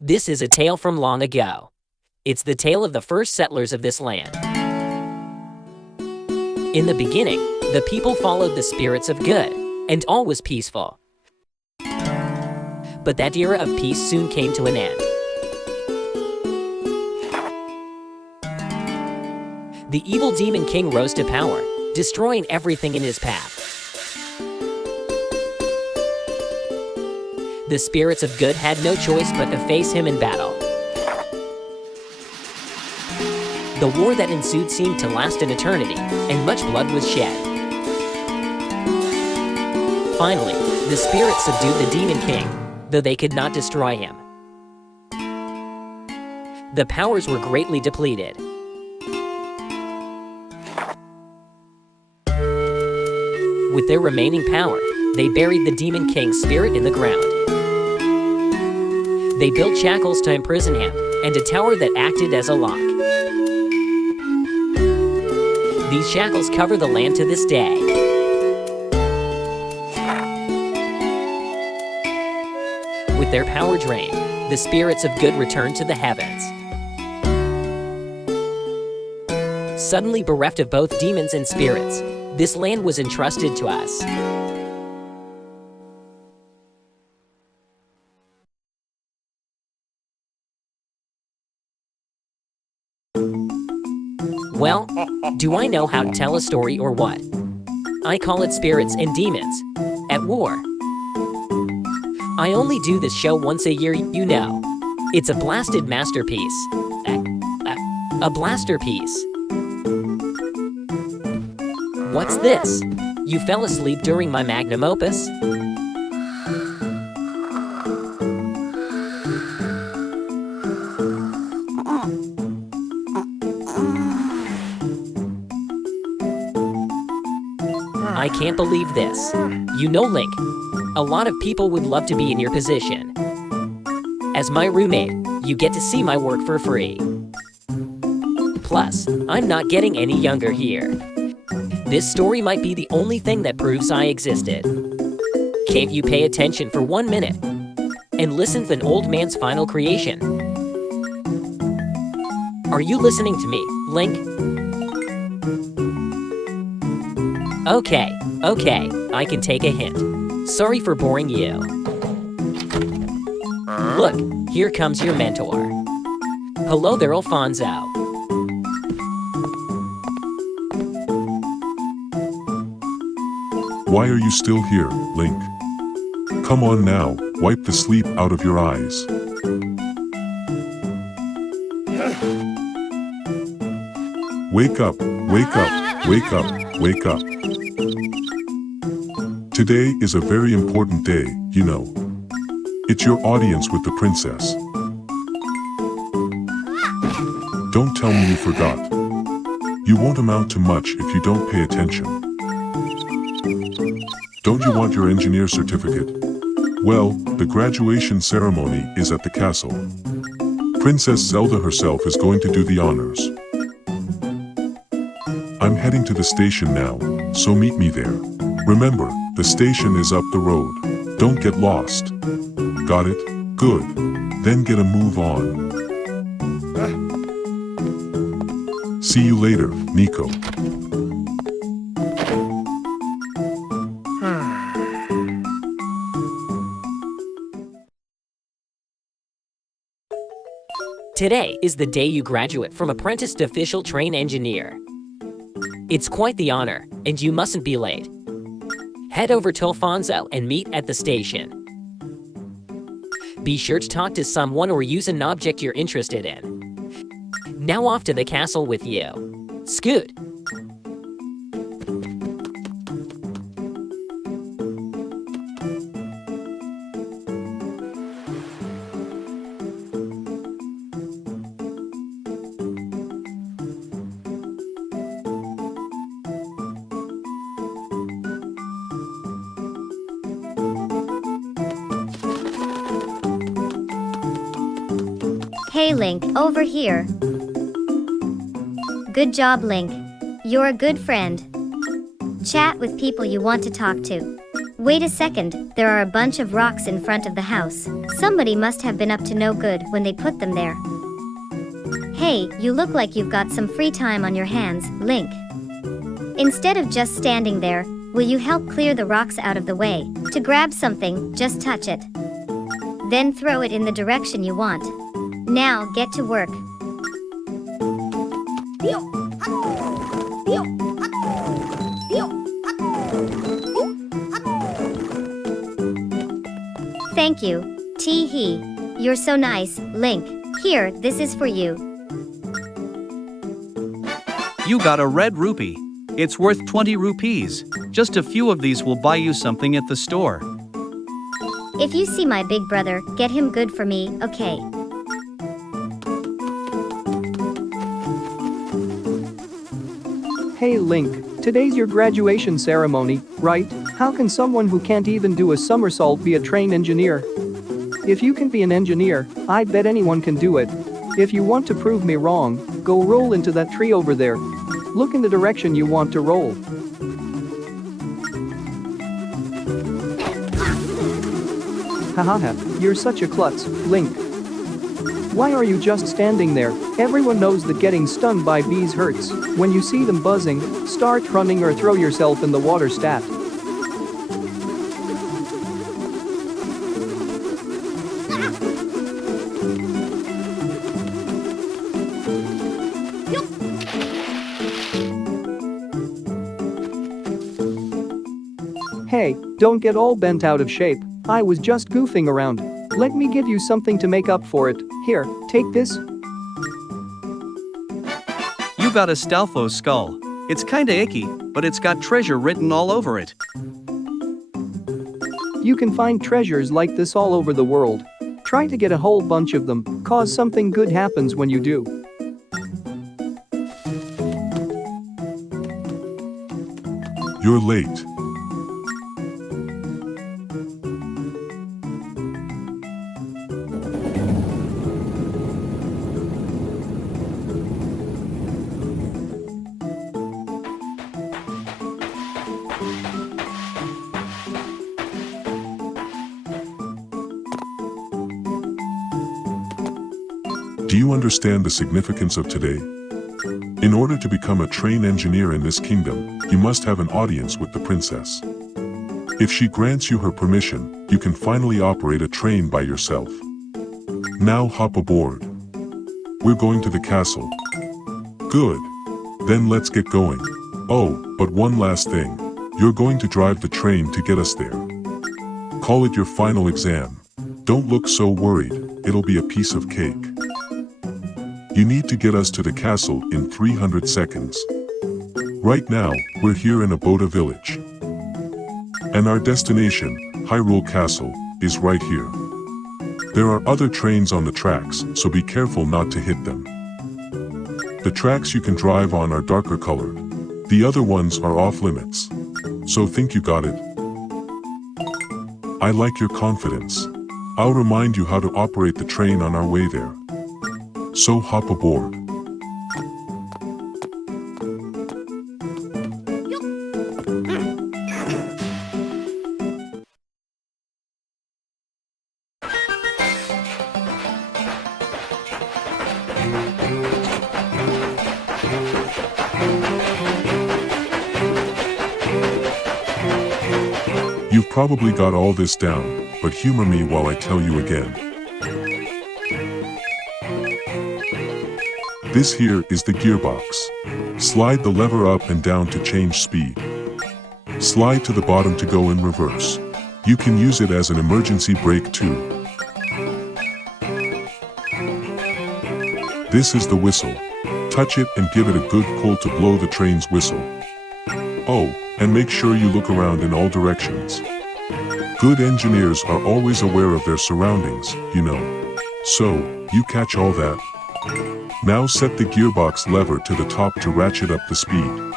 This is a tale from long ago. It's the tale of the first settlers of this land. In the beginning, the people followed the spirits of good, and all was peaceful. But that era of peace soon came to an end. The evil demon king rose to power, destroying everything in his path. The spirits of good had no choice but to face him in battle. The war that ensued seemed to last an eternity, and much blood was shed. Finally, the spirits subdued the demon king, though they could not destroy him. The powers were greatly depleted. With their remaining power, they buried the demon king's spirit in the ground. They built shackles to imprison him, and a tower that acted as a lock. These shackles cover the land to this day. With their power drained, the spirits of good returned to the heavens. Suddenly bereft of both demons and spirits, this land was entrusted to us. Well, do I know how to tell a story or what? I call it Spirits and Demons at War. I only do this show once a year, you know. It's a blasted masterpiece. A blasterpiece. What's this? You fell asleep during my magnum opus? I can't believe this. You know, Link, a lot of people would love to be in your position. As my roommate, you get to see my work for free. Plus, I'm not getting any younger here. This story might be the only thing that proves I existed. Can't you pay attention for 1 minute and listen to an old man's final creation? Are you listening to me, Link? Okay, I can take a hint. Sorry for boring you. Look, here comes your mentor. Hello there, Alfonso. Why are you still here, Link? Come on now, wipe the sleep out of your eyes. Wake up, wake up, wake up, wake up. Today is a very important day, you know. It's your audience with the princess. Don't tell me you forgot. You won't amount to much if you don't pay attention. Don't you want your engineer certificate? Well, the graduation ceremony is at the castle. Princess Zelda herself is going to do the honors. I'm heading to the station now, so meet me there. Remember, the station is up the road. Don't get lost. Got it? Good. Then get a move on. See you later, Nico. Today is the day you graduate from apprentice to official train engineer. It's quite the honor, and you mustn't be late. Head over to Alfonso and meet at the station. Be sure to talk to someone or use an object you're interested in. Now off to the castle with you. Scoot! Hey Link, over here. Good job, Link. You're a good friend. Chat with people you want to talk to. Wait a second, there are a bunch of rocks in front of the house. Somebody must have been up to no good when they put them there. Hey, you look like you've got some free time on your hands, Link. Instead of just standing there, will you help clear the rocks out of the way? To grab something, just touch it. Then throw it in the direction you want. Now, get to work. Thank you. Tee-hee. You're so nice, Link. Here, this is for you. You got a red rupee. It's worth 20 rupees. Just a few of these will buy you something at the store. If you see my big brother, get him good for me, okay? Hey Link, today's your graduation ceremony, right? How can someone who can't even do a somersault be a train engineer? If you can be an engineer, I bet anyone can do it. If you want to prove me wrong, go roll into that tree over there. Look in the direction you want to roll. Hahaha, you're such a klutz, Link. Why are you just standing there? Everyone knows that getting stung by bees hurts. When you see them buzzing, start running or throw yourself in the water stat. Hey, don't get all bent out of shape. I was just goofing around. Let me give you something to make up for it. Here, take this. You got a Stalfos skull. It's kinda icky, but it's got treasure written all over it. You can find treasures like this all over the world. Try to get a whole bunch of them, cause something good happens when you do. You're late. Do you understand the significance of today? In order to become a train engineer in this kingdom, you must have an audience with the princess. If she grants you her permission, you can finally operate a train by yourself. Now hop aboard. We're going to the castle. Good. Then let's get going. Oh, but one last thing. You're going to drive the train to get us there. Call it your final exam. Don't look so worried, it'll be a piece of cake. You need to get us to the castle in 300 seconds. Right now, we're here in Aboda village. And our destination, Hyrule Castle, is right here. There are other trains on the tracks, so be careful not to hit them. The tracks you can drive on are darker colored. The other ones are off limits. So think you got it? I like your confidence. I'll remind you how to operate the train on our way there. So hop aboard. You've probably got all this down, but humor me while I tell you again. This here is the gearbox. Slide the lever up and down to change speed. Slide to the bottom to go in reverse. You can use it as an emergency brake too. This is the whistle. Touch it and give it a good pull to blow the train's whistle. Oh, and make sure you look around in all directions. Good engineers are always aware of their surroundings, you know. So, you catch all that? Now set the gearbox lever to the top to ratchet up the speed.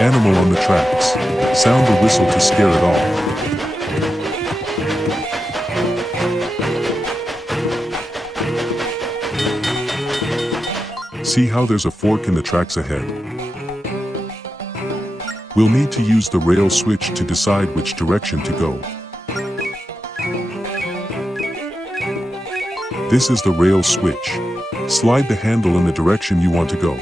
Animal on the tracks. Sound the whistle to scare it off. See how there's a fork in the tracks ahead? We'll need to use the rail switch to decide which direction to go. This is the rail switch. Slide the handle in the direction you want to go.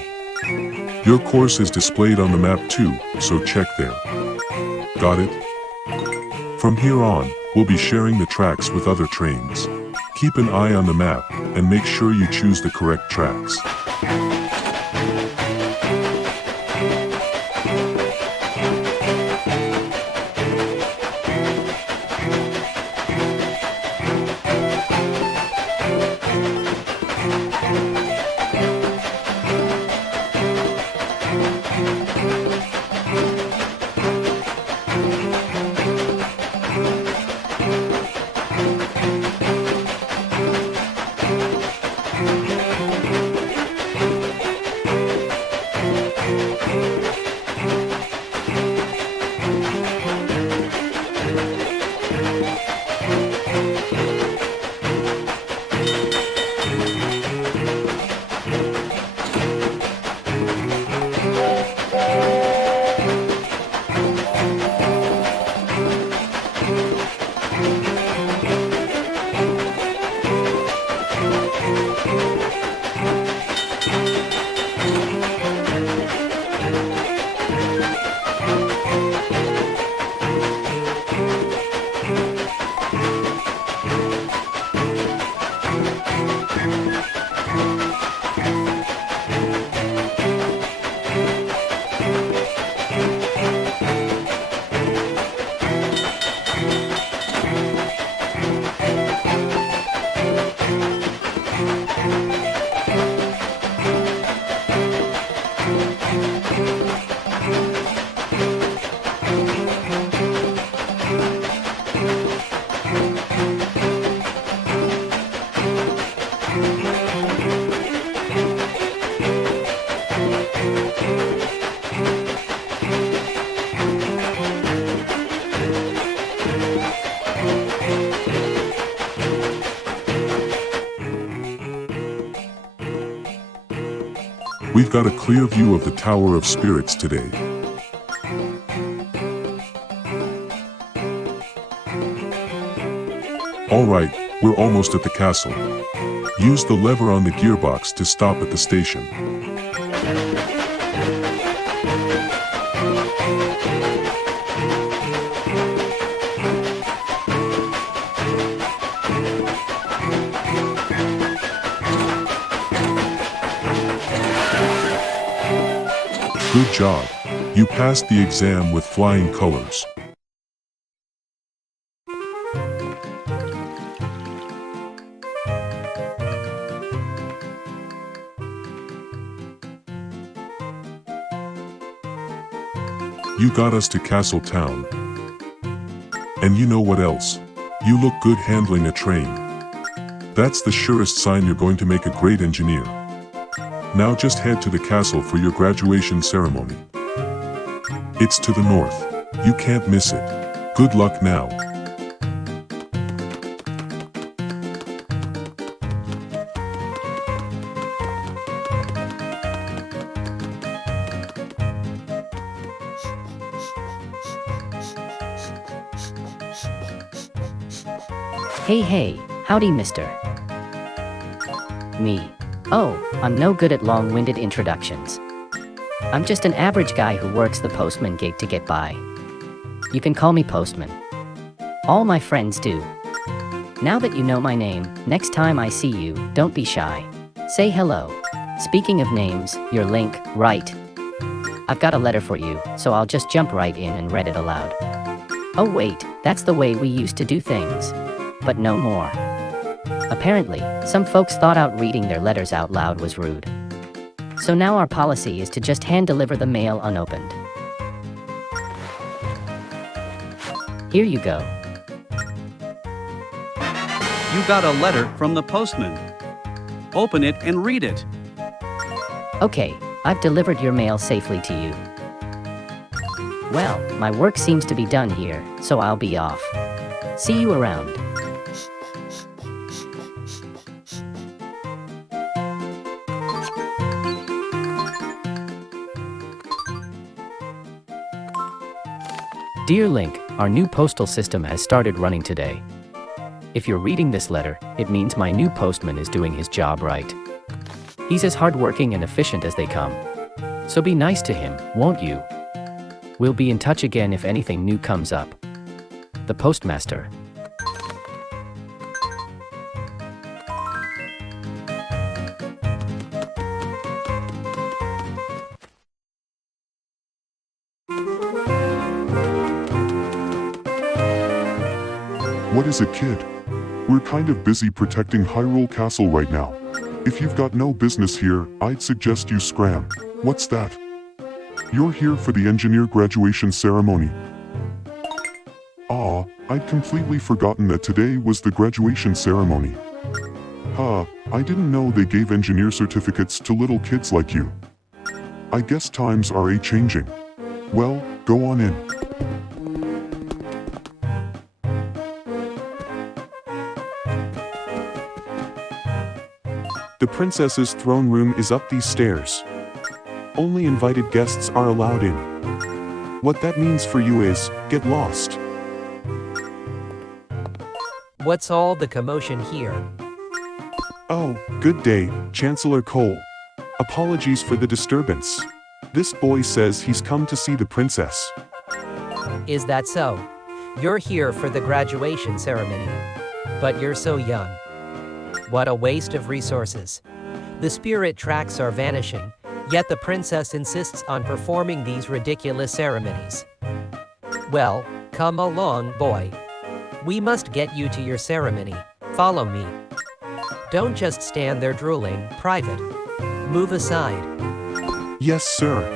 Your course is displayed on the map too, so check there. Got it? From here on, we'll be sharing the tracks with other trains. Keep an eye on the map, and make sure you choose the correct tracks. We've got a clear view of the Tower of Spirits today. Alright, we're almost at the castle. Use the lever on the gearbox to stop at the station. Good job. You passed the exam with flying colors. You got us to Castle Town. And you know what else? You look good handling a train. That's the surest sign you're going to make a great engineer. Now just head to the castle for your graduation ceremony. It's to the north. You can't miss it. Good luck now. Hey, howdy, mister. Me. Oh, I'm no good at long-winded introductions. I'm just an average guy who works the postman gig to get by. You can call me Postman. All my friends do. Now that you know my name, next time I see you, don't be shy. Say hello. Speaking of names, you're Link, right? I've got a letter for you, so I'll just jump right in and read it aloud. Oh wait, that's the way we used to do things. But no more. Apparently, some folks thought out reading their letters out loud was rude. So now our policy is to just hand-deliver the mail unopened. Here you go. You got a letter from the postman. Open it and read it. Okay, I've delivered your mail safely to you. Well, my work seems to be done here, so I'll be off. See you around. Dear Link, our new postal system has started running today. If you're reading this letter, it means my new postman is doing his job right. He's as hardworking and efficient as they come. So be nice to him, won't you? We'll be in touch again if anything new comes up. The Postmaster. What is it, kid? We're kind of busy protecting Hyrule Castle right now. If you've got no business here, I'd suggest you scram. What's that? You're here for the engineer graduation ceremony. Ah, I'd completely forgotten that today was the graduation ceremony. I didn't know they gave engineer certificates to little kids like you. I guess times are a-changing. Well, go on in. The princess's throne room is up these stairs. Only invited guests are allowed in. What that means for you is, get lost. What's all the commotion here? Oh, good day, Chancellor Cole. Apologies for the disturbance. This boy says he's come to see the princess. Is that so? You're here for the graduation ceremony. But you're so young. What a waste of resources. The spirit tracks are vanishing, yet the princess insists on performing these ridiculous ceremonies. Well, come along, boy. We must get you to your ceremony. Follow me. Don't just stand there drooling, Private. Move aside. Yes, sir.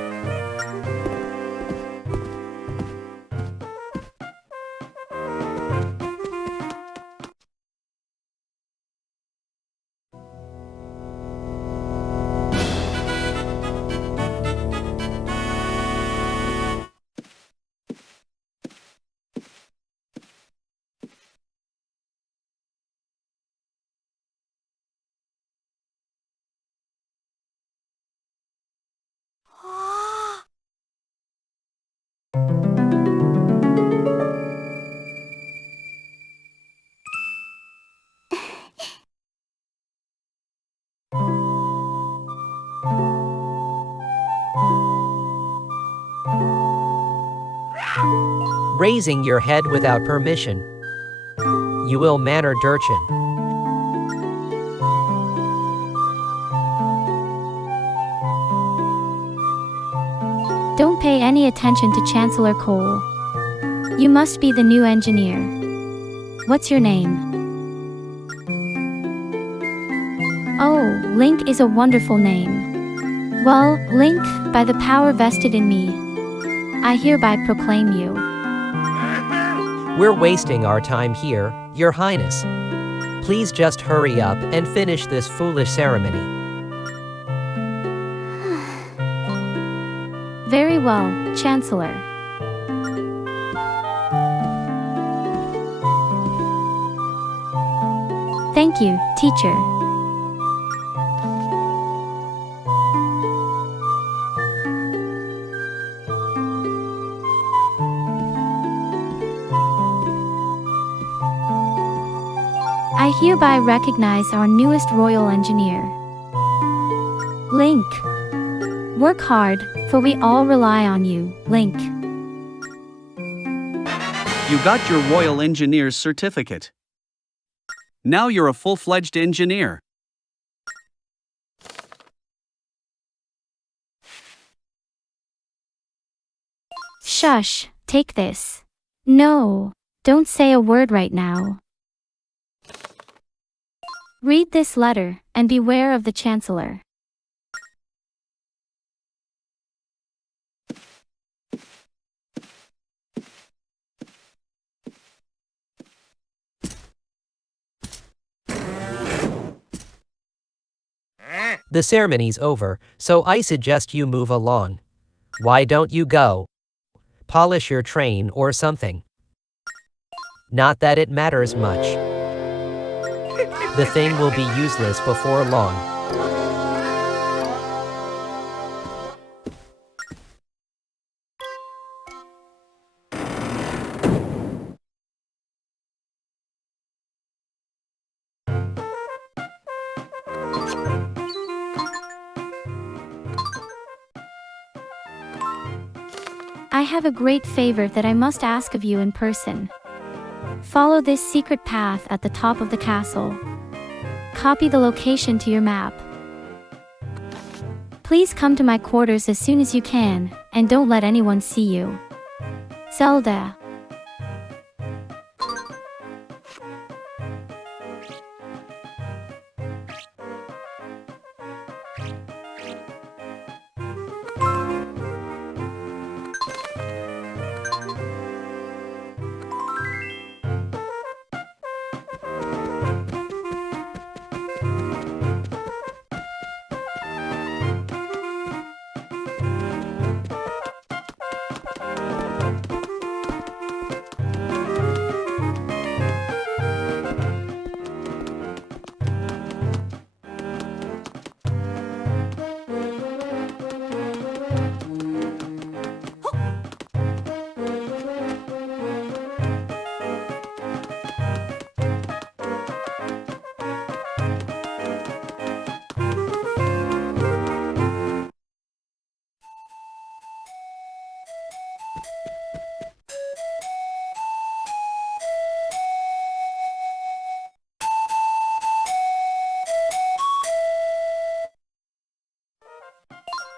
Raising your head without permission. You will manner Durchin. Don't pay any attention to Chancellor Cole. You must be the new engineer. What's your name? Oh, Link is a wonderful name. Well, Link, by the power vested in me, I hereby proclaim you. We're wasting our time here, Your Highness. Please just hurry up and finish this foolish ceremony. Very well, Chancellor. Thank you, teacher. I hereby recognize our newest royal engineer. Link. Work hard, for we all rely on you, Link. You got your Royal Engineer's certificate. Now you're a full-fledged engineer. Shush, take this. No, don't say a word right now. Read this letter, and beware of the Chancellor. The ceremony's over, so I suggest you move along. Why don't you go? Polish your train or something. Not that it matters much. The thing will be useless before long. I have a great favor that I must ask of you in person. Follow this secret path at the top of the castle. Copy the location to your map. Please come to my quarters as soon as you can, and don't let anyone see you. Zelda.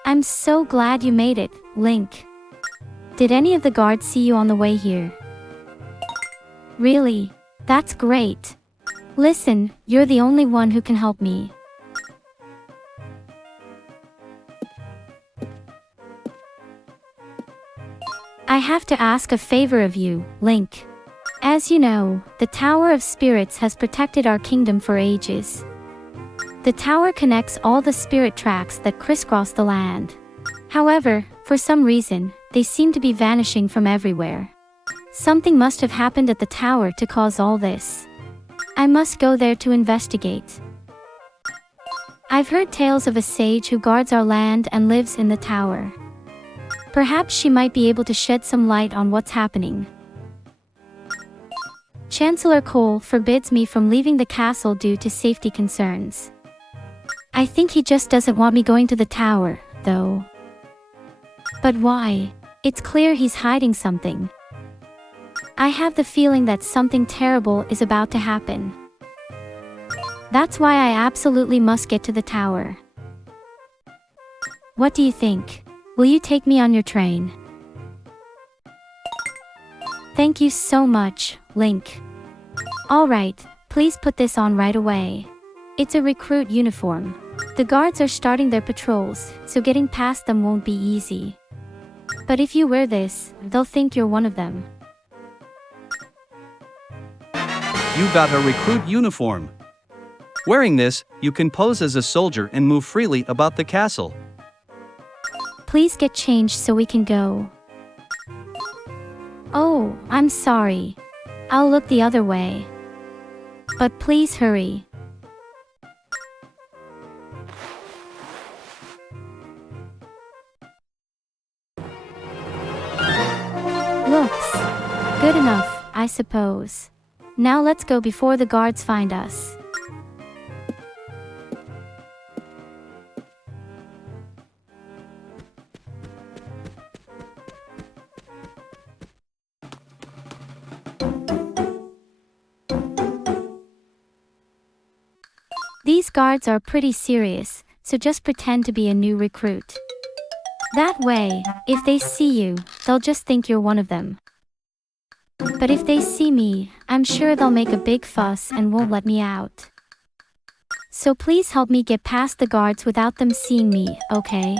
I'm so glad you made it, Link. Did any of the guards see you on the way here? Really? That's great. Listen, you're the only one who can help me. I have to ask a favor of you, Link. As you know, the Tower of Spirits has protected our kingdom for ages. The tower connects all the spirit tracks that crisscross the land. However, for some reason, they seem to be vanishing from everywhere. Something must have happened at the tower to cause all this. I must go there to investigate. I've heard tales of a sage who guards our land and lives in the tower. Perhaps she might be able to shed some light on what's happening. Chancellor Cole forbids me from leaving the castle due to safety concerns. I think he just doesn't want me going to the tower, though. But why? It's clear he's hiding something. I have the feeling that something terrible is about to happen. That's why I absolutely must get to the tower. What do you think? Will you take me on your train? Thank you so much, Link. Alright, please put this on right away. It's a recruit uniform. The guards are starting their patrols, so getting past them won't be easy. But if you wear this, they'll think you're one of them. You got a recruit uniform. Wearing this, you can pose as a soldier and move freely about the castle. Please get changed so we can go. Oh, I'm sorry. I'll look the other way. But please hurry. Looks good enough, I suppose. Now let's go before the guards find us. These guards are pretty serious, so just pretend to be a new recruit. That way, if they see you, they'll just think you're one of them. But if they see me, I'm sure they'll make a big fuss and won't let me out. So please help me get past the guards without them seeing me, okay?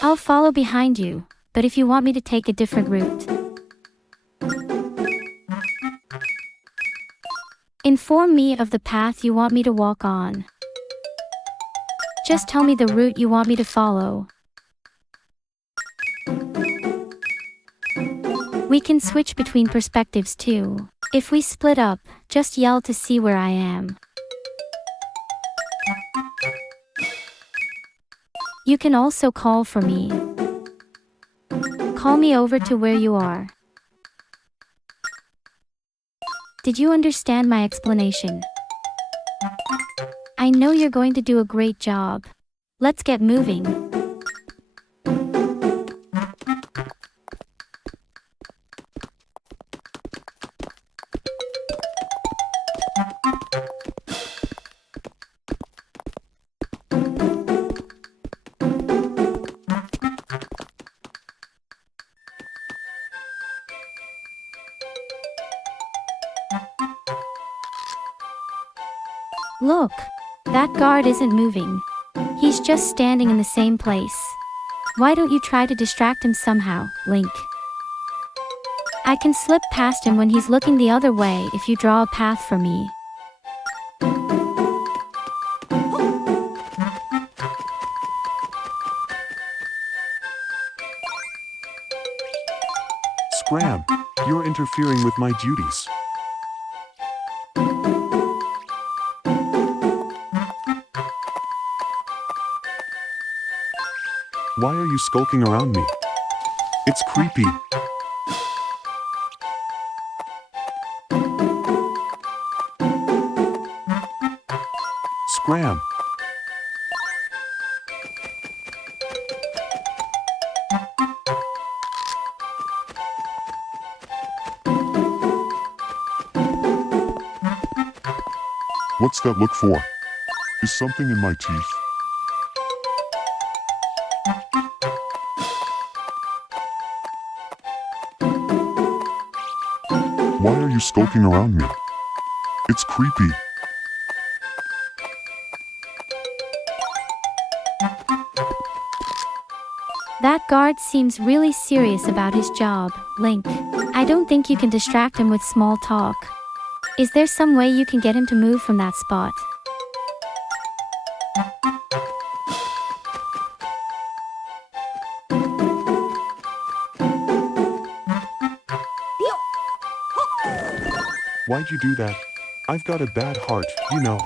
I'll follow behind you, but if you want me to take a different route, inform me of the path you want me to walk on. Just tell me the route you want me to follow. We can switch between perspectives too. If we split up, just yell to see where I am. You can also call for me. Call me over to where you are. Did you understand my explanation? I know you're going to do a great job. Let's get moving. Look, that guard isn't moving. He's just standing in the same place. Why don't you try to distract him somehow, Link? I can slip past him when he's looking the other way if you draw a path for me. Scram, you're interfering with my duties. Why are you skulking around me? It's creepy. Scram. What's that look for? Is something in my teeth? Why are you skulking around me? It's creepy. That guard seems really serious about his job, Link. I don't think you can distract him with small talk. Is there some way you can get him to move from that spot? Why'd you do that? I've got a bad heart, you know.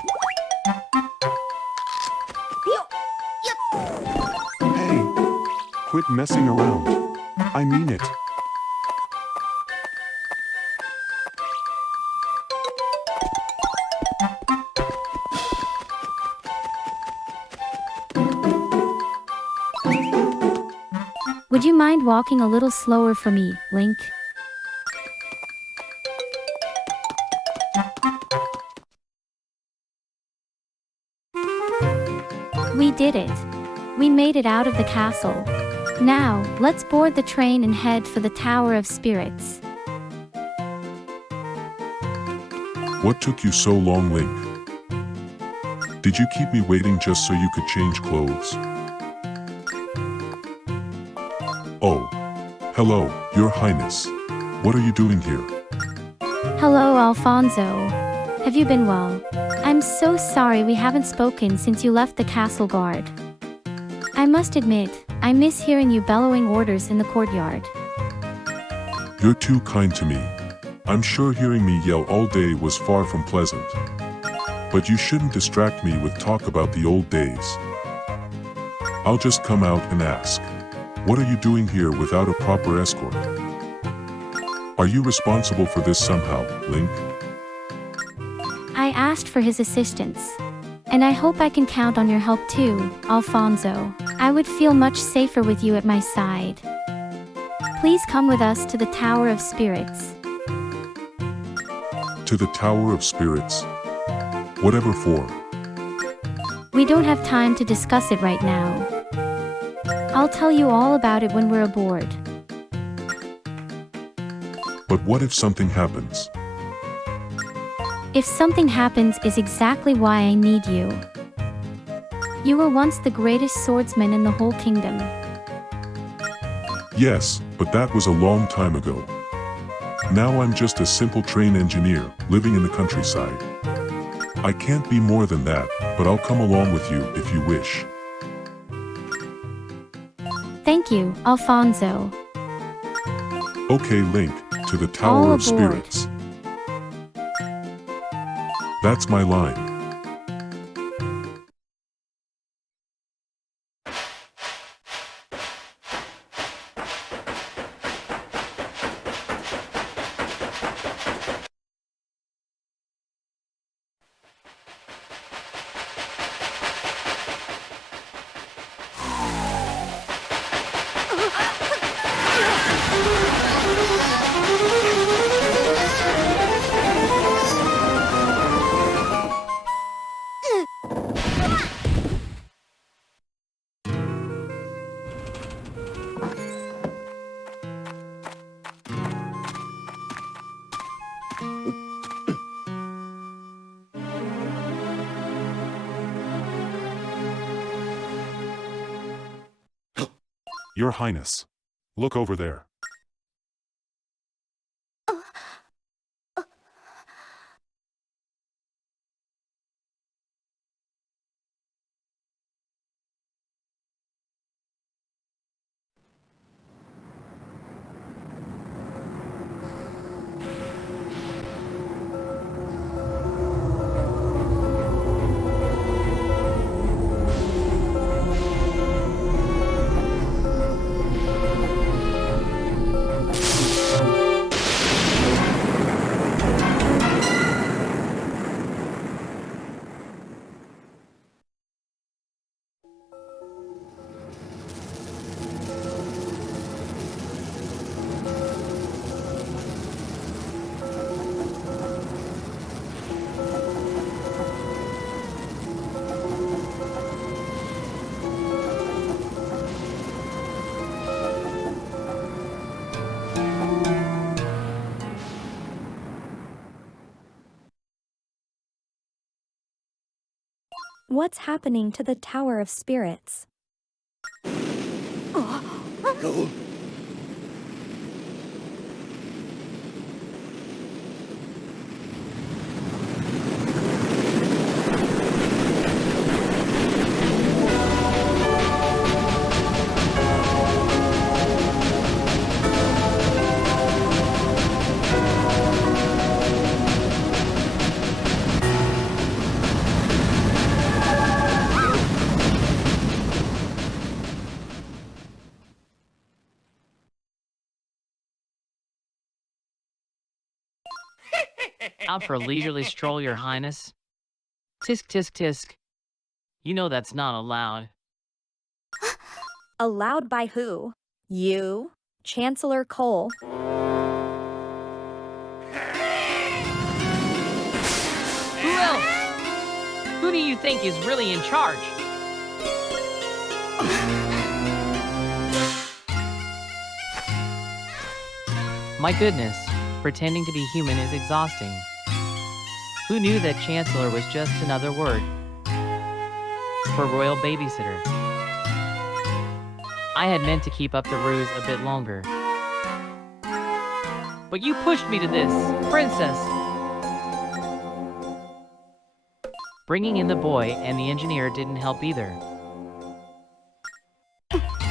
Hey! Quit messing around. I mean it. Would you mind walking a little slower for me, Link? We did it. We made it out of the castle. Now, let's board the train and head for the Tower of Spirits. What took you so long, Link? Did you keep me waiting just so you could change clothes? Oh. Hello, Your Highness. What are you doing here? Hello, Alfonso. Have you been well? I'm so sorry we haven't spoken since you left the castle guard. I must admit, I miss hearing you bellowing orders in the courtyard. You're too kind to me. I'm sure hearing me yell all day was far from pleasant. But you shouldn't distract me with talk about the old days. I'll just come out and ask. What are you doing here without a proper escort? Are you responsible for this somehow, Link? I asked for his assistance. And I hope I can count on your help too, Alfonso. I would feel much safer with you at my side. Please come with us to the Tower of Spirits. To the Tower of Spirits? Whatever for? We don't have time to discuss it right now. I'll tell you all about it when we're aboard. But what if something happens? If something happens is exactly why I need you. You were once the greatest swordsman in the whole kingdom. Yes, but that was a long time ago. Now I'm just a simple train engineer, living in the countryside. I can't be more than that, but I'll come along with you if you wish. Thank you, Alfonso. Okay, Link, to the Tower All of aboard. Spirits. That's my line. Your Highness. Look over there. What's happening to the Tower of Spirits? Out for a leisurely stroll, Your Highness? Tisk tisk tisk. You know that's not allowed. Allowed by who? You? Chancellor Cole? Who else? Who do you think is really in charge? My goodness, pretending to be human is exhausting. Who knew that Chancellor was just another word for royal babysitter? I had meant to keep up the ruse a bit longer. But you pushed me to this, Princess! Bringing in the boy and the engineer didn't help either.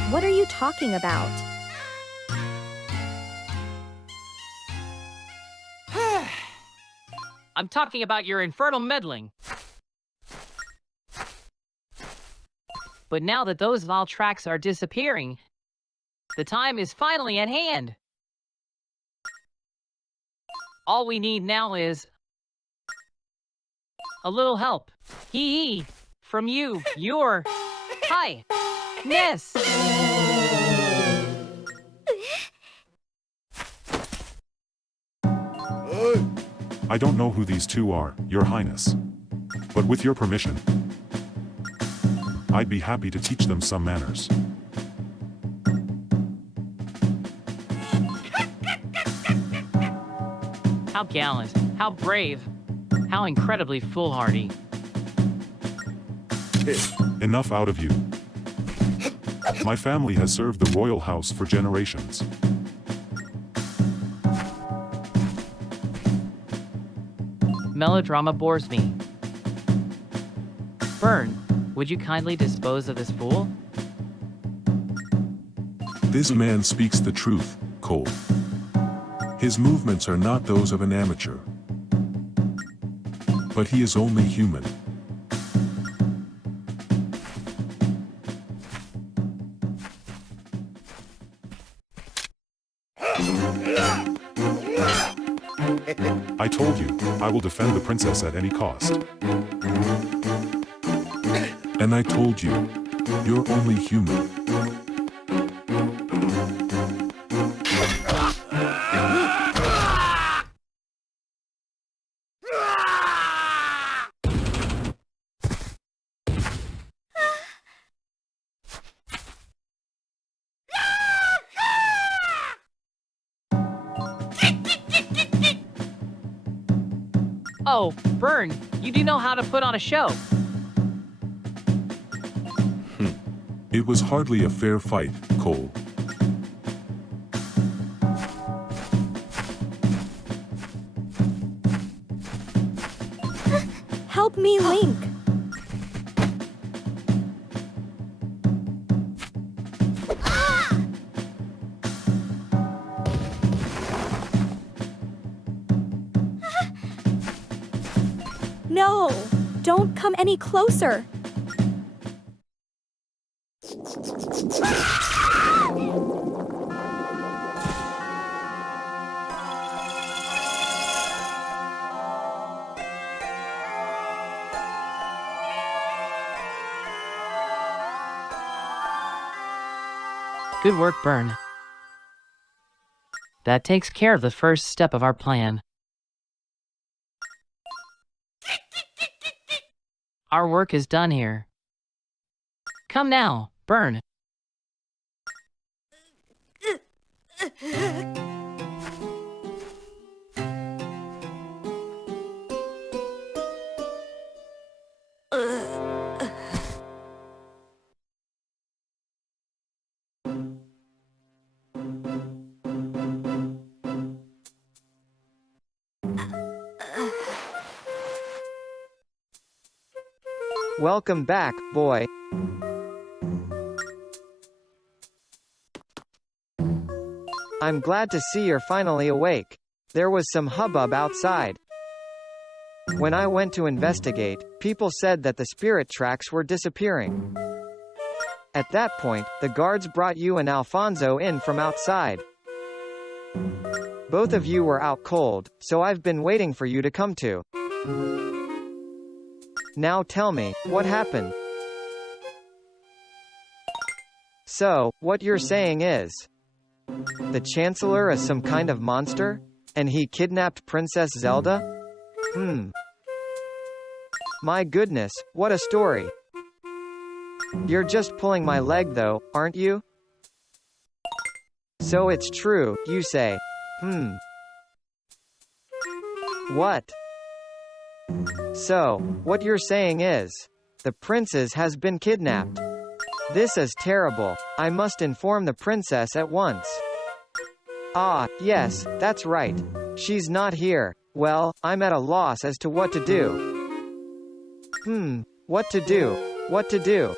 What are you talking about? I'm talking about your infernal meddling. But now that those Val tracks are disappearing, the time is finally at hand. All we need now is a little help. Hee from you, your highness. I don't know who these two are, Your Highness. But with your permission, I'd be happy to teach them some manners. How gallant, how brave, how incredibly foolhardy. Enough out of you. My family has served the royal house for generations. Melodrama bores me. Burn, would you kindly dispose of this fool? This man speaks the truth, Cole. His movements are not those of an amateur. But he is only human. I told you, I will defend the princess at any cost. And I told you, you're only human. Oh, Burn, you do know how to put on a show. It was hardly a fair fight, Cole. Help me, Link. No, don't come any closer. Good work, Burn. That takes care of the first step of our plan. Our work is done here. Come now, Burn. Welcome back, boy. I'm glad to see you're finally awake. There was some hubbub outside. When I went to investigate, people said that the spirit tracks were disappearing. At that point, the guards brought you and Alfonso in from outside. Both of you were out cold, so I've been waiting for you to come to. Now tell me, what happened? So, what you're saying is, the Chancellor is some kind of monster? And he kidnapped Princess Zelda? My goodness, what a story. You're just pulling my leg though, aren't you? So it's true, you say. What? So, what you're saying is, the princess has been kidnapped. This is terrible. I must inform the princess at once. Ah, yes, that's right. She's not here. Well, I'm at a loss as to what to do. What to do? What to do?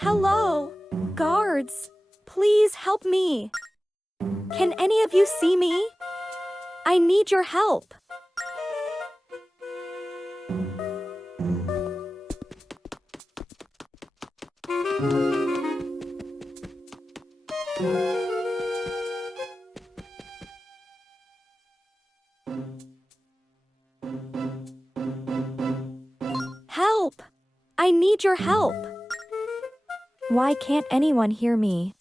Hello? Guards, please help me. Can any of you see me? I need your help. Help! I need your help. Why can't anyone hear me?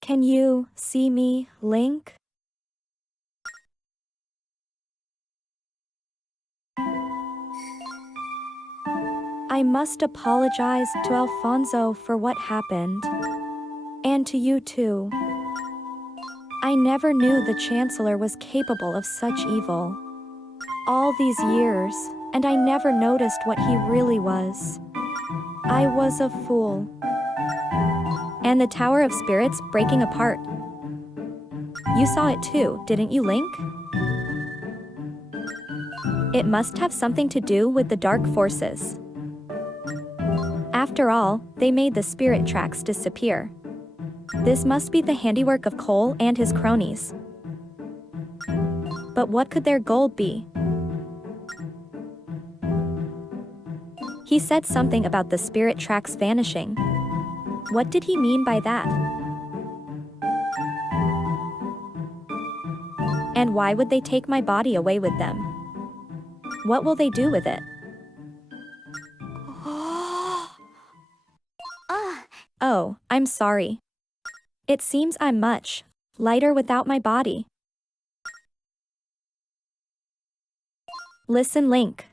Can you see me, Link? I must apologize to Alfonso for what happened. And to you too. I never knew the Chancellor was capable of such evil. All these years, and I never noticed what he really was. I was a fool. And the Tower of Spirits breaking apart. You saw it too, didn't you, Link? It must have something to do with the dark forces. After all, they made the spirit tracks disappear. This must be the handiwork of Cole and his cronies. But what could their goal be? He said something about the spirit tracks vanishing. What did he mean by that? And why would they take my body away with them? What will they do with it? Oh, I'm sorry. It seems I'm much lighter without my body. Listen, Link.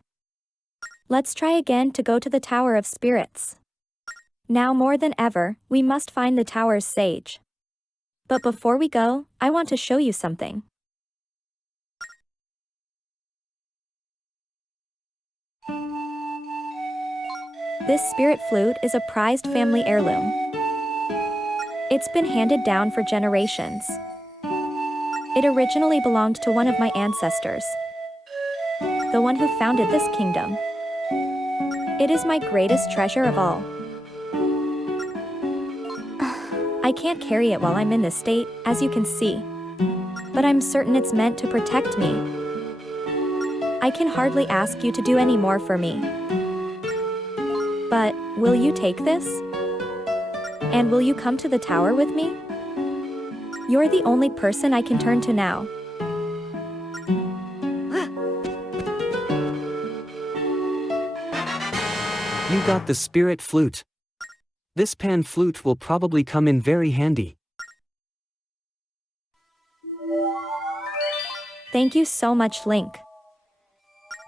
Let's try again to go to the Tower of Spirits. Now more than ever, we must find the tower's sage. But before we go, I want to show you something. This spirit flute is a prized family heirloom. It's been handed down for generations. It originally belonged to one of my ancestors, the one who founded this kingdom. It is my greatest treasure of all. I can't carry it while I'm in this state, as you can see. But I'm certain it's meant to protect me. I can hardly ask you to do any more for me. But, will you take this? And will you come to the tower with me? You're the only person I can turn to now. You got the spirit flute. This pan flute will probably come in very handy. Thank you so much, Link.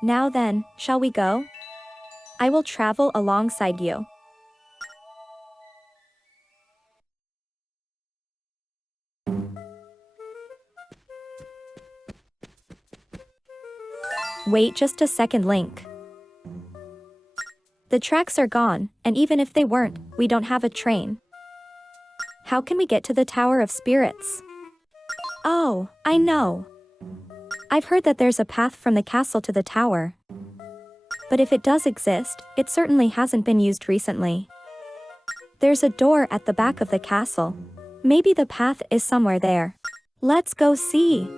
Now then, shall we go? I will travel alongside you. Wait just a second, Link. The tracks are gone, and even if they weren't, we don't have a train. How can we get to the Tower of Spirits? Oh, I know. I've heard that there's a path from the castle to the tower. But if it does exist, it certainly hasn't been used recently. There's a door at the back of the castle. Maybe the path is somewhere there. Let's go see.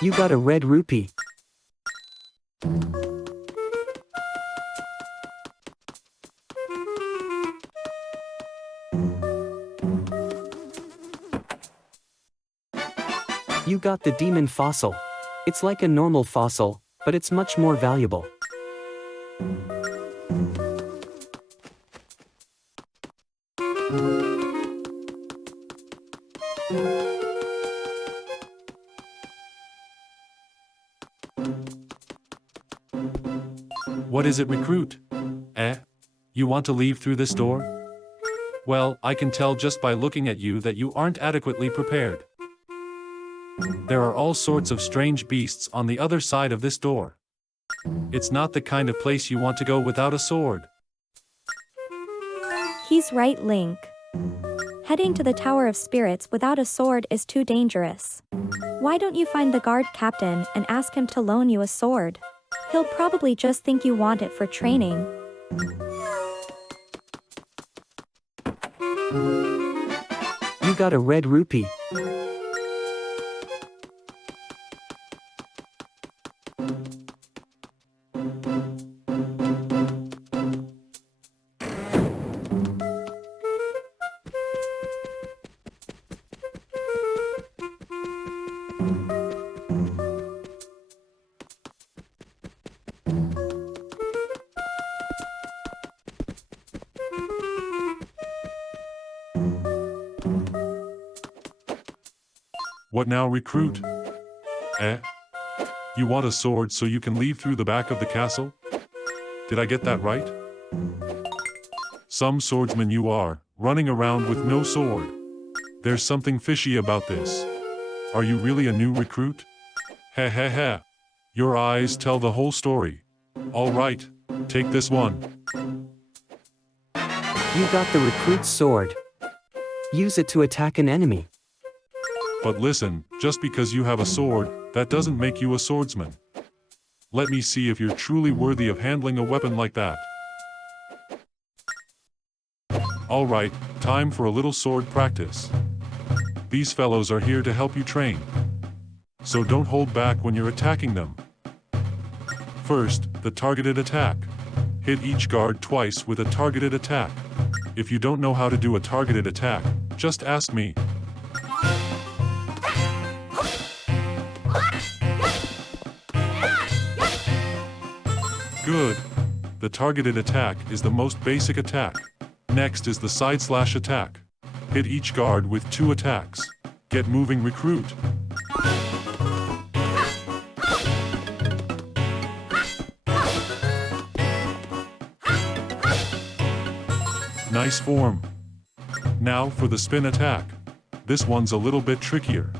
You got a red rupee. You got the demon fossil. It's like a normal fossil, but it's much more valuable. What is it, recruit? You want to leave through this door? Well, I can tell just by looking at you that you aren't adequately prepared. There are all sorts of strange beasts on the other side of this door. It's not the kind of place you want to go without a sword. He's right, Link. Heading to the Tower of Spirits without a sword is too dangerous. Why don't you find the guard captain and ask him to loan you a sword? He'll probably just think you want it for training. You got a red rupee. What now, recruit? You want a sword so you can leave through the back of the castle? Did I get that right? Some swordsman you are, running around with no sword. There's something fishy about this. Are you really a new recruit? Heh heh heh. Your eyes tell the whole story. All right, take this one. You got the recruit's sword. Use it to attack an enemy. But listen, just because you have a sword, that doesn't make you a swordsman. Let me see if you're truly worthy of handling a weapon like that. All right, time for a little sword practice. These fellows are here to help you train. So don't hold back when you're attacking them. First, the targeted attack. Hit each guard twice with a targeted attack. If you don't know how to do a targeted attack, just ask me. Good. The targeted attack is the most basic attack. Next is the side slash attack. Hit each guard with 2 attacks. Get moving, recruit. Nice form. Now for the spin attack. This one's a little bit trickier.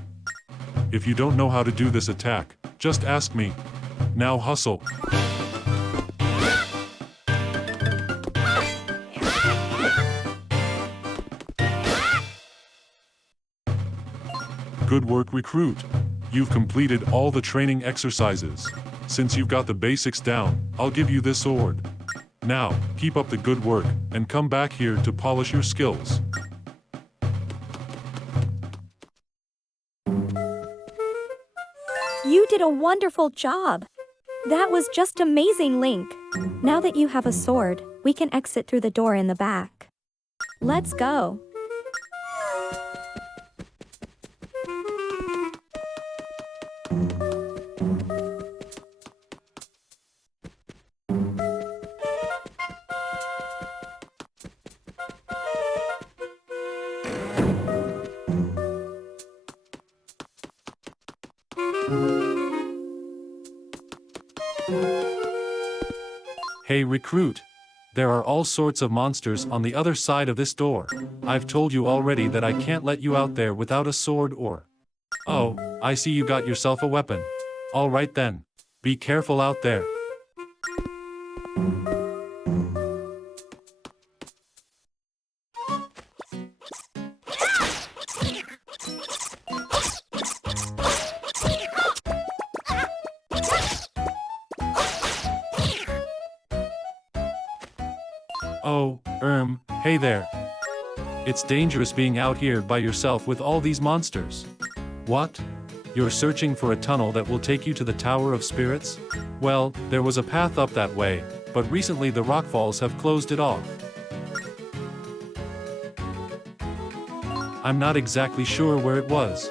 If you don't know how to do this attack, just ask me. Now hustle. Good work, recruit. You've completed all the training exercises. Since you've got the basics down, I'll give you this sword. Now, keep up the good work, and come back here to polish your skills. You did a wonderful job. That was just amazing, Link. Now that you have a sword, we can exit through the door in the back. Let's go. Hey, recruit. There are all sorts of monsters on the other side of this door. I've told you already that I can't let you out there without a sword or... Oh, I see you got yourself a weapon. All right then. Be careful out there. Oh, hey there. It's dangerous being out here by yourself with all these monsters. What? You're searching for a tunnel that will take you to the Tower of Spirits? Well, there was a path up that way, but recently the rockfalls have closed it off. I'm not exactly sure where it was.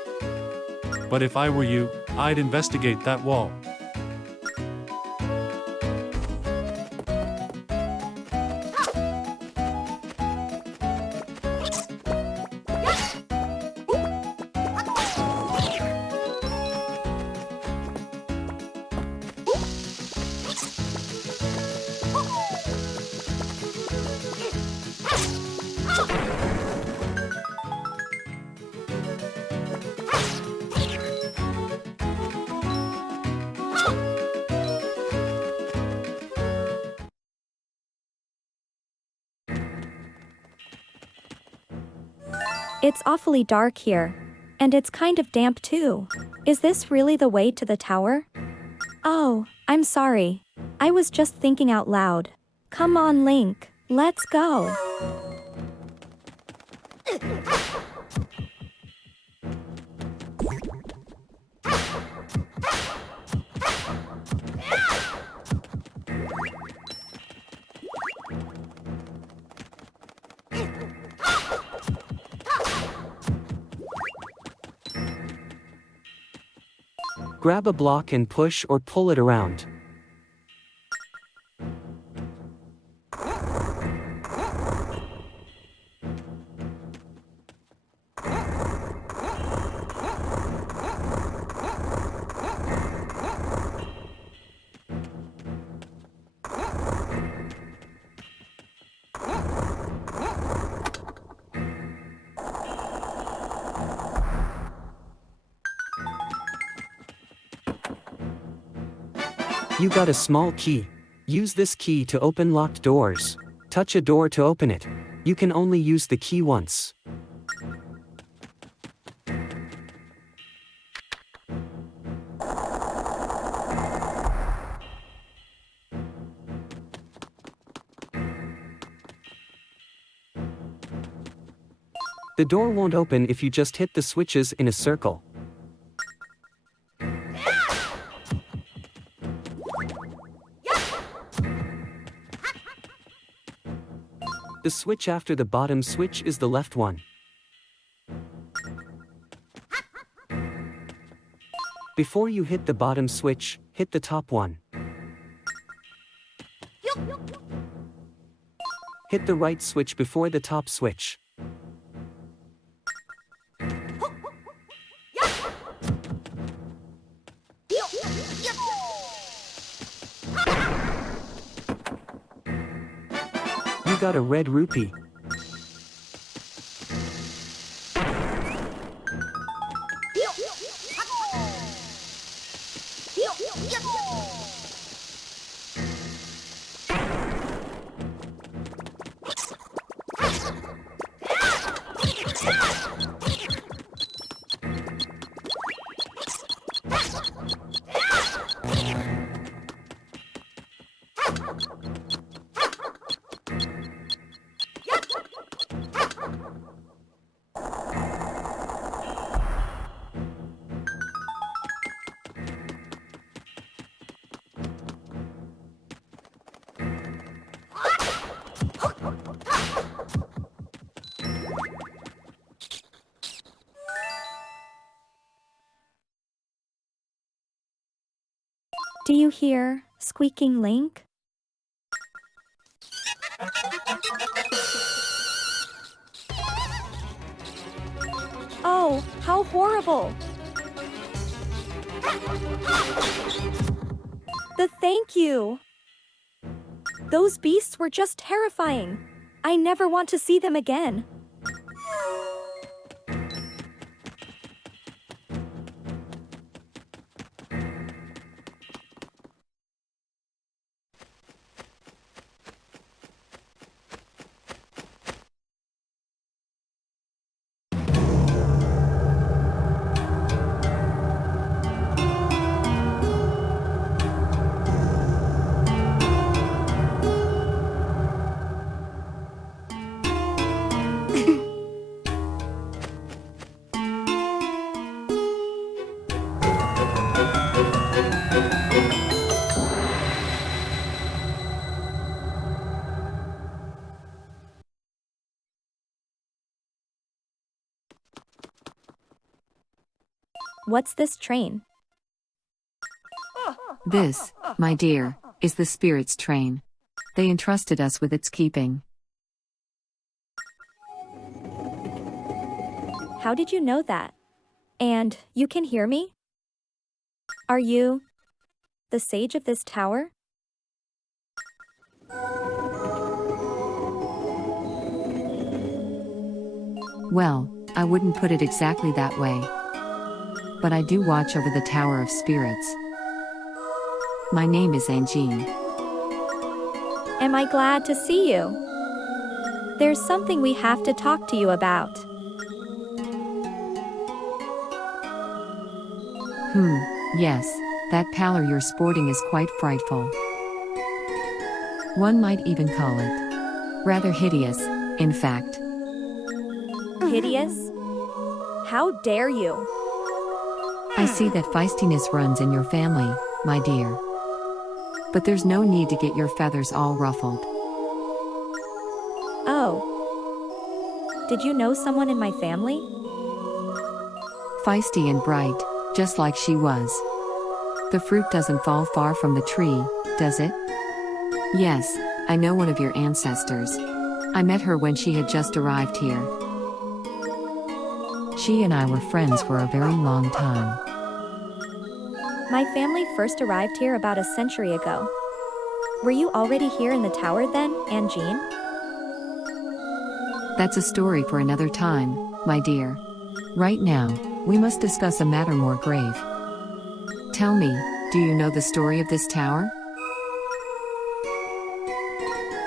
But if I were you, I'd investigate that wall. It's awfully dark here. And it's kind of damp too. Is this really the way to the tower? Oh, I'm sorry. I was just thinking out loud. Come on, Link. Let's go. Grab a block and push or pull it around. You got a small key. Use this key to open locked doors. Touch a door to open it. You can only use the key once. The door won't open if you just hit the switches in a circle. The switch after the bottom switch is the left one. Before you hit the bottom switch, hit the top one. Hit the right switch before the top switch. You got a red rupee. Do you hear squeaking Link? Oh, how horrible! The thank you! Those beasts were just terrifying. I never want to see them again. What's this train? This, my dear, is the spirit's train. They entrusted us with its keeping. How did you know that? And you can hear me? Are you the sage of this tower? Well, I wouldn't put it exactly that way. But I do watch over the Tower of Spirits. My name is Anjean. Am I glad to see you? There's something we have to talk to you about. Yes, that pallor you're sporting is quite frightful. One might even call it rather hideous, in fact. Hideous? How dare you? I see that feistiness runs in your family, my dear. But there's no need to get your feathers all ruffled. Oh. Did you know someone in my family? Feisty and bright, just like she was. The fruit doesn't fall far from the tree, does it? Yes, I know one of your ancestors. I met her when she had just arrived here. She and I were friends for a very long time. My family first arrived here about a century ago. Were you already here in the tower then, Anjean? That's a story for another time, my dear. Right now, we must discuss a matter more grave. Tell me, do you know the story of this tower?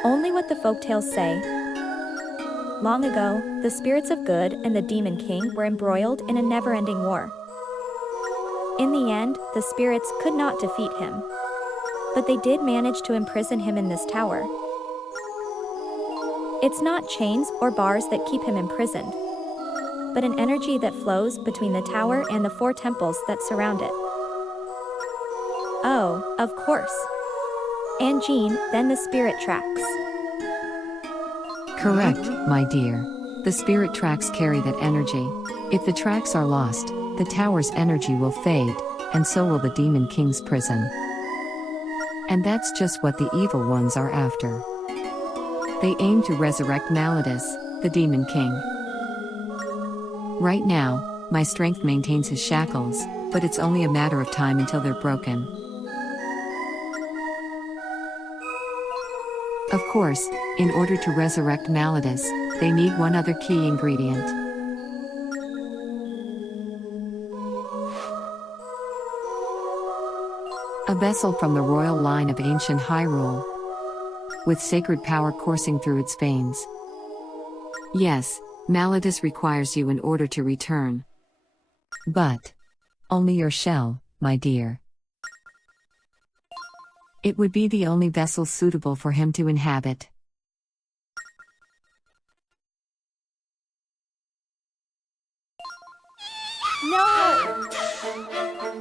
Only what the folktales say. Long ago, the spirits of good and the Demon King were embroiled in a never-ending war. In the end, the spirits could not defeat him. But they did manage to imprison him in this tower. It's not chains or bars that keep him imprisoned, but an energy that flows between the tower and the 4 temples that surround it. Oh, of course. Anjean, then the spirit tracks. Correct, my dear. The spirit tracks carry that energy. If the tracks are lost, the tower's energy will fade, and so will the Demon King's prison. And that's just what the evil ones are after. They aim to resurrect Malladus, the Demon King. Right now, my strength maintains his shackles, but it's only a matter of time until they're broken. Of course, in order to resurrect Malladus, they need one other key ingredient. A vessel from the royal line of ancient Hyrule, with sacred power coursing through its veins. Yes, Malladus requires you in order to return. But only your shell, my dear. It would be the only vessel suitable for him to inhabit. No!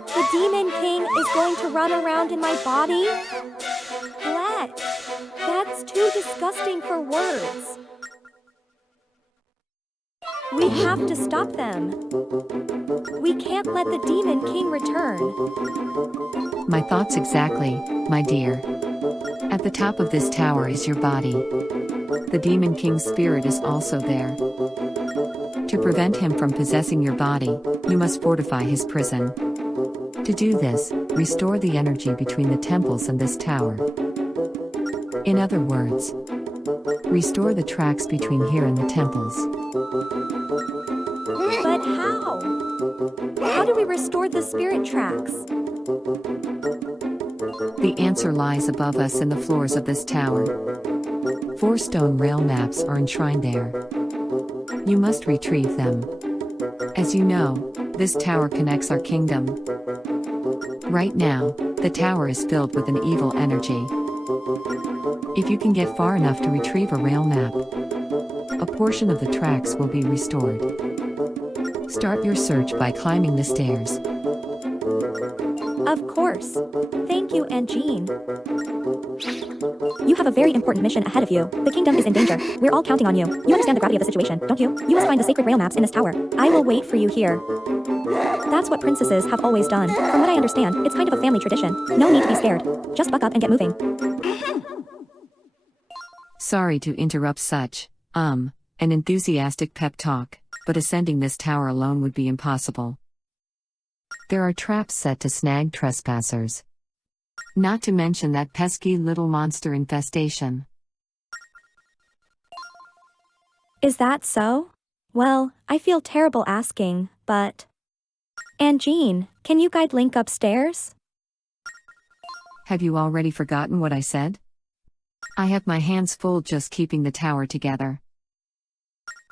The Demon King is going to run around in my body? Black! That's too disgusting for words. We have to stop them. We can't let the Demon King return. My thoughts exactly, my dear. At the top of this tower is your body. The Demon King's spirit is also there. To prevent him from possessing your body, you must fortify his prison. To do this, restore the energy between the temples and this tower. In other words, restore the tracks between here and the temples. But how? How do we restore the spirit tracks? The answer lies above us in the floors of this tower. 4 stone rail maps are enshrined there. You must retrieve them. As you know, this tower connects our kingdom. Right now, the tower is filled with an evil energy. If you can get far enough to retrieve a rail map, a portion of the tracks will be restored. Start your search by climbing the stairs. Of course. Thank you, Anjean. You have a very important mission ahead of you. The kingdom is in danger. We're all counting on you. You understand the gravity of the situation, don't you? You must find the sacred rail maps in this tower. I will wait for you here. That's what princesses have always done. From what I understand, it's kind of a family tradition. No need to be scared. Just buck up and get moving. Sorry to interrupt such, an enthusiastic pep talk, but ascending this tower alone would be impossible. There are traps set to snag trespassers. Not to mention that pesky little monster infestation. Is that so? Well, I feel terrible asking, but... Anjean, can you guide Link upstairs? Have you already forgotten what I said? I have my hands full just keeping the tower together.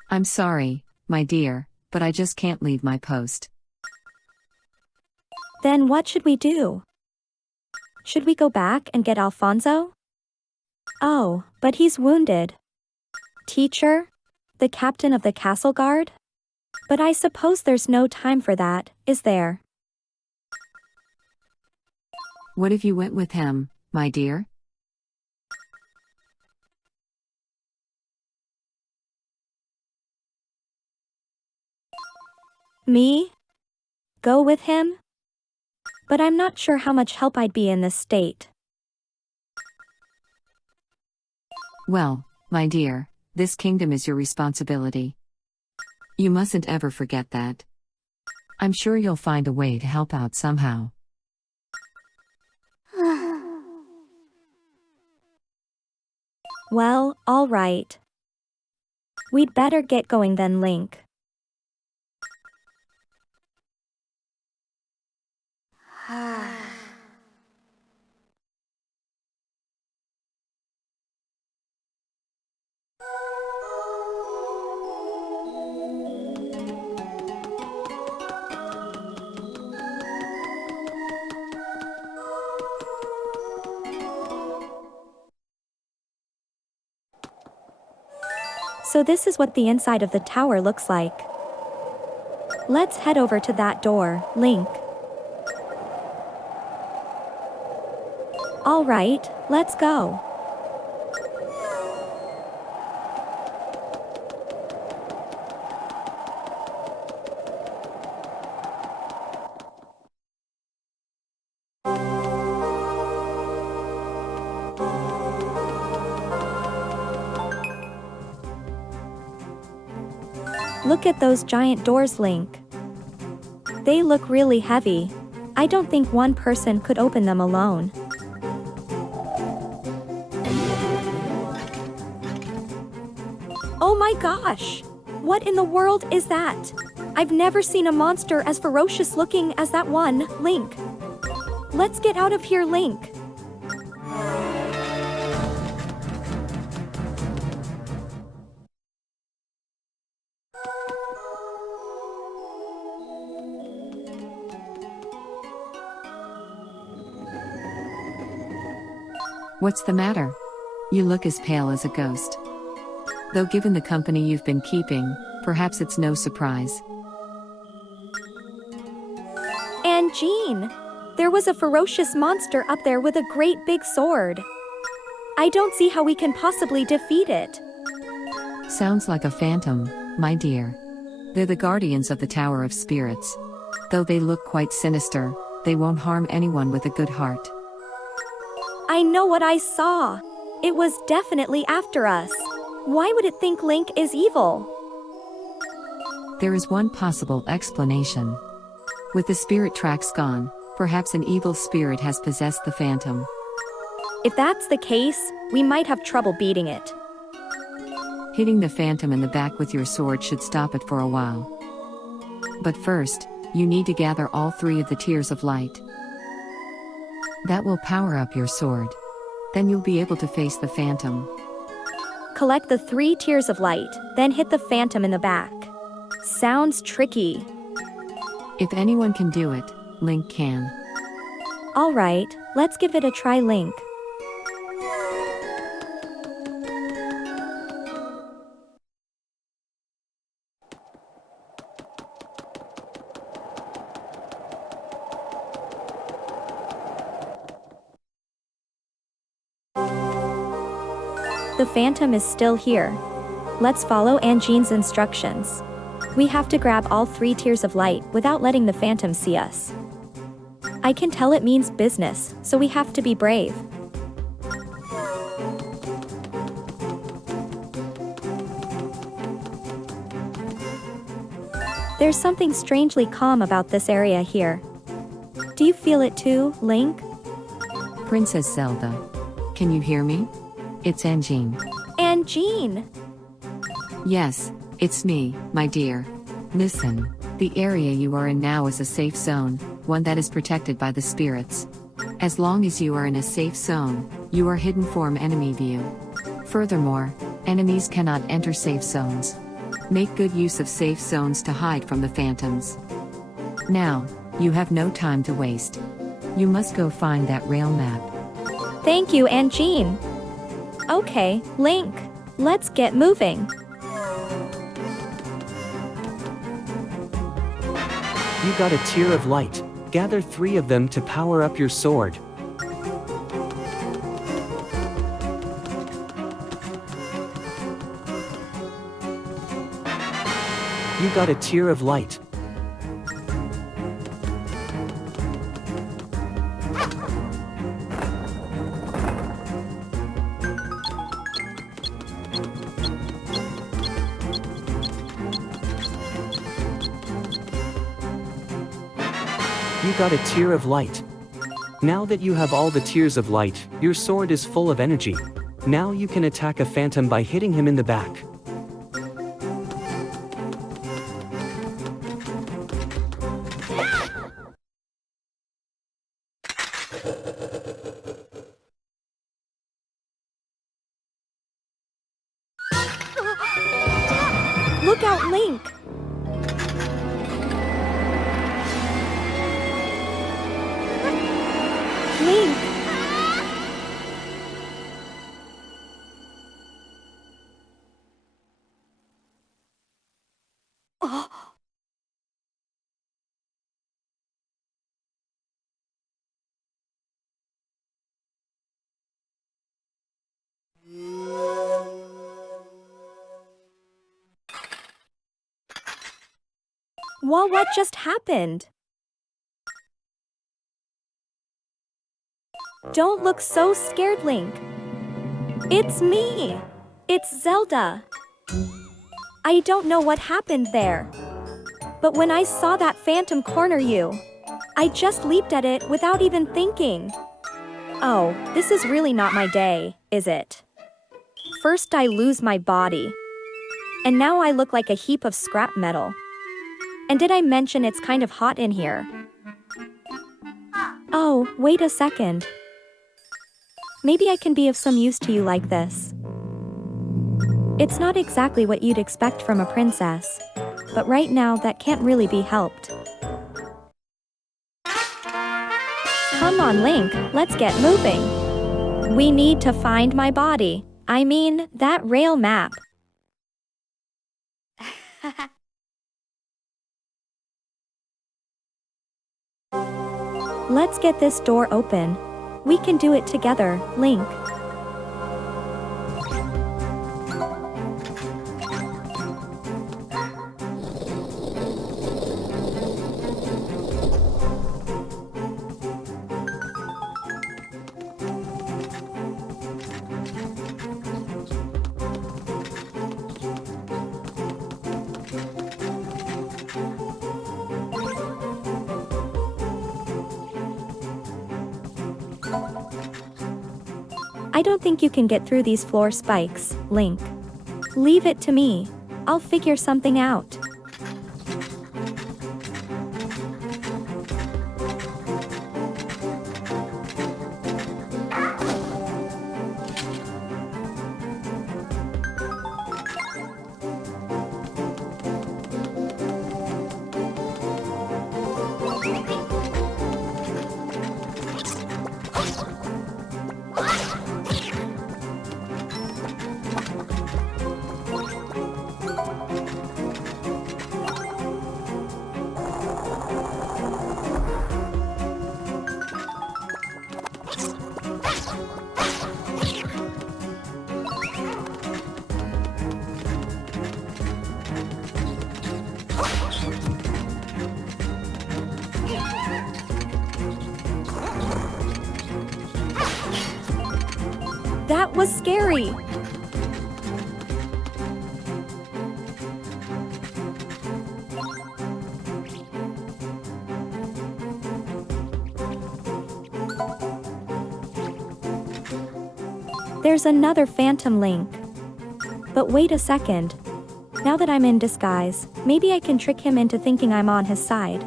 I'm sorry, my dear, but I just can't leave my post. Then what should we do? Should we go back and get Alfonso? Oh, but he's wounded. Teacher? The captain of the castle guard? But I suppose there's no time for that, is there? What if you went with him, my dear? Me? Go with him? But I'm not sure how much help I'd be in this state. Well, my dear, this kingdom is your responsibility. You mustn't ever forget that. I'm sure you'll find a way to help out somehow. Well, all right. We'd better get going then, Link. So this is what the inside of the tower looks like. Let's head over to that door, Link. All right, let's go. Look at those giant doors, Link. They look really heavy. I don't think one person could open them alone. Oh my gosh! What in the world is that? I've never seen a monster as ferocious looking as that one, Link. Let's get out of here, Link. What's the matter? You look as pale as a ghost. Though given the company you've been keeping, perhaps it's no surprise. Anjean! There was a ferocious monster up there with a great big sword. I don't see how we can possibly defeat it. Sounds like a phantom, my dear. They're the guardians of the Tower of Spirits. Though they look quite sinister, they won't harm anyone with a good heart. I know what I saw. It was definitely after us. Why would it think Link is evil? There is one possible explanation. With the spirit tracks gone, perhaps an evil spirit has possessed the phantom. If that's the case, we might have trouble beating it. Hitting the phantom in the back with your sword should stop it for a while. But first, you need to gather all 3 of the Tears of Light. That will power up your sword. Then you'll be able to face the phantom. Collect the 3 Tears of Light, then hit the phantom in the back. Sounds tricky. If anyone can do it, Link can. All right, let's give it a try, Link. The phantom is still here. Let's follow Anjean's instructions. We have to grab all 3 Tears of Light without letting the phantom see us. I can tell it means business, so we have to be brave. There's something strangely calm about this area here. Do you feel it too, Link? Princess Zelda. Can you hear me? It's Anjean. Anjean! Yes, it's me, my dear. Listen, the area you are in now is a safe zone, one that is protected by the spirits. As long as you are in a safe zone, you are hidden from enemy view. Furthermore, enemies cannot enter safe zones. Make good use of safe zones to hide from the phantoms. Now, You have no time to waste. You must go find that rail map. Thank you, Anjean. Okay, Link. Let's get moving. You got a tear of light. Gather 3 of them to power up your sword. You got a tear of light. You got a tear of light. Now that you have all the tears of light, your sword is full of energy. Now you can attack a phantom by hitting him in the back. Look out, Link! Link! Oh. Well, what just happened? Don't look so scared, Link. It's me. It's Zelda. I don't know what happened there. But when I saw that phantom corner you, I just leaped at it without even thinking. Oh, this is really not my day, is it? First I lose my body. And now I look like a heap of scrap metal. And did I mention it's kind of hot in here? Oh, wait a second. Maybe I can be of some use to you like this. It's not exactly what you'd expect from a princess, but right now that can't really be helped. Come on, Link, let's get moving. We need to find my body. I mean, that rail map. Let's get this door open. We can do it together, Link. I don't think you can get through these floor spikes, Link. Leave it to me. I'll figure something out. That was scary. There's another phantom Link. But wait a second. Now that I'm in disguise, maybe I can trick him into thinking I'm on his side.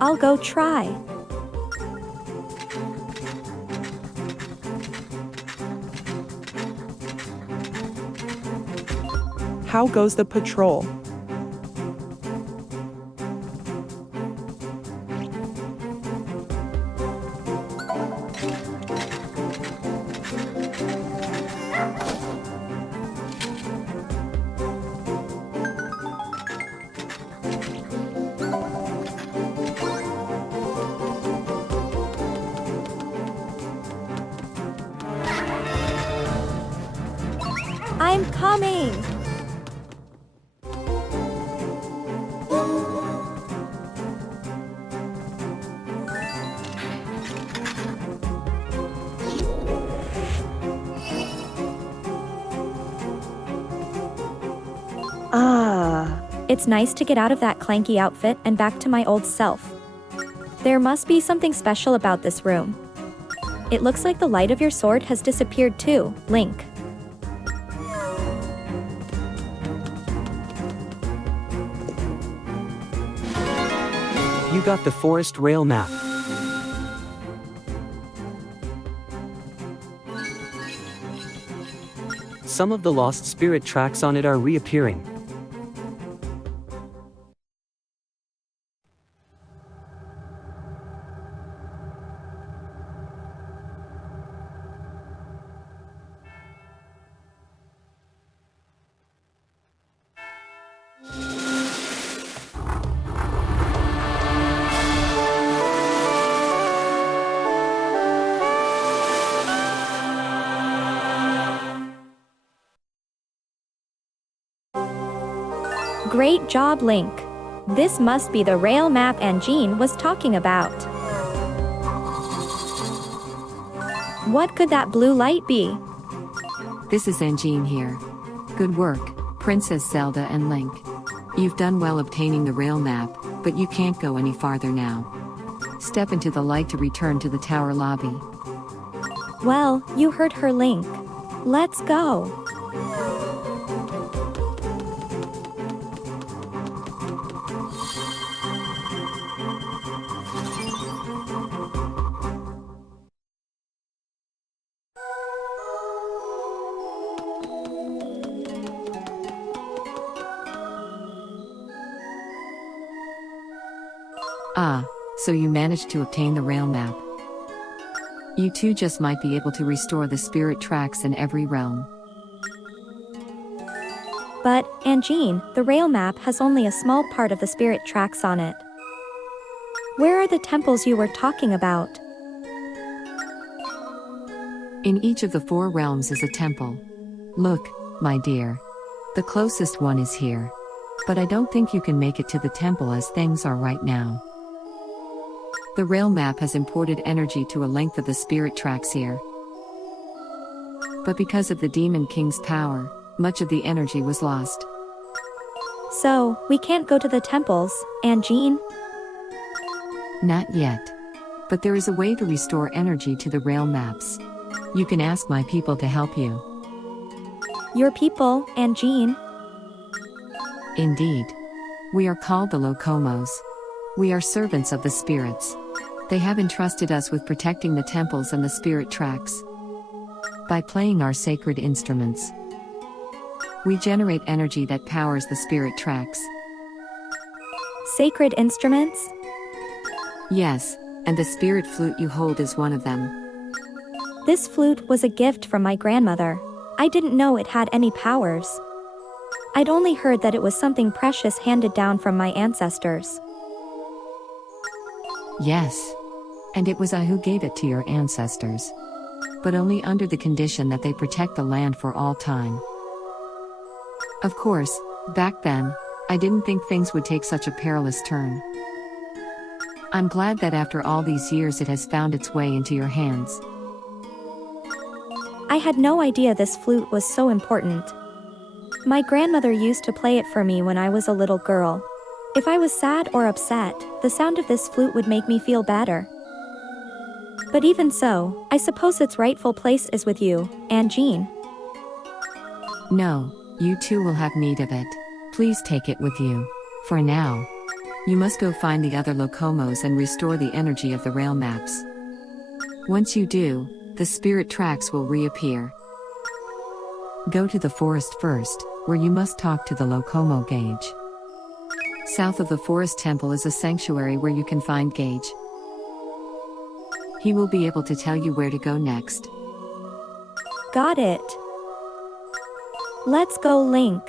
I'll go try. How goes the patrol? I'm coming! It's nice to get out of that clanky outfit and back to my old self. There must be something special about this room. It looks like the light of your sword has disappeared too, Link. You got the forest rail map. Some of the lost spirit tracks on it are reappearing. Great job, Link. This must be the rail map Anjean was talking about. What could that blue light be? This is Anjean here. Good work, Princess Zelda and Link. You've done well obtaining the rail map, but you can't go any farther now. Step into the light to return to the tower lobby. Well, you heard her, Link. Let's go. Ah, so you managed to obtain the rail map. You too just might be able to restore the spirit tracks in every realm. But, Anjean, the rail map has only a small part of the spirit tracks on it. Where are the temples you were talking about? In each of the 4 realms is a temple. Look, my dear. The closest one is here. But I don't think you can make it to the temple as things are right now. The rail map has imported energy to a length of the spirit tracks here. But because of the Demon King's power, much of the energy was lost. So, we can't go to the temples, Anjean? Not yet. But there is a way to restore energy to the rail maps. You can ask my people to help you. Your people, Anjean? Indeed. We are called the Locomos. We are servants of the spirits. They have entrusted us with protecting the temples and the spirit tracks. By playing our sacred instruments, we generate energy that powers the spirit tracks. Sacred instruments? Yes, and the spirit flute you hold is one of them. This flute was a gift from my grandmother. I didn't know it had any powers. I'd only heard that it was something precious handed down from my ancestors. Yes. And it was I who gave it to your ancestors. But only under the condition that they protect the land for all time. Of course, back then, I didn't think things would take such a perilous turn. I'm glad that after all these years it has found its way into your hands. I had no idea this flute was so important. My grandmother used to play it for me when I was a little girl. If I was sad or upset, the sound of this flute would make me feel better. But even so, I suppose its rightful place is with you, Anjean. No, you too will have need of it. Please take it with you. For now. You must go find the other Locomos and restore the energy of the rail maps. Once you do, the spirit tracks will reappear. Go to the forest first, where you must talk to the Locomo Gauge. South of the forest temple is a sanctuary where you can find Gauge. He will be able to tell you where to go next. Got it. Let's go, Link.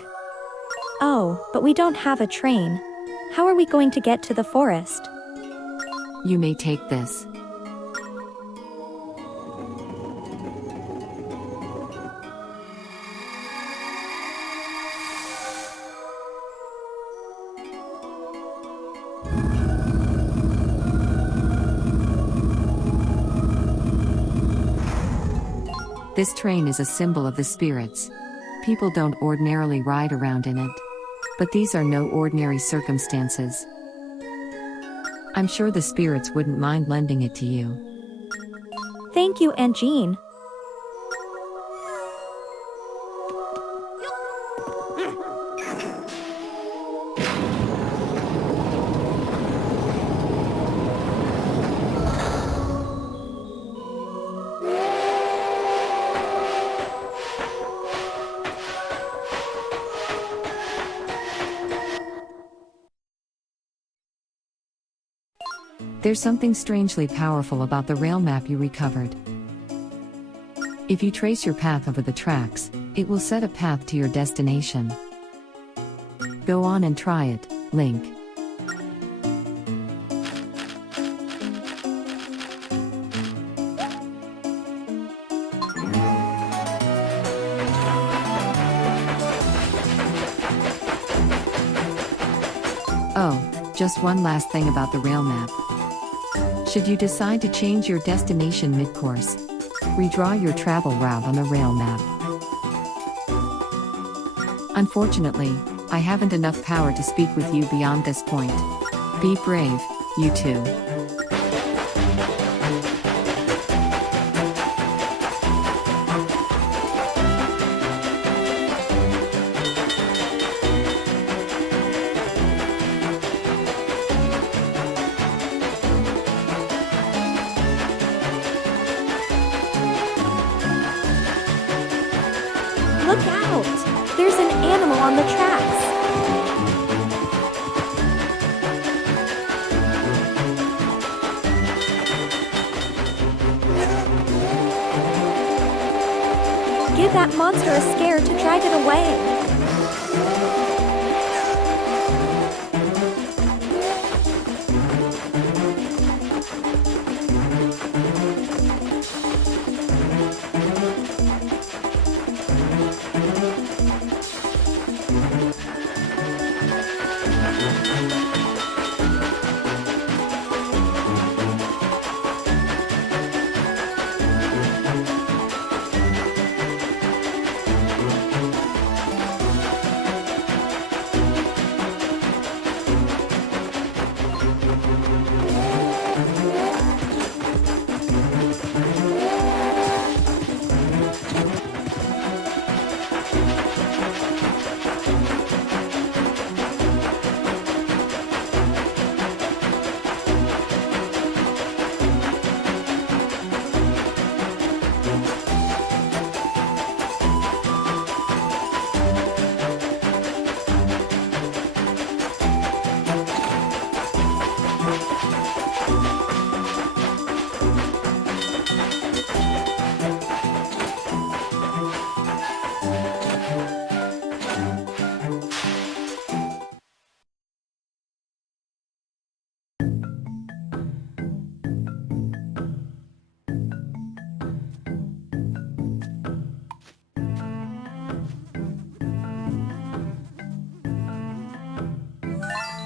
Oh, but we don't have a train. How are we going to get to the forest? You may take this. This train is a symbol of the spirits. People don't ordinarily ride around in it. But these are no ordinary circumstances. I'm sure the spirits wouldn't mind lending it to you. Thank you, Anjean. There's something strangely powerful about the rail map you recovered. If you trace your path over the tracks, it will set a path to your destination. Go on and try it, Link. Oh, just one last thing about the rail map. Should you decide to change your destination mid-course, redraw your travel route on the rail map. Unfortunately, I haven't enough power to speak with you beyond this point. Be brave, you two. Look out! There's an animal on the tracks. Give that monster a scare to drive it away.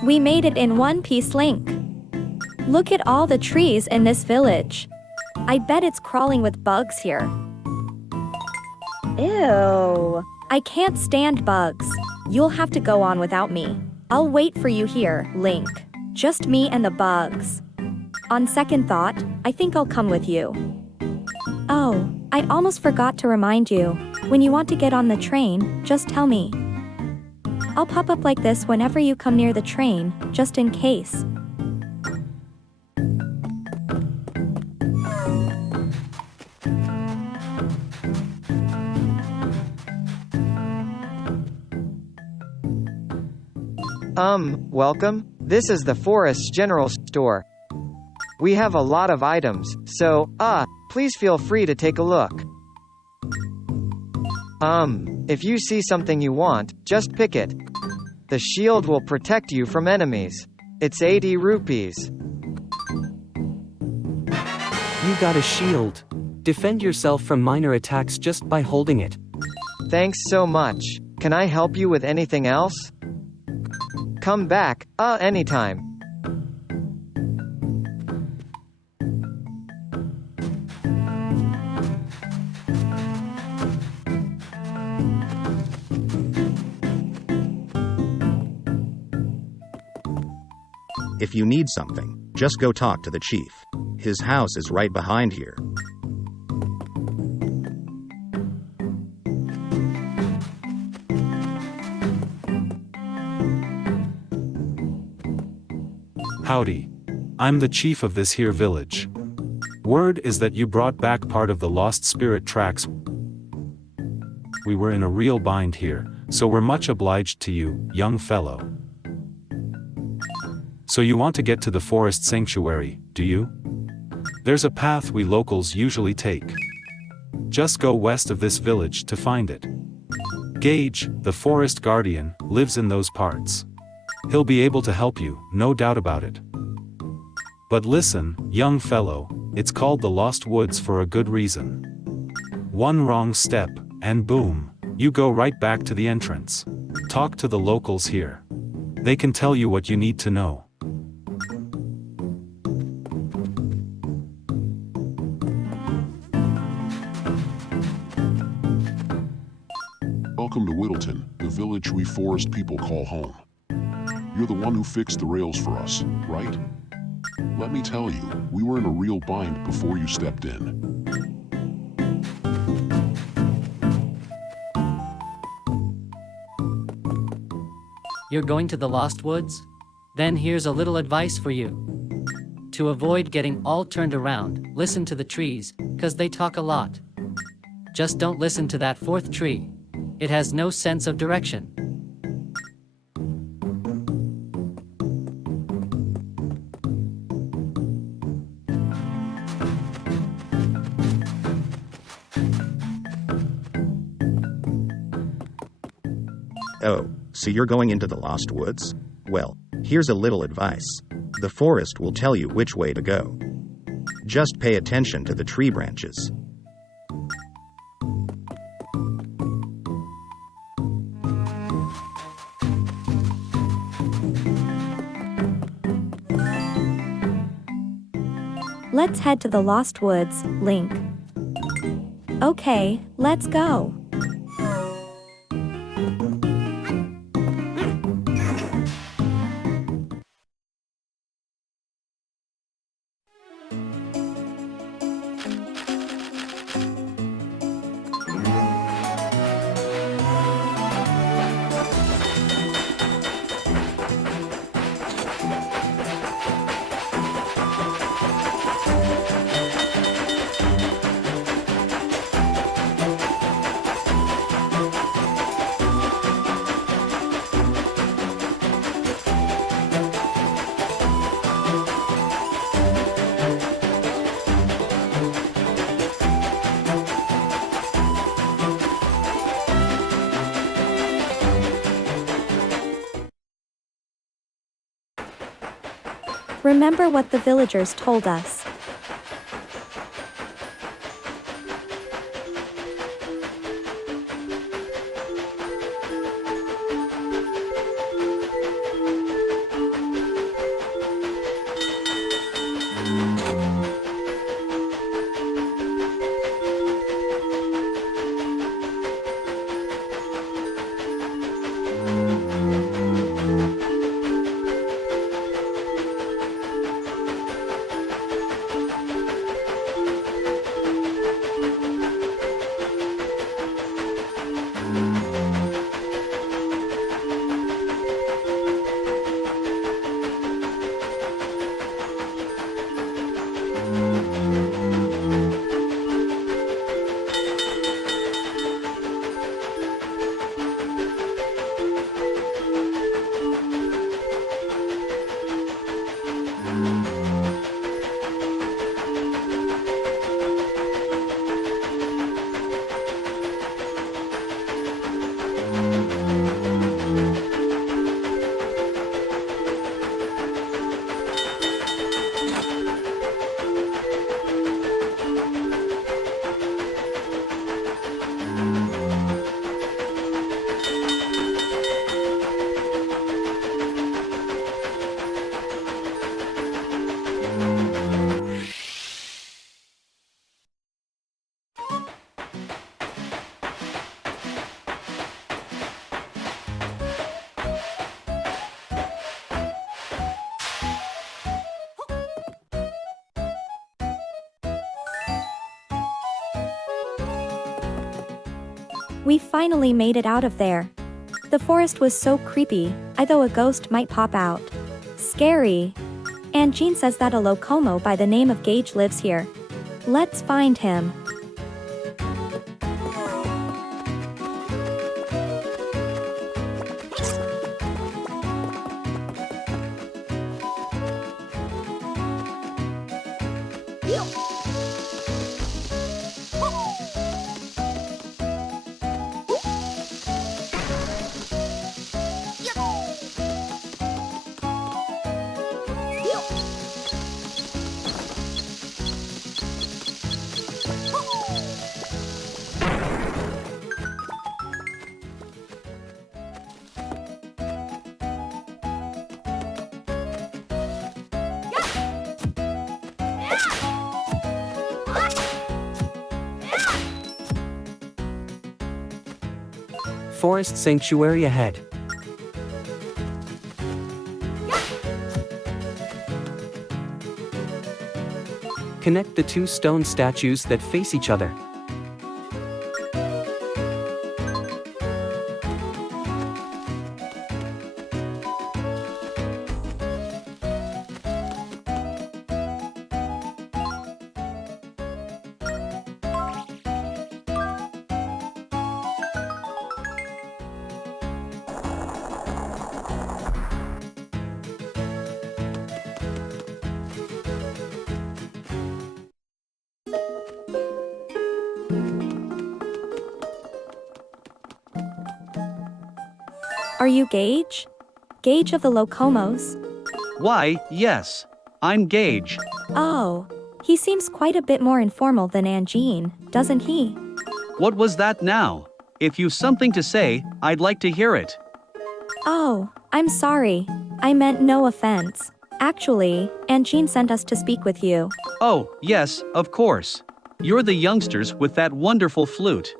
We made it in one piece, Link. Look at all the trees in this village. I bet it's crawling with bugs here. Ew. I can't stand bugs. You'll have to go on without me. I'll wait for you here, Link. Just me and the bugs. On second thought, I think I'll come with you. Oh, I almost forgot to remind you. When you want to get on the train, just tell me. I'll pop up like this whenever you come near the train, just in case. Welcome. This is the Forest's general store. We have a lot of items, so, please feel free to take a look. If you see something you want, just pick it. The shield will protect you from enemies. It's 80 rupees. You got a shield. Defend yourself from minor attacks just by holding it. Thanks so much. Can I help you with anything else? Come back, anytime. If you need something, just go talk to the chief. His house is right behind here. Howdy. I'm the chief of this here village. Word is that you brought back part of the lost spirit tracks. We were in a real bind here, so we're much obliged to you, young fellow. So you want to get to the forest sanctuary, do you? There's a path we locals usually take. Just go west of this village to find it. Gage, the forest guardian, lives in those parts. He'll be able to help you, no doubt about it. But listen, young fellow, it's called the Lost Woods for a good reason. One wrong step, and boom, you go right back to the entrance. Talk to the locals here. They can tell you what you need to know. Welcome to Whittleton, the village we forest people call home. You're the one who fixed the rails for us, right? Let me tell you, we were in a real bind before you stepped in. You're going to the Lost Woods? Then here's a little advice for you. To avoid getting all turned around, listen to the trees, 'cause they talk a lot. Just don't listen to that fourth tree. It has no sense of direction. Oh, so you're going into the Lost Woods? Well, here's a little advice. The forest will tell you which way to go. Just pay attention to the tree branches. Let's head to the Lost Woods, Link. Okay, let's go. Remember what the villagers told us. We finally made it out of there. The forest was so creepy, I thought a ghost might pop out. Scary. Anjean says that a Locomo by the name of Gage lives here. Let's find him. Forest sanctuary ahead. Connect the two stone statues that face each other. Are you Gage? Gage of the Locomos? Why, yes. I'm Gage. Oh. He seems quite a bit more informal than Anjean, doesn't he? What was that now? If you've something to say, I'd like to hear it. Oh, I'm sorry. I meant no offense. Actually, Anjean sent us to speak with you. Oh, yes, of course. You're the youngsters with that wonderful flute.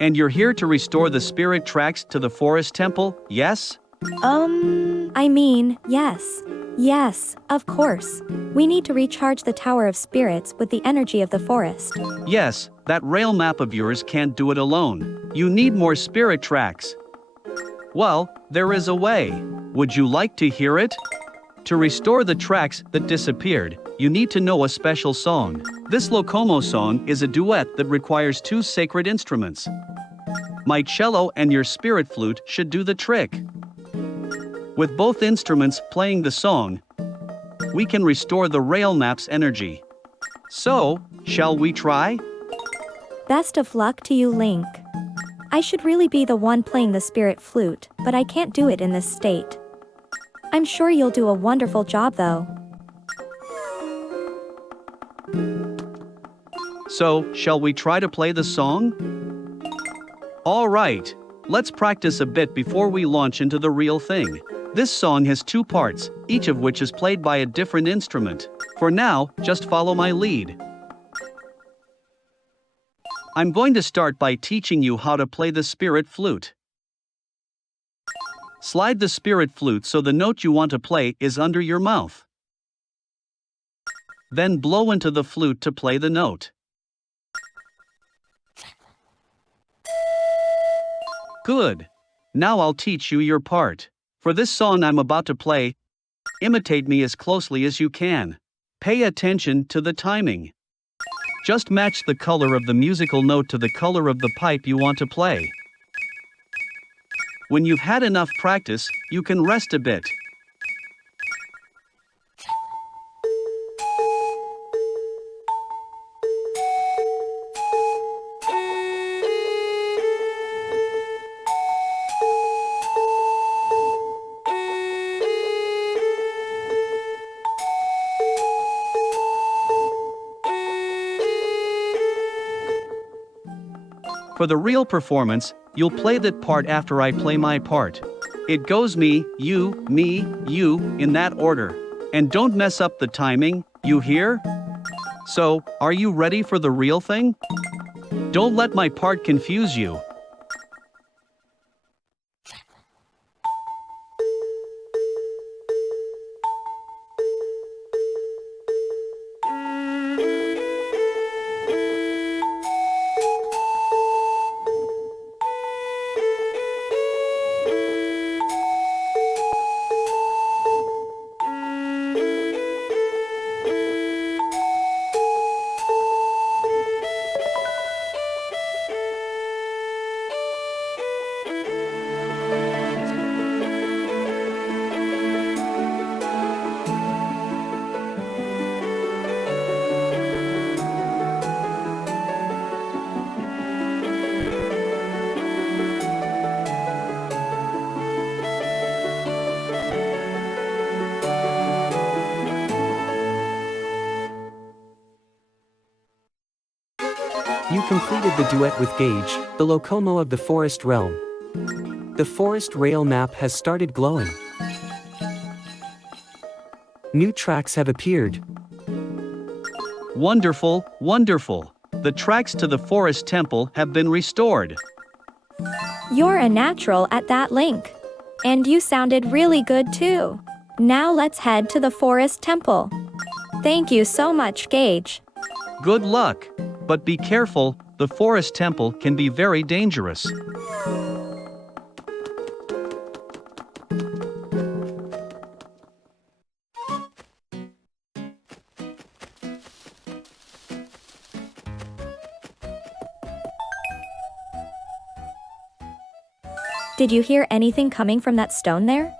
And you're here to restore the spirit tracks to the forest temple, yes? I mean, yes. Yes, of course. We need to recharge the Tower of Spirits with the energy of the forest. Yes, that rail map of yours can't do it alone. You need more spirit tracks. Well, there is a way. Would you like to hear it? To restore the tracks that disappeared, you need to know a special song. This Locomo song is a duet that requires two sacred instruments. My cello and your spirit flute should do the trick. With both instruments playing the song, we can restore the rail map's energy. So, shall we try? Best of luck to you, Link. I should really be the one playing the spirit flute, but I can't do it in this state. I'm sure you'll do a wonderful job though. So, shall we try to play the song? All right, let's practice a bit before we launch into the real thing. This song has two parts, each of which is played by a different instrument. For now, just follow my lead. I'm going to start by teaching you how to play the spirit flute. Slide the spirit flute so the note you want to play is under your mouth. Then blow into the flute to play the note. Good. Now I'll teach you your part. For this song I'm about to play, imitate me as closely as you can. Pay attention to the timing. Just match the color of the musical note to the color of the pipe you want to play. When you've had enough practice, you can rest a bit. For the real performance, you'll play that part after I play my part. It goes me, you, in that order. And don't mess up the timing, you hear? So, are you ready for the real thing? Don't let my part confuse you. You completed the duet with Gage, the Locomo of the Forest Realm. The forest rail map has started glowing. New tracks have appeared. Wonderful, wonderful. The tracks to the forest temple have been restored. You're a natural at that, Link. And you sounded really good too. Now let's head to the forest temple. Thank you so much, Gage. Good luck. But be careful, the forest temple can be very dangerous. Did you hear anything coming from that stone there?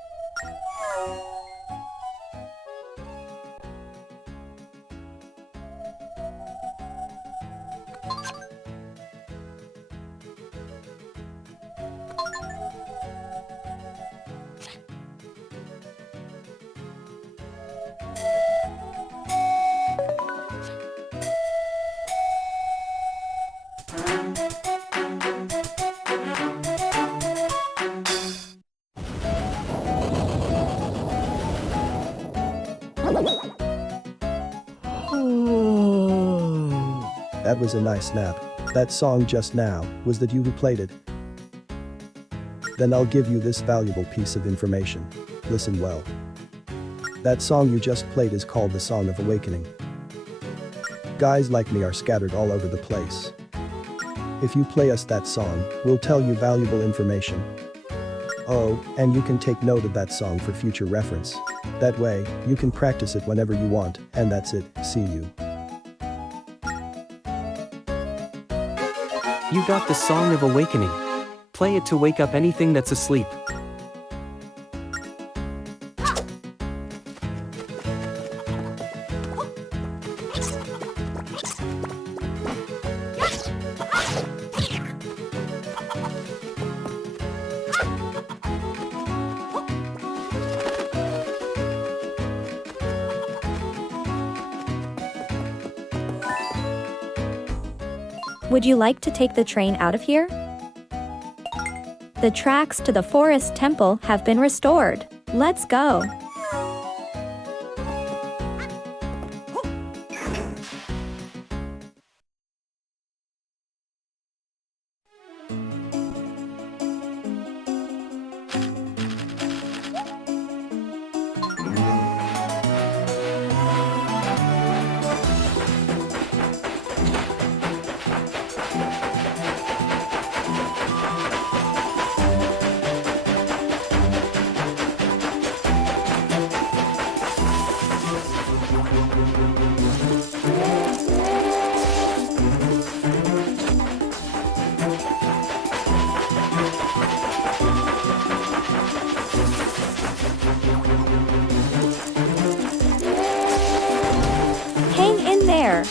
That was a nice nap. That song just now, was that you who played it? Then I'll give you this valuable piece of information. Listen well. That song you just played is called the Song of Awakening. Guys like me are scattered all over the place. If you play us that song, we'll tell you valuable information. Oh, and you can take note of that song for future reference. That way, you can practice it whenever you want, and that's it, see you. You got the Song of Awakening. Play it to wake up anything that's asleep. Would you like to take the train out of here? The tracks to the forest temple have been restored. Let's go. Hang in there.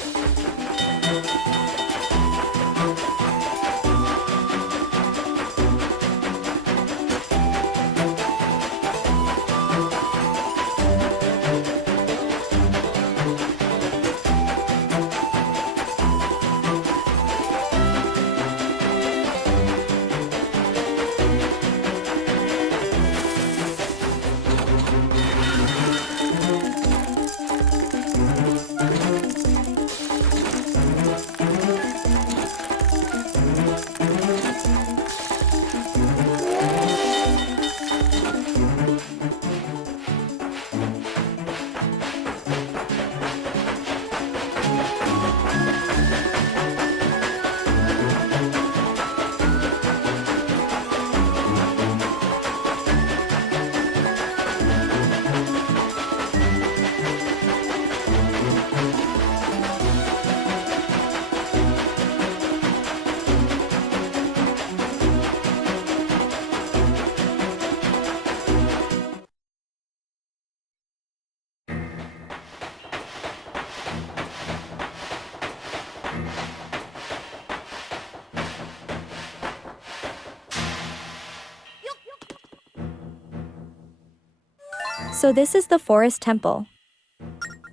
So this is the forest temple.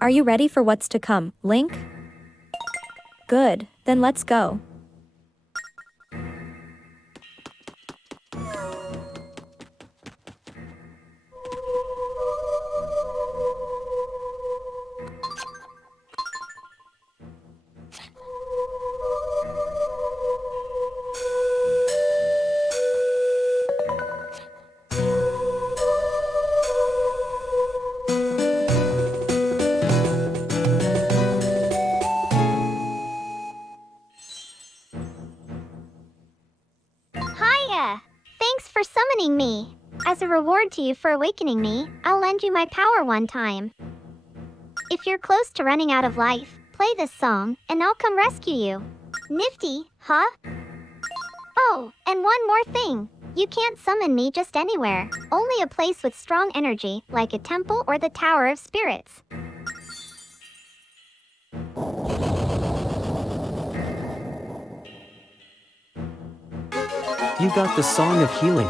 Are you ready for what's to come, Link? Good, then let's go. Yeah. Thanks for summoning me. As a reward to you for awakening me, I'll lend you my power one time. If you're close to running out of life, play this song, and I'll come rescue you. Nifty, huh? Oh, and one more thing. You can't summon me just anywhere. Only a place with strong energy, like a temple or the Tower of Spirits. You got the Song of Healing.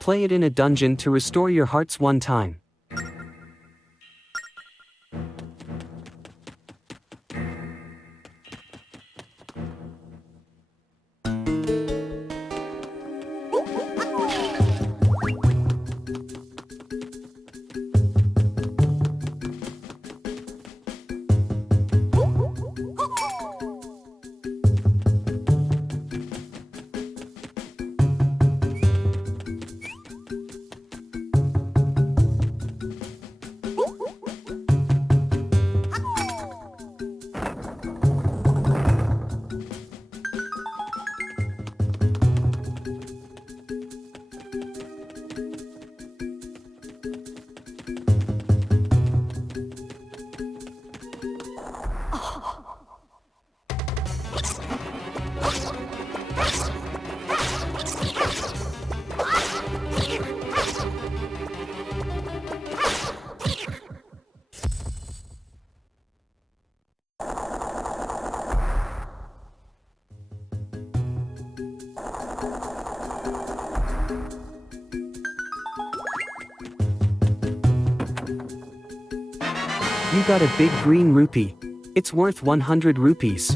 Play it in a dungeon to restore your hearts one time. You got a big green rupee. It's worth 100 rupees.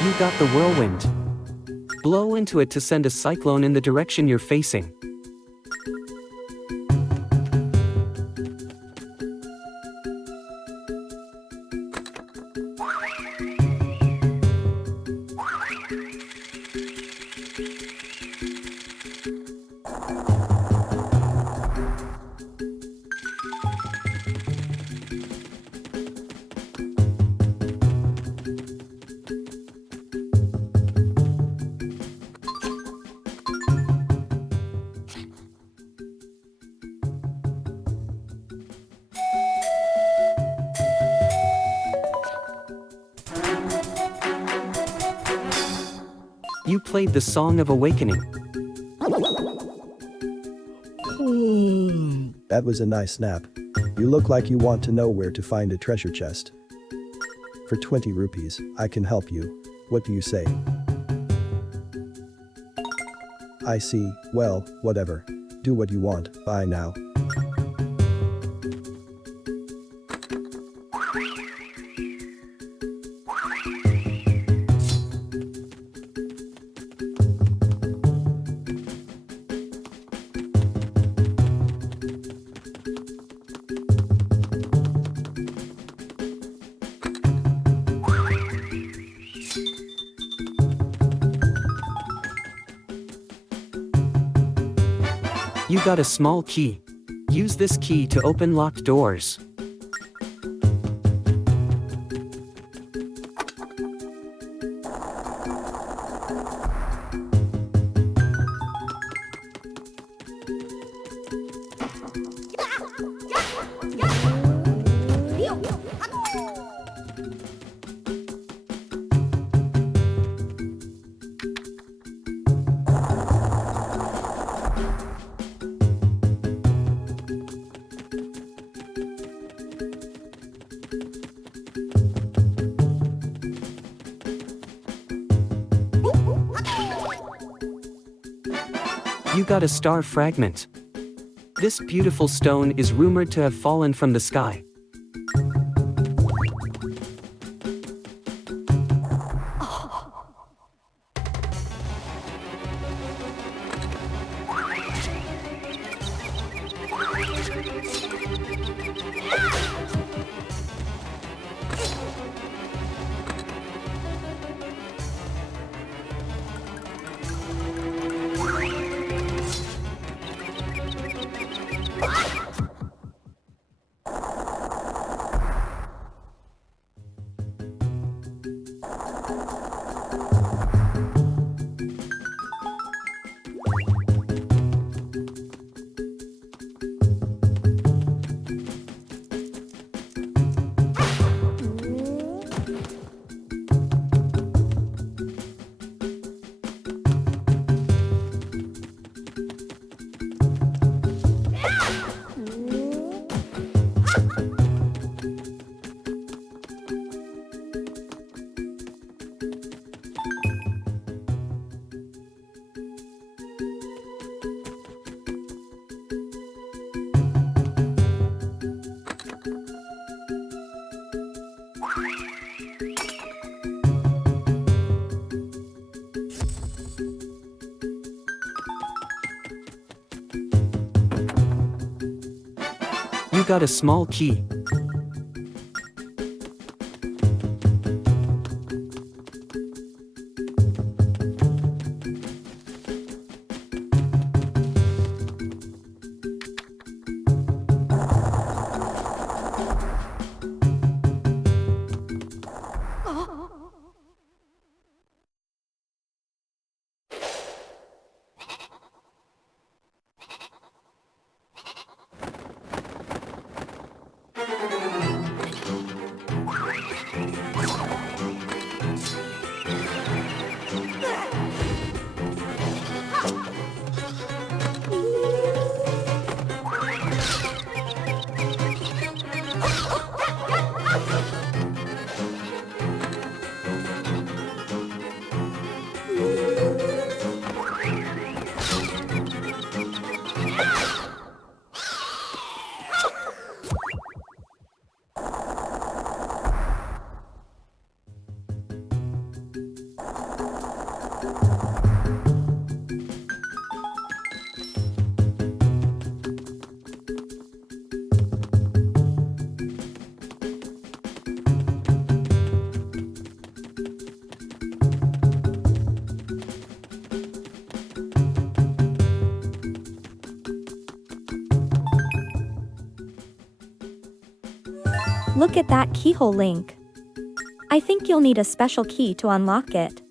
You got the whirlwind. Blow into it to send a cyclone in the direction you're facing. You played the Song of Awakening. That was a nice nap. You look like you want to know where to find a treasure chest. For 20 rupees, I can help you. What do you say? I see, well, whatever. Do what you want, bye now. You got a small key. Use this key to open locked doors. You got a star fragment. This beautiful stone is rumored to have fallen from the sky. You got a small key. Look at that keyhole, Link. I think you'll need a special key to unlock it.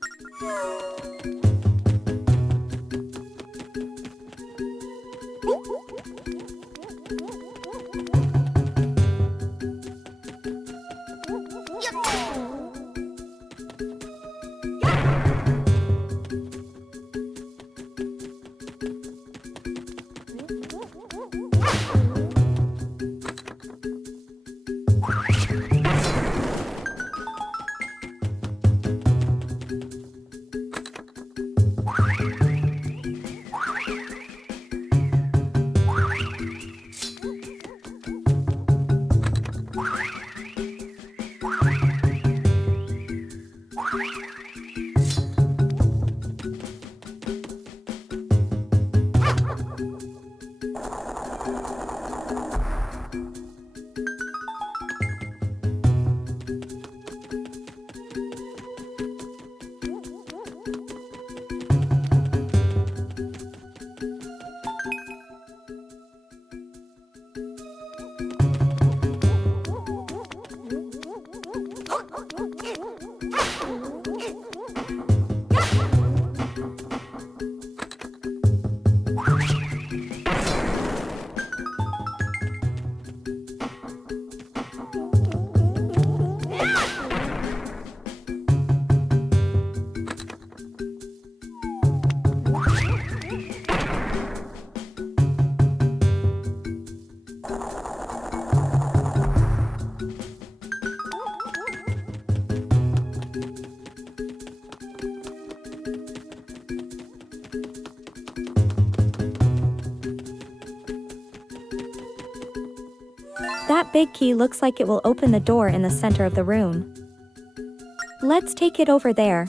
That big key looks like it will open the door in the center of the room. Let's take it over there.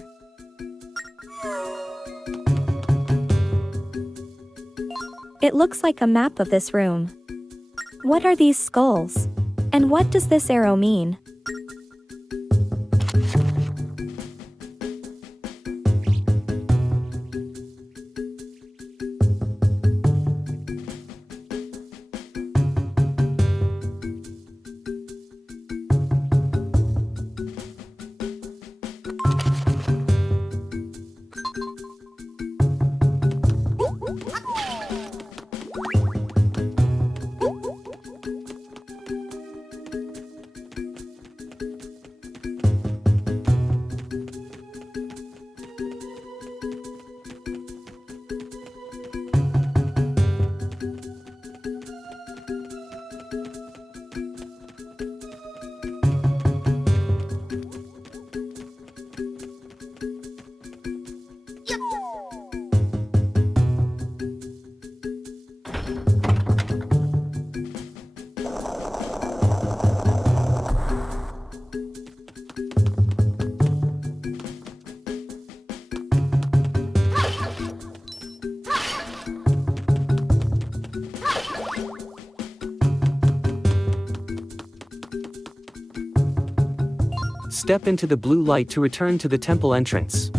It looks like a map of this room. What are these skulls? And what does this arrow mean? Step into the blue light to return to the temple entrance.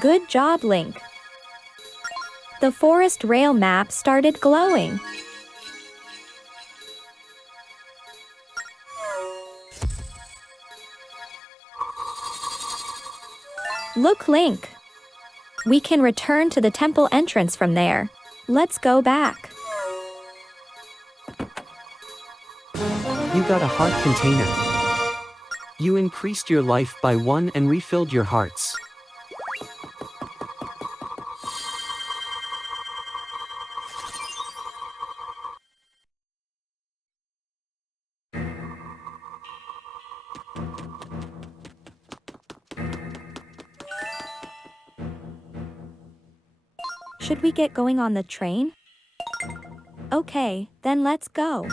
Good job, Link. The forest rail map started glowing. Look, Link. We can return to the temple entrance from there. Let's go back. You got a heart container. You increased your life by 1 and refilled your hearts. Should we get going on the train? Okay, then let's go.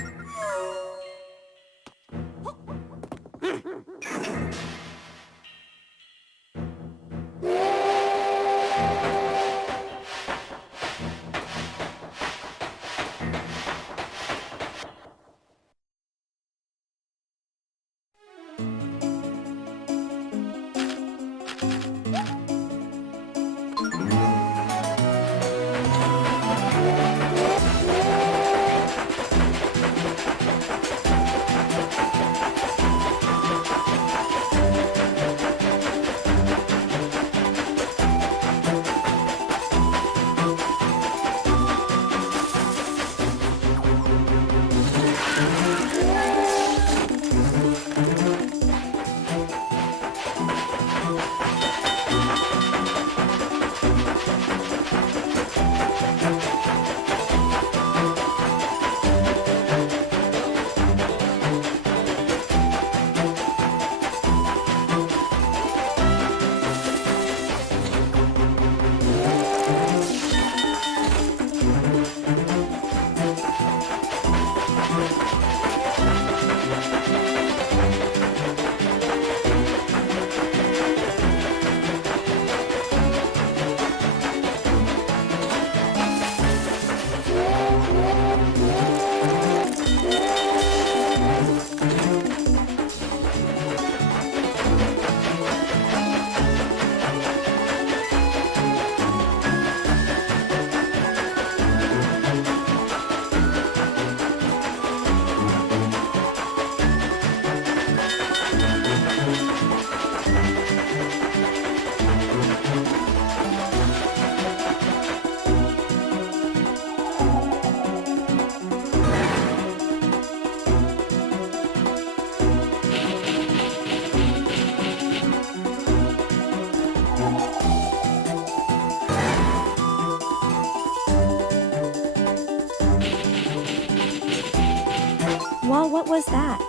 Well, what was that?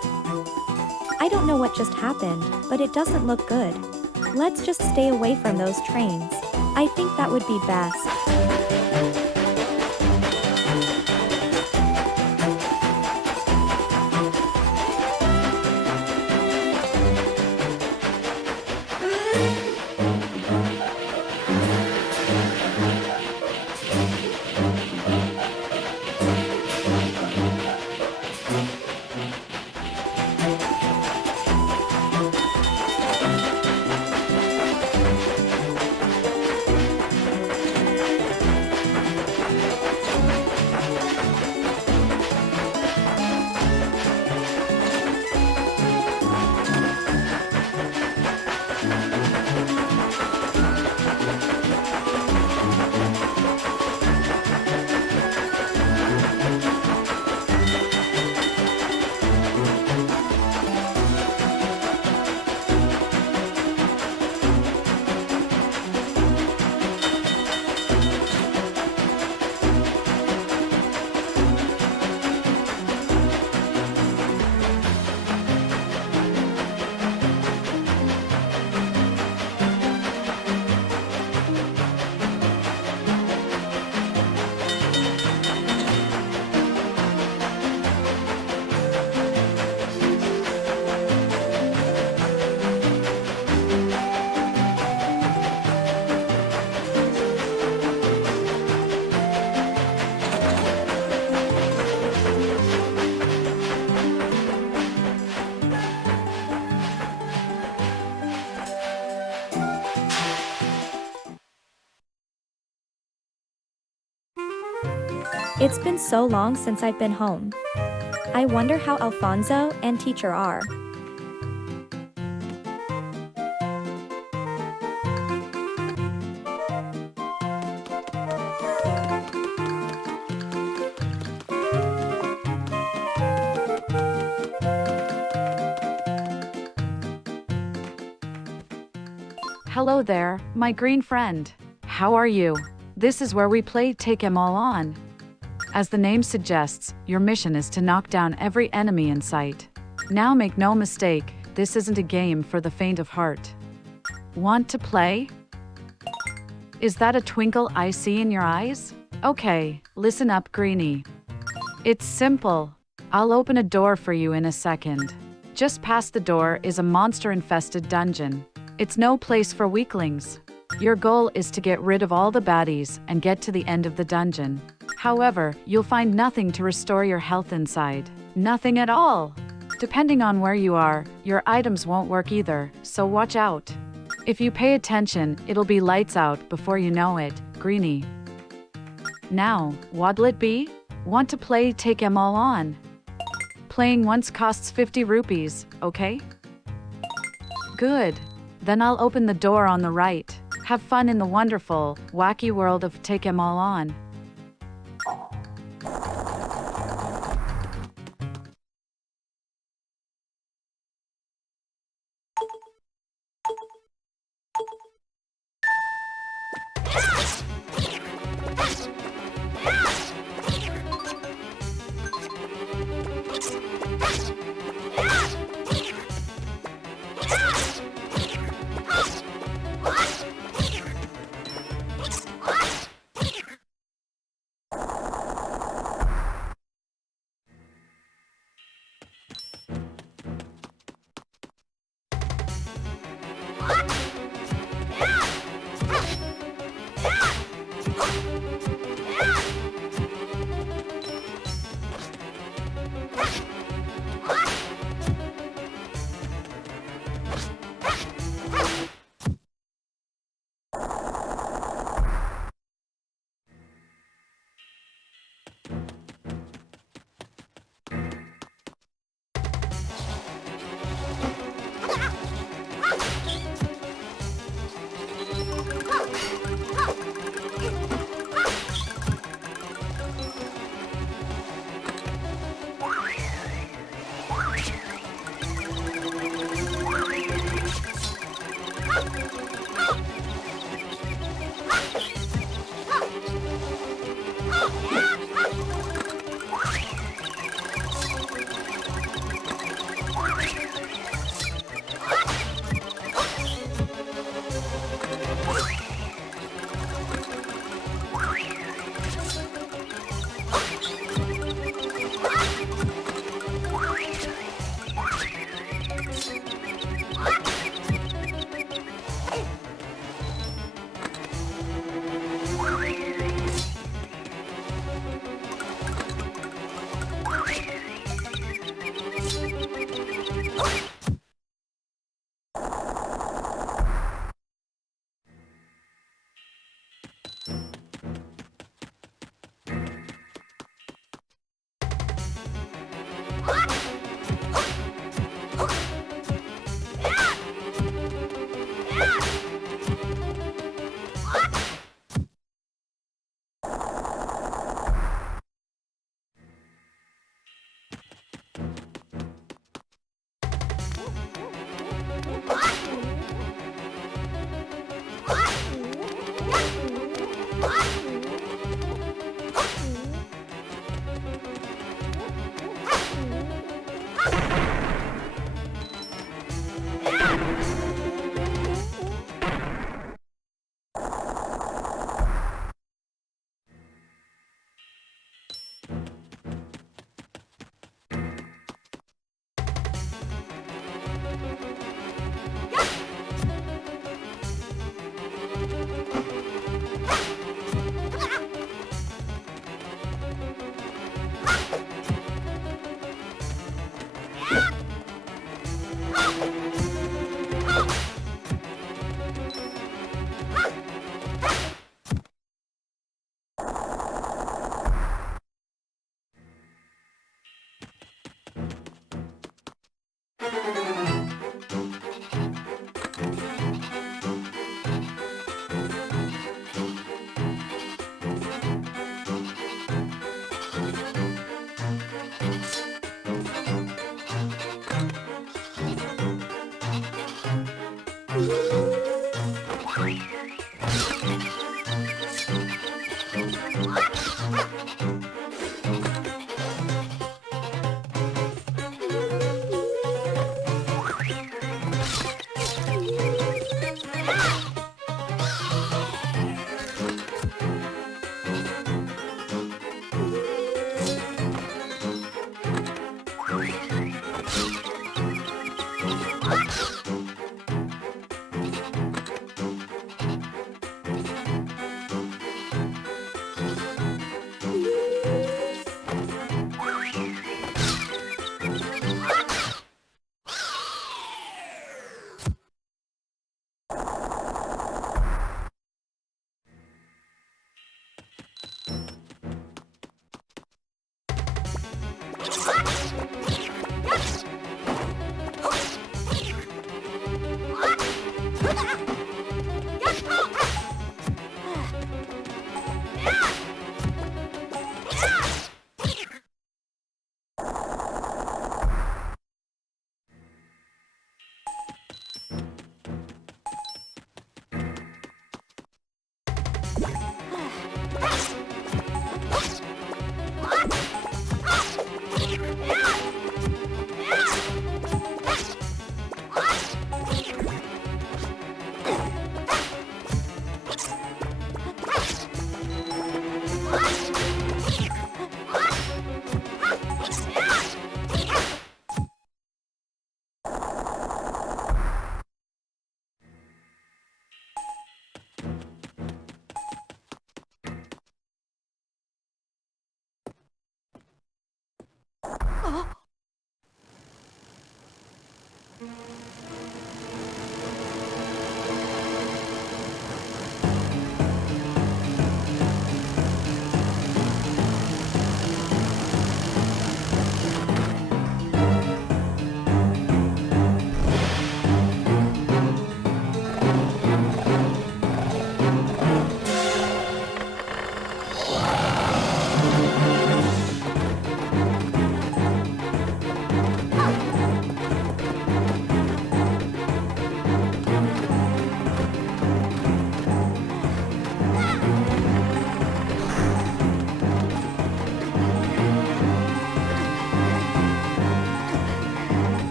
I don't know what just happened, but it doesn't look good. Let's just stay away from those trains. I think that would be best. It's been so long since I've been home. I wonder how Alfonso and teacher are. Hello there, my green friend. How are you? This is where we play Take 'Em All On. As the name suggests, your mission is to knock down every enemy in sight. Now make no mistake, this isn't a game for the faint of heart. Want to play? Is that a twinkle I see in your eyes? Okay, listen up, Greenie. It's simple. I'll open a door for you in a second. Just past the door is a monster-infested dungeon. It's no place for weaklings. Your goal is to get rid of all the baddies and get to the end of the dungeon. However, you'll find nothing to restore your health inside. Nothing at all. Depending on where you are, your items won't work either, so watch out. If you pay attention, it'll be lights out before you know it, Greenie. Now, what'll it be? Want to play Take 'Em All On? Playing once costs 50 rupees, okay? Good. Then I'll open the door on the right. Have fun in the wonderful, wacky world of Take 'Em All On.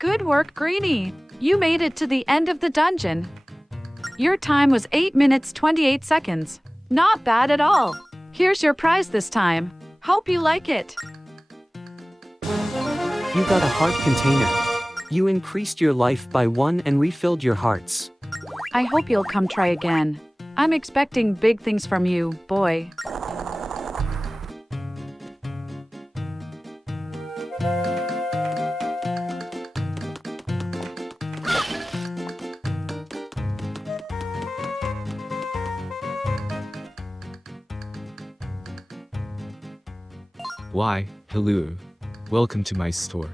Good work, Greenie! You made it to the end of the dungeon. Your time was 8 minutes 28 seconds. Not bad at all. Here's your prize this time. Hope you like it. You got a heart container. You increased your life by 1 and refilled your hearts. I hope you'll come try again. I'm expecting big things from you, boy. Why, hello. Welcome to my store.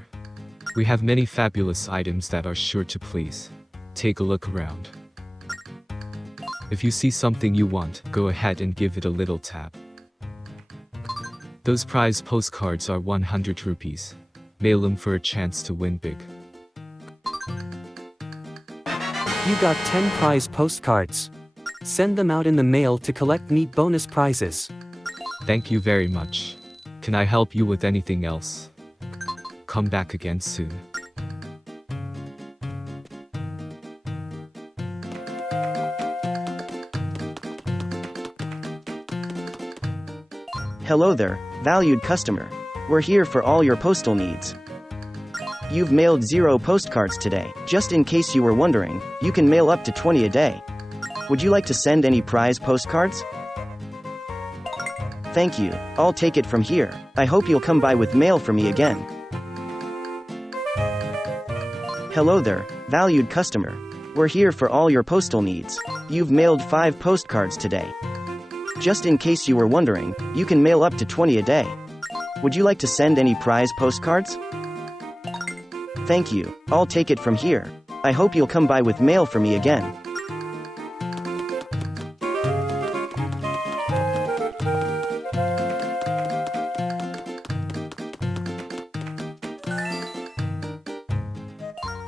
We have many fabulous items that are sure to please. Take a look around. If you see something you want, go ahead and give it a little tap. Those prize postcards are 100 rupees. Mail them for a chance to win big. You got 10 prize postcards. Send them out in the mail to collect neat bonus prizes. Thank you very much. Can I help you with anything else? Come back again soon. Hello there, valued customer. We're here for all your postal needs. You've mailed 0 postcards today. Just in case you were wondering, you can mail up to 20 a day. Would you like to send any prize postcards? Thank you, I'll take it from here. I hope you'll come by with mail for me again. Hello there, valued customer. We're here for all your postal needs. You've mailed 5 postcards today. Just in case you were wondering, you can mail up to 20 a day. Would you like to send any prize postcards? Thank you, I'll take it from here. I hope you'll come by with mail for me again.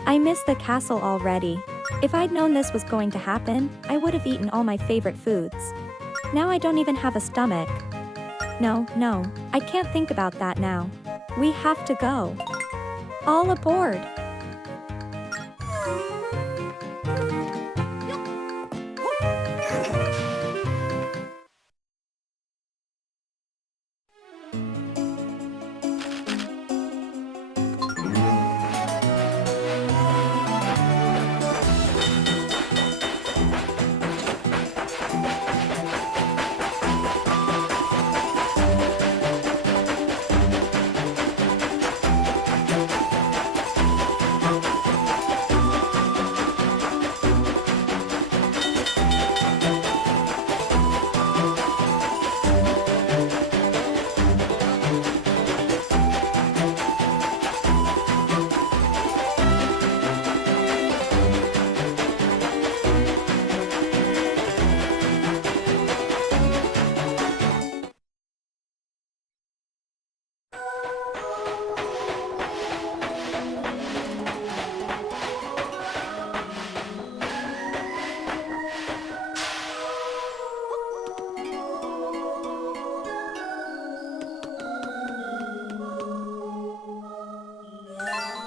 I miss the castle already. If I'd known this was going to happen, I would have eaten all my favorite foods. Now I don't even have a stomach. No, I can't think about that now. We have to go. All aboard!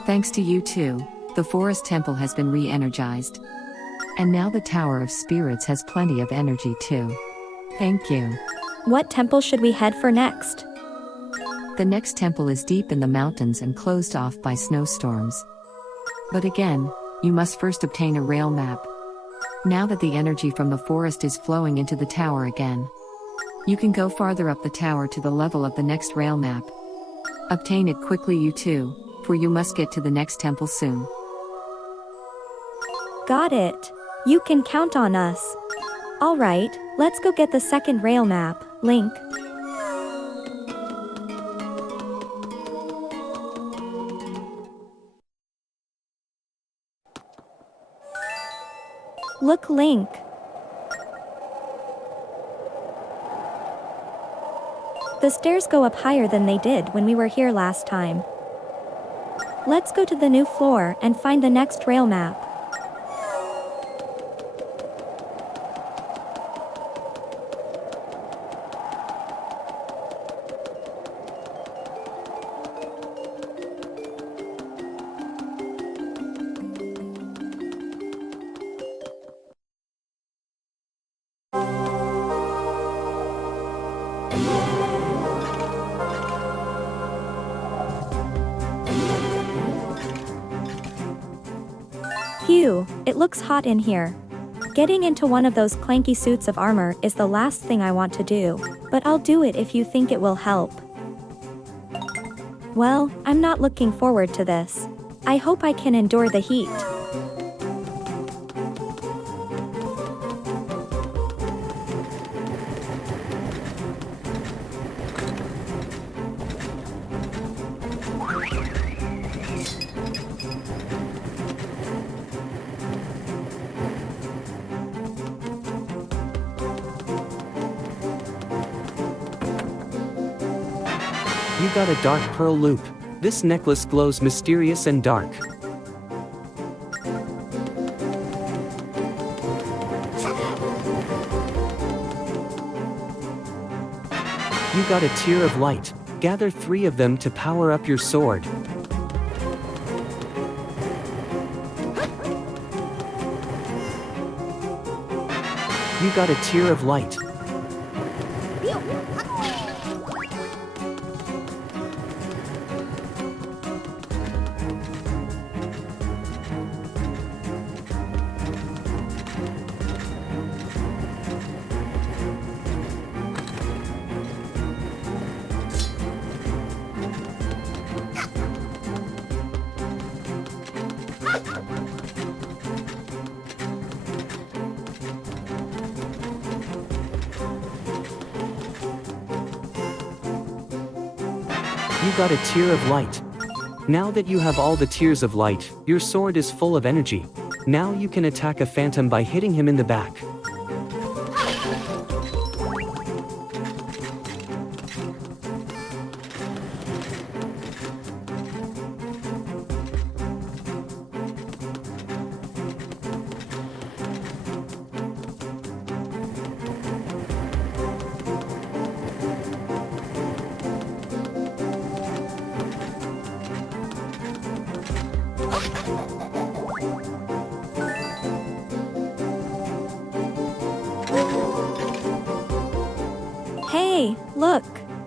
Thanks to you too, the forest temple has been re-energized. And now the Tower of Spirits has plenty of energy too. Thank you. What temple should we head for next? The next temple is deep in the mountains and closed off by snowstorms. But again, you must first obtain a rail map. Now that the energy from the forest is flowing into the tower again, you can go farther up the tower to the level of the next rail map. Obtain it quickly you too, for you must get to the next temple soon. Got it. You can count on us. Alright, let's go get the second rail map, Link. Look, Link. The stairs go up higher than they did when we were here last time. Let's go to the new floor and find the next rail map. Phew, it looks hot in here. Getting into one of those clanky suits of armor is the last thing I want to do, but I'll do it if you think it will help. Well, I'm not looking forward to this. I hope I can endure the heat. You got a dark pearl loop. This necklace glows mysterious and dark. You got a tear of light. Gather 3 of them to power up your sword. You got a tear of light. You got a tear of light. Now that you have all the tears of light, your sword is full of energy. Now you can attack a phantom by hitting him in the back. Hey, look!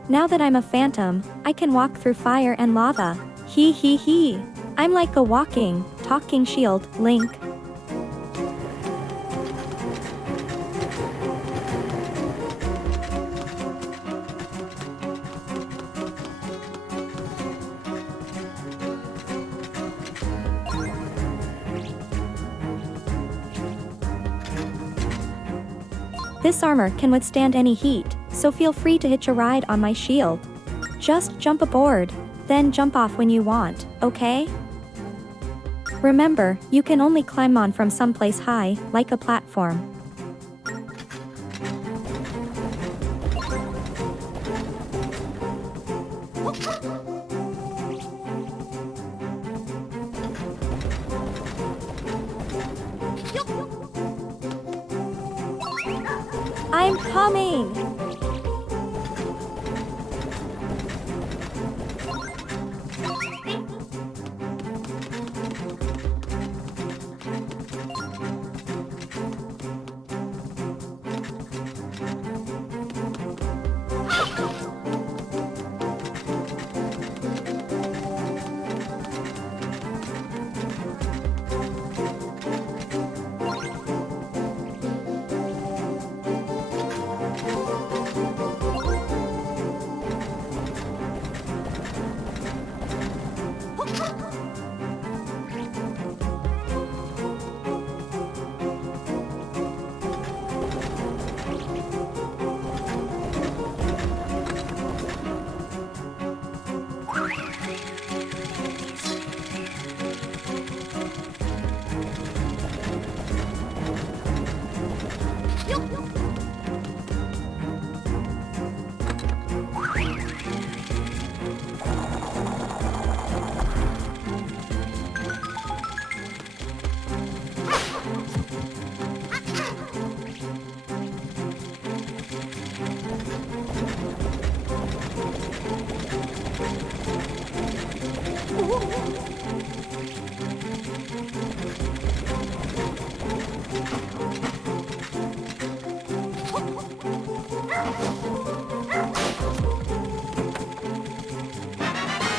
Now that I'm a phantom, I can walk through fire and lava. Hee hee hee! I'm like a walking, talking shield, Link. This armor can withstand any heat, so feel free to hitch a ride on my shield. Just jump aboard, then jump off when you want, okay? Remember, you can only climb on from someplace high, like a platform. I'm coming!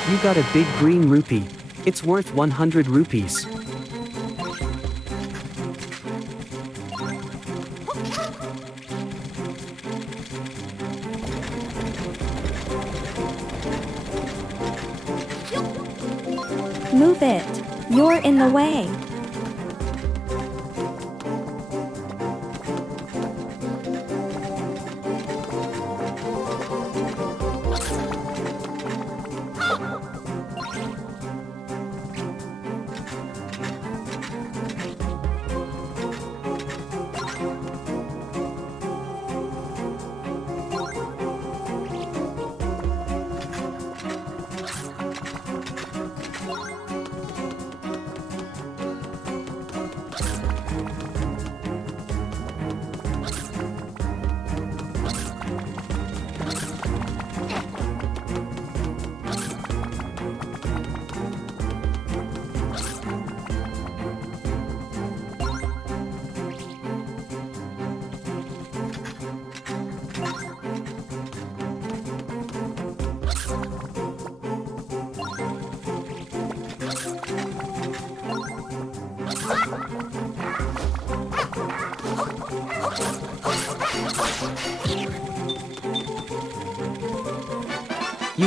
You got a big green rupee. It's worth 100 rupees. Move it! You're in the way!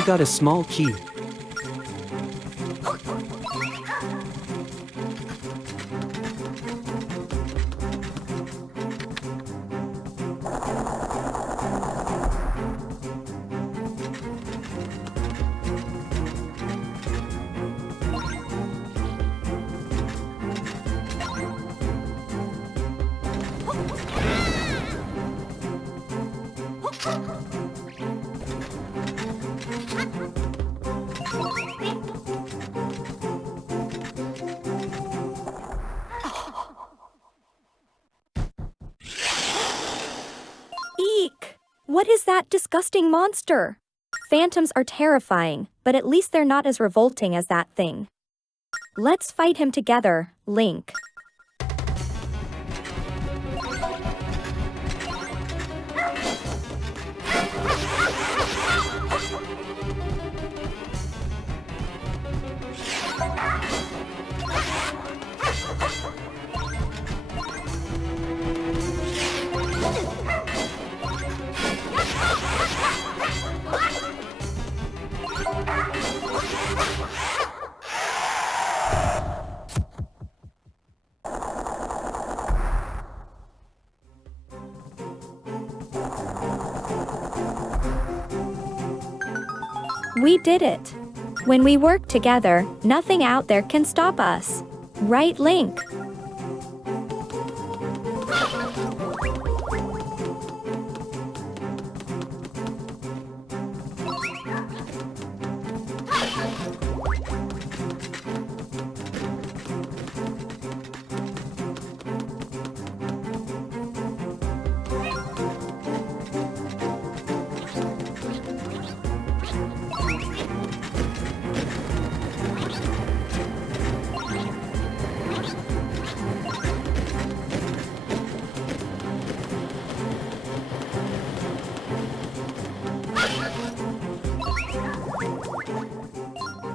got a small key. Eek! What is that disgusting monster? Phantoms are terrifying, but at least they're not as revolting as that thing. Let's fight him together, Link. We did it. When we work together, nothing out there can stop us. Right, Link?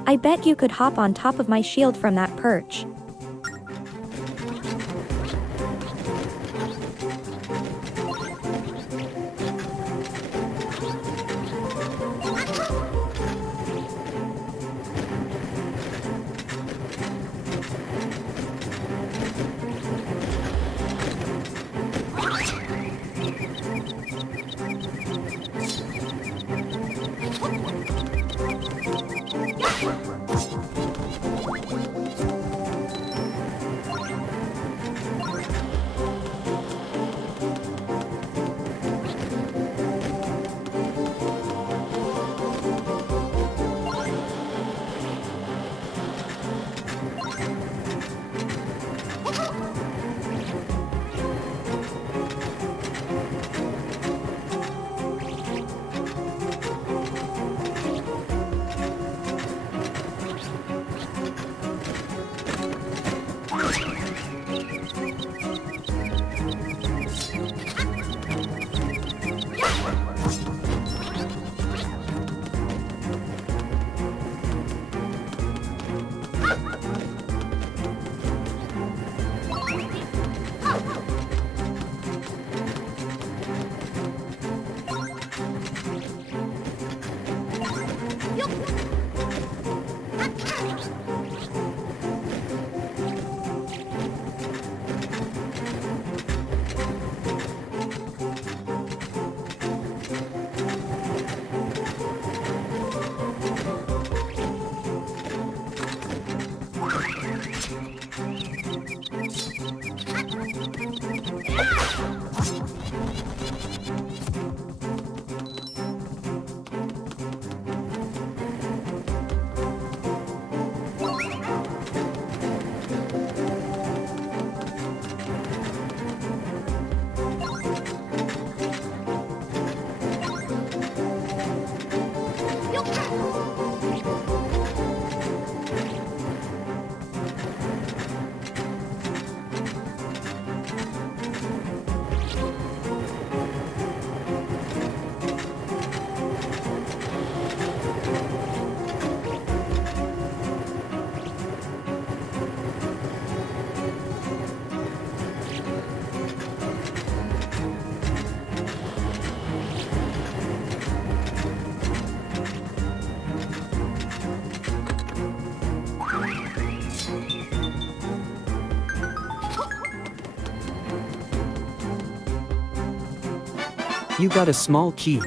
I bet you could hop on top of my shield from that perch. You got a small key.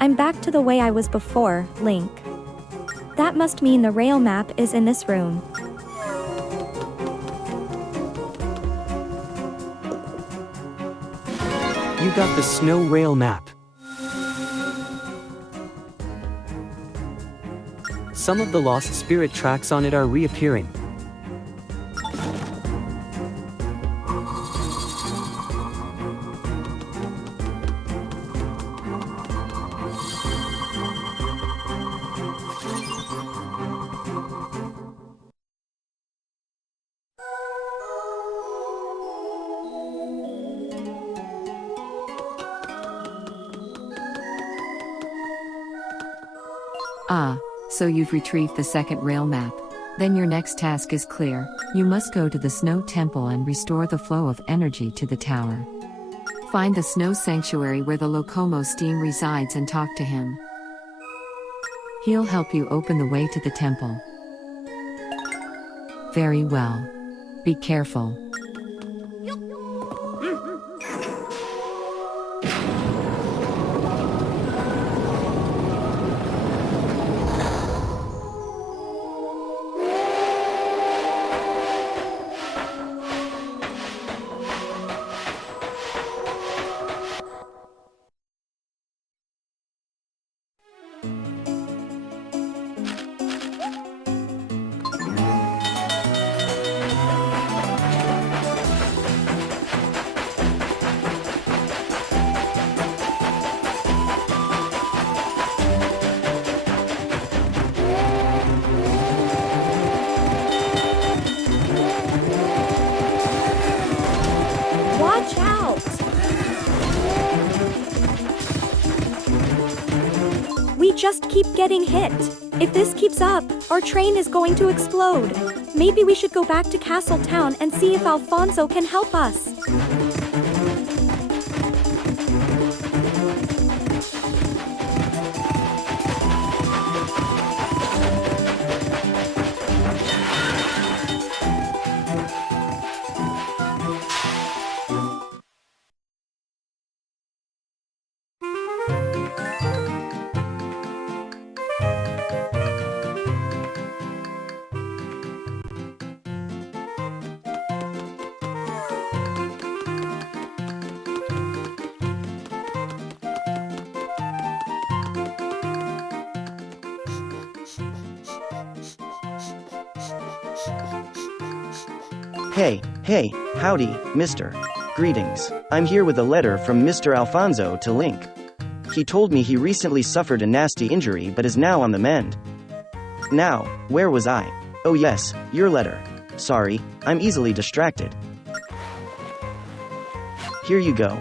I'm back to the way I was before, Link. That must mean the rail map is in this room. You got the snow rail map. Some of the lost spirit tracks on it are reappearing. Ah, so you've retrieved the second rail map. Then your next task is clear. You must go to the Snow Temple and restore the flow of energy to the tower. Find the Snow Sanctuary where the Locomo Steam resides and talk to him. He'll help you open the way to the temple. Very well. Be careful. Watch out! We just keep getting hit. If this keeps up, our train is going to explode. Maybe we should go back to Castle Town and see if Alfonso can help us. Hey, howdy, mister. Greetings. I'm here with a letter from Mr. Alfonso to Link. He told me he recently suffered a nasty injury but is now on the mend. Now, where was I? Oh yes, your letter. Sorry, I'm easily distracted. Here you go.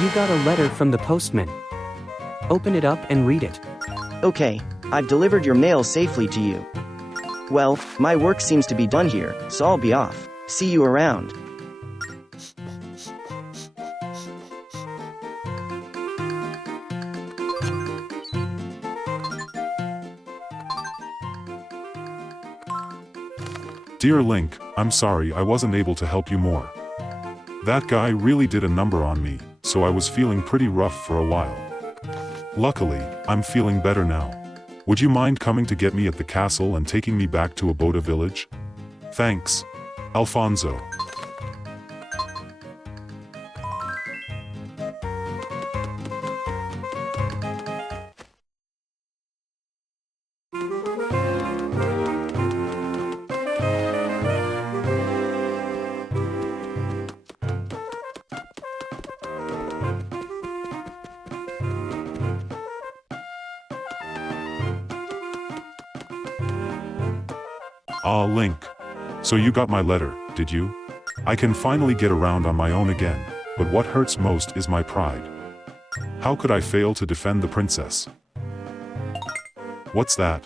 You got a letter from the postman. Open it up and read it. Okay, I've delivered your mail safely to you. Well, my work seems to be done here, so I'll be off. See you around. Dear Link, I'm sorry I wasn't able to help you more. That guy really did a number on me, so I was feeling pretty rough for a while. Luckily, I'm feeling better now. Would you mind coming to get me at the castle and taking me back to Aboda village? Thanks, Alfonso. Ah, Link. So you got my letter, did you? I can finally get around on my own again, but what hurts most is my pride. How could I fail to defend the princess? What's that?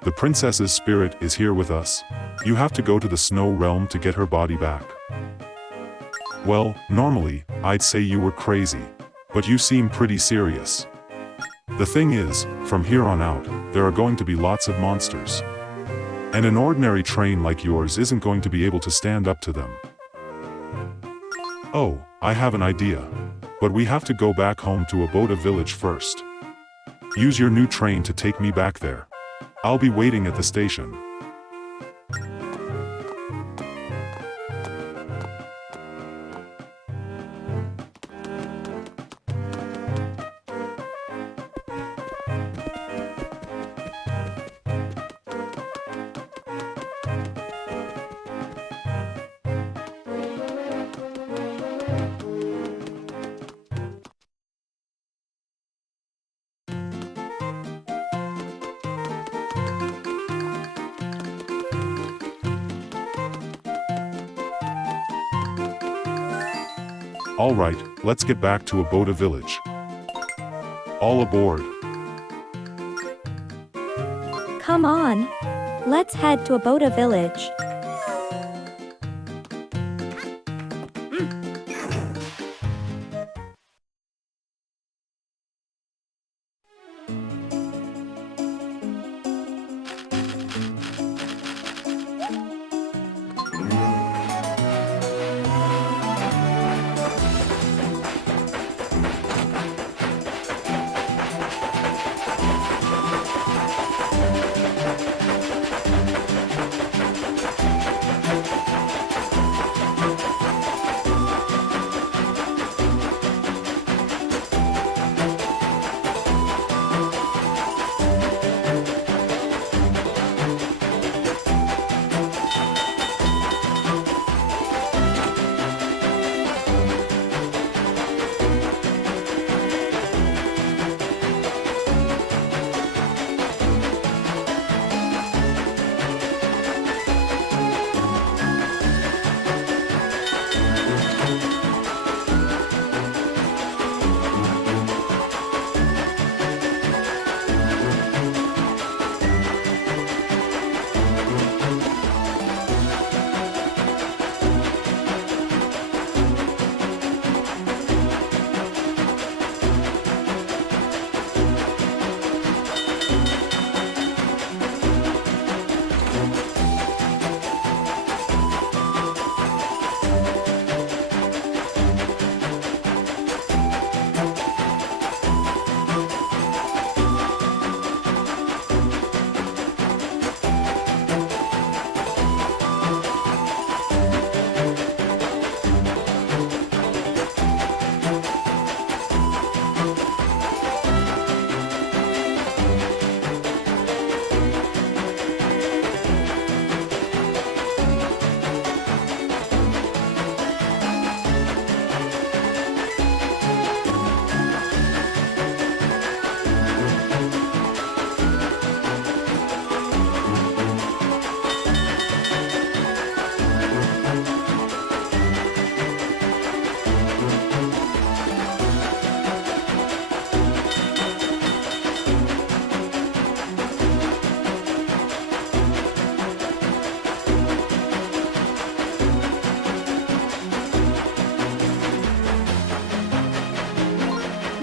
The princess's spirit is here with us. You have to go to the snow realm to get her body back. Well, normally, I'd say you were crazy. But you seem pretty serious. The thing is, from here on out, there are going to be lots of monsters. And an ordinary train like yours isn't going to be able to stand up to them. Oh, I have an idea. But we have to go back home to Aboda village first. Use your new train to take me back there. I'll be waiting at the station. Alright, let's get back to Aboda village. All aboard. Come on. Let's head to Aboda village.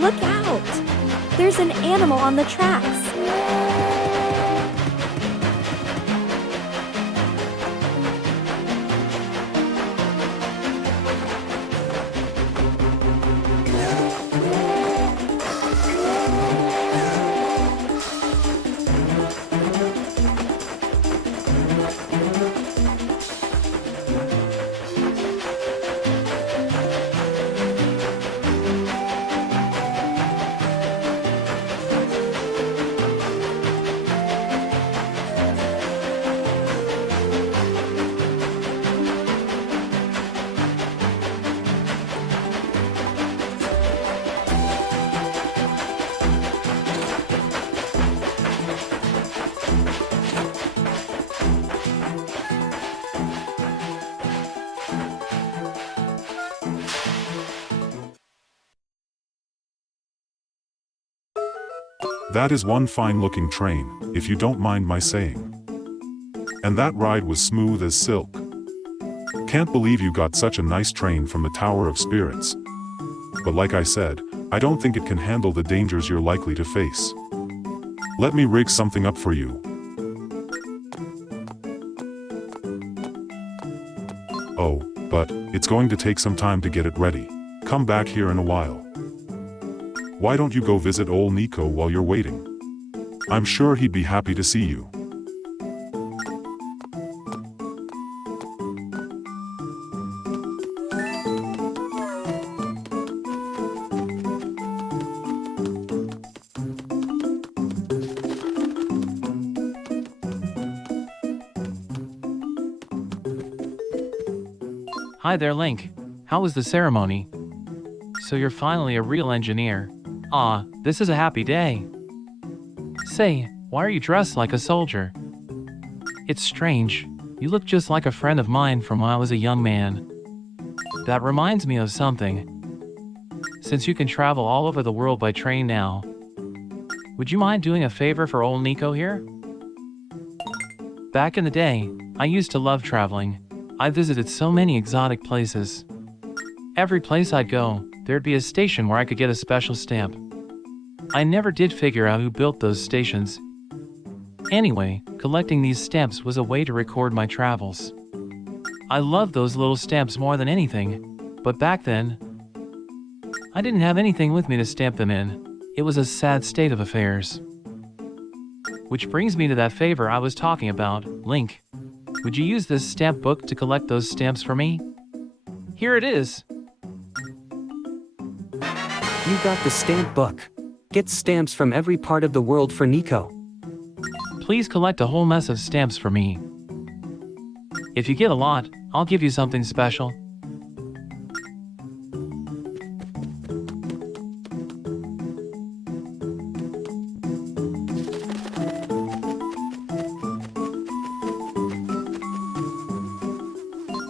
Look out! There's an animal on the tracks. That is one fine-looking train, if you don't mind my saying. And that ride was smooth as silk. Can't believe you got such a nice train from the Tower of Spirits. But like I said, I don't think it can handle the dangers you're likely to face. Let me rig something up for you. Oh, but it's going to take some time to get it ready. Come back here in a while. Why don't you go visit old Nico while you're waiting? I'm sure he'd be happy to see you. Hi there, Link. How was the ceremony? So you're finally a real engineer. Ah, this is a happy day. Say, why are you dressed like a soldier? It's strange. You look just like a friend of mine from when I was a young man. That reminds me of something. Since you can travel all over the world by train now, would you mind doing a favor for old Nico here? Back in the day, I used to love traveling. I visited so many exotic places. Every place I'd go, there'd be a station where I could get a special stamp. I never did figure out who built those stations. Anyway, collecting these stamps was a way to record my travels. I loved those little stamps more than anything, but back then, I didn't have anything with me to stamp them in. It was a sad state of affairs. Which brings me to that favor I was talking about, Link. Would you use this stamp book to collect those stamps for me? Here it is. You got the stamp book. Get stamps from every part of the world for Nico. Please collect a whole mess of stamps for me. If you get a lot, I'll give you something special.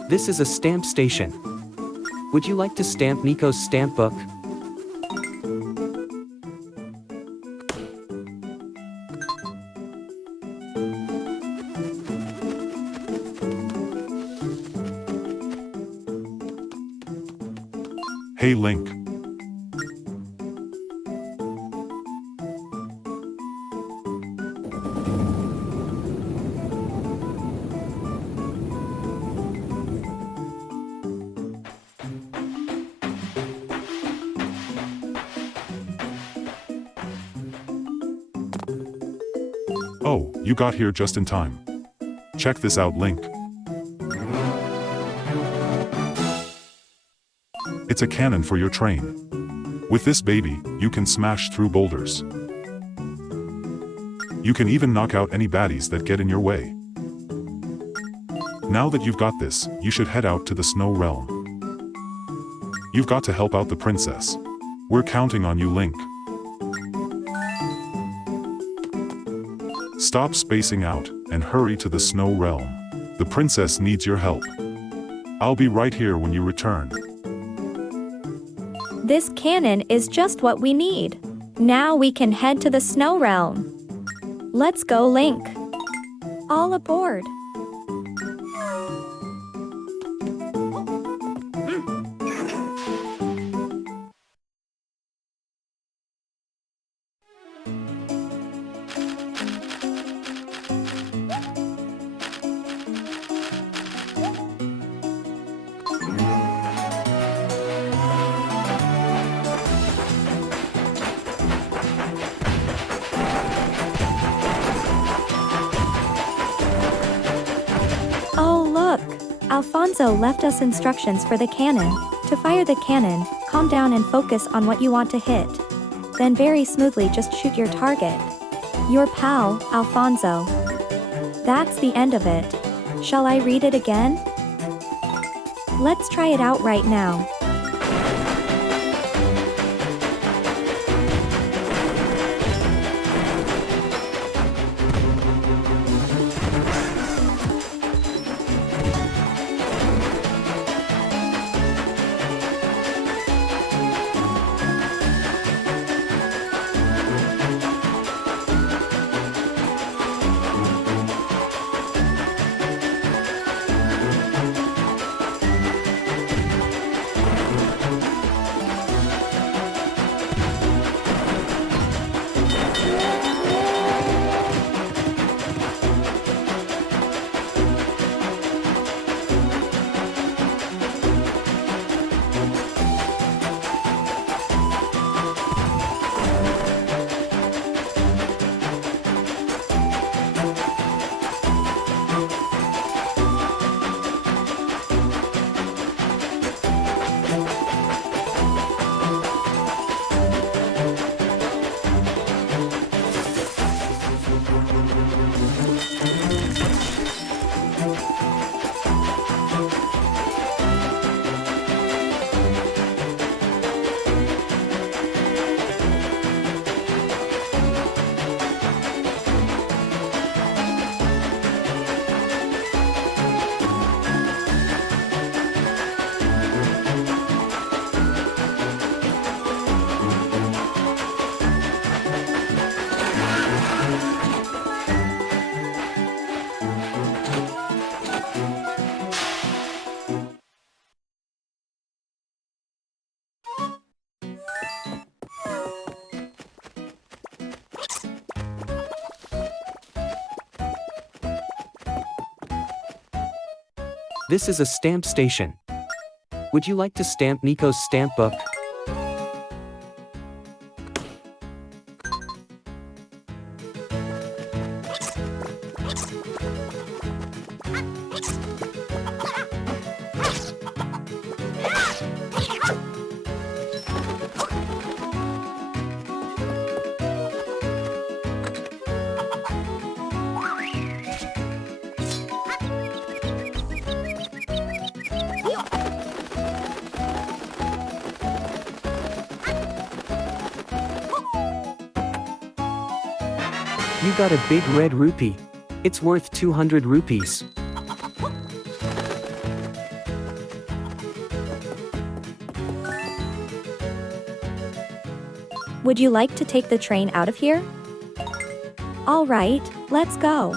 This is a stamp station. Would you like to stamp Nico's stamp book? Hey Link. Oh, you got here just in time. Check this out, Link. It's a cannon for your train. With this baby, you can smash through boulders. You can even knock out any baddies that get in your way. Now that you've got this, you should head out to the Snow Realm. You've got to help out the princess. We're counting on you, Link. Stop spacing out, and hurry to the Snow Realm. The princess needs your help. I'll be right here when you return. This cannon is just what we need. Now we can head to the Snow Realm. Let's go, Link. All aboard. Alfonso left us instructions for the cannon. To fire the cannon, calm down and focus on what you want to hit. Then very smoothly just shoot your target. Your pal, Alfonso. That's the end of it. Shall I read it again? Let's try it out right now. This is a stamp station. Would you like to stamp Nico's stamp book? You got a big red rupee. It's worth 200 rupees. Would you like to take the train out of here? All right, let's go.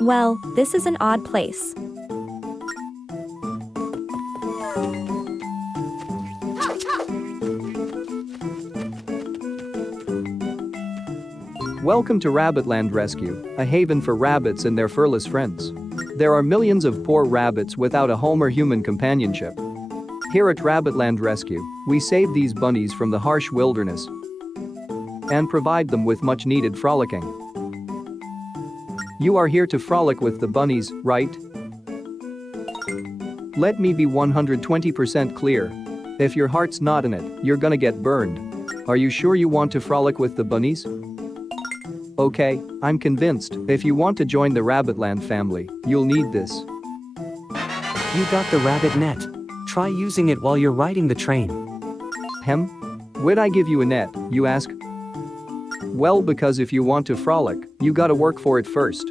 Well, this is an odd place. Welcome to Rabbitland Rescue, a haven for rabbits and their furless friends. There are millions of poor rabbits without a home or human companionship. Here at Rabbitland Rescue, we save these bunnies from the harsh wilderness and provide them with much-needed frolicking. You are here to frolic with the bunnies, right? Let me be 120% clear. If your heart's not in it, you're gonna get burned. Are you sure you want to frolic with the bunnies? Okay, I'm convinced. If you want to join the Rabbitland family, you'll need this. You got the rabbit net. Try using it while you're riding the train. Would I give you a net, you ask? Well, because if you want to frolic, you gotta work for it first.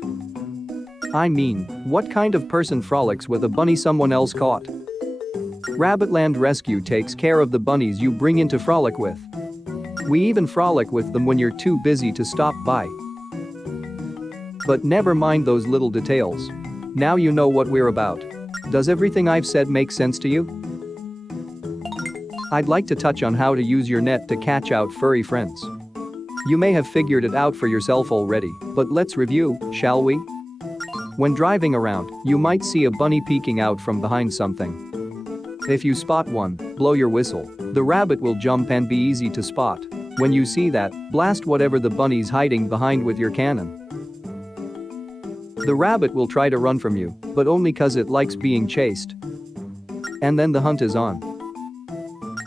I mean, what kind of person frolics with a bunny someone else caught? Rabbitland Rescue takes care of the bunnies you bring in to frolic with. We even frolic with them when you're too busy to stop by. But never mind those little details. Now you know what we're about. Does everything I've said make sense to you? I'd like to touch on how to use your net to catch out furry friends. You may have figured it out for yourself already, but let's review, shall we? When driving around, you might see a bunny peeking out from behind something. If you spot one, blow your whistle. The rabbit will jump and be easy to spot. When you see that, blast whatever the bunny's hiding behind with your cannon. The rabbit will try to run from you, but only 'cause it likes being chased. And then the hunt is on.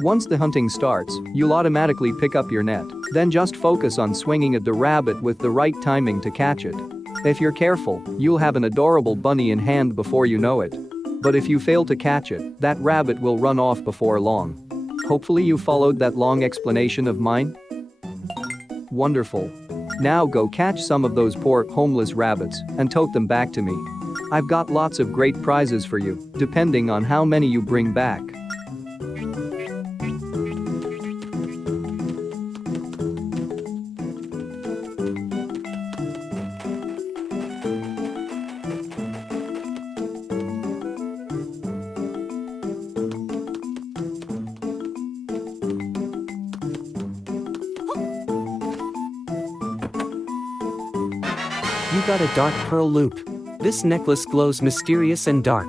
Once the hunting starts, you'll automatically pick up your net, then just focus on swinging at the rabbit with the right timing to catch it. If you're careful, you'll have an adorable bunny in hand before you know it. But if you fail to catch it, that rabbit will run off before long. Hopefully you followed that long explanation of mine. Wonderful. Now go catch some of those poor, homeless rabbits and tote them back to me. I've got lots of great prizes for you, depending on how many you bring back. You got a dark pearl loop. This necklace glows mysterious and dark.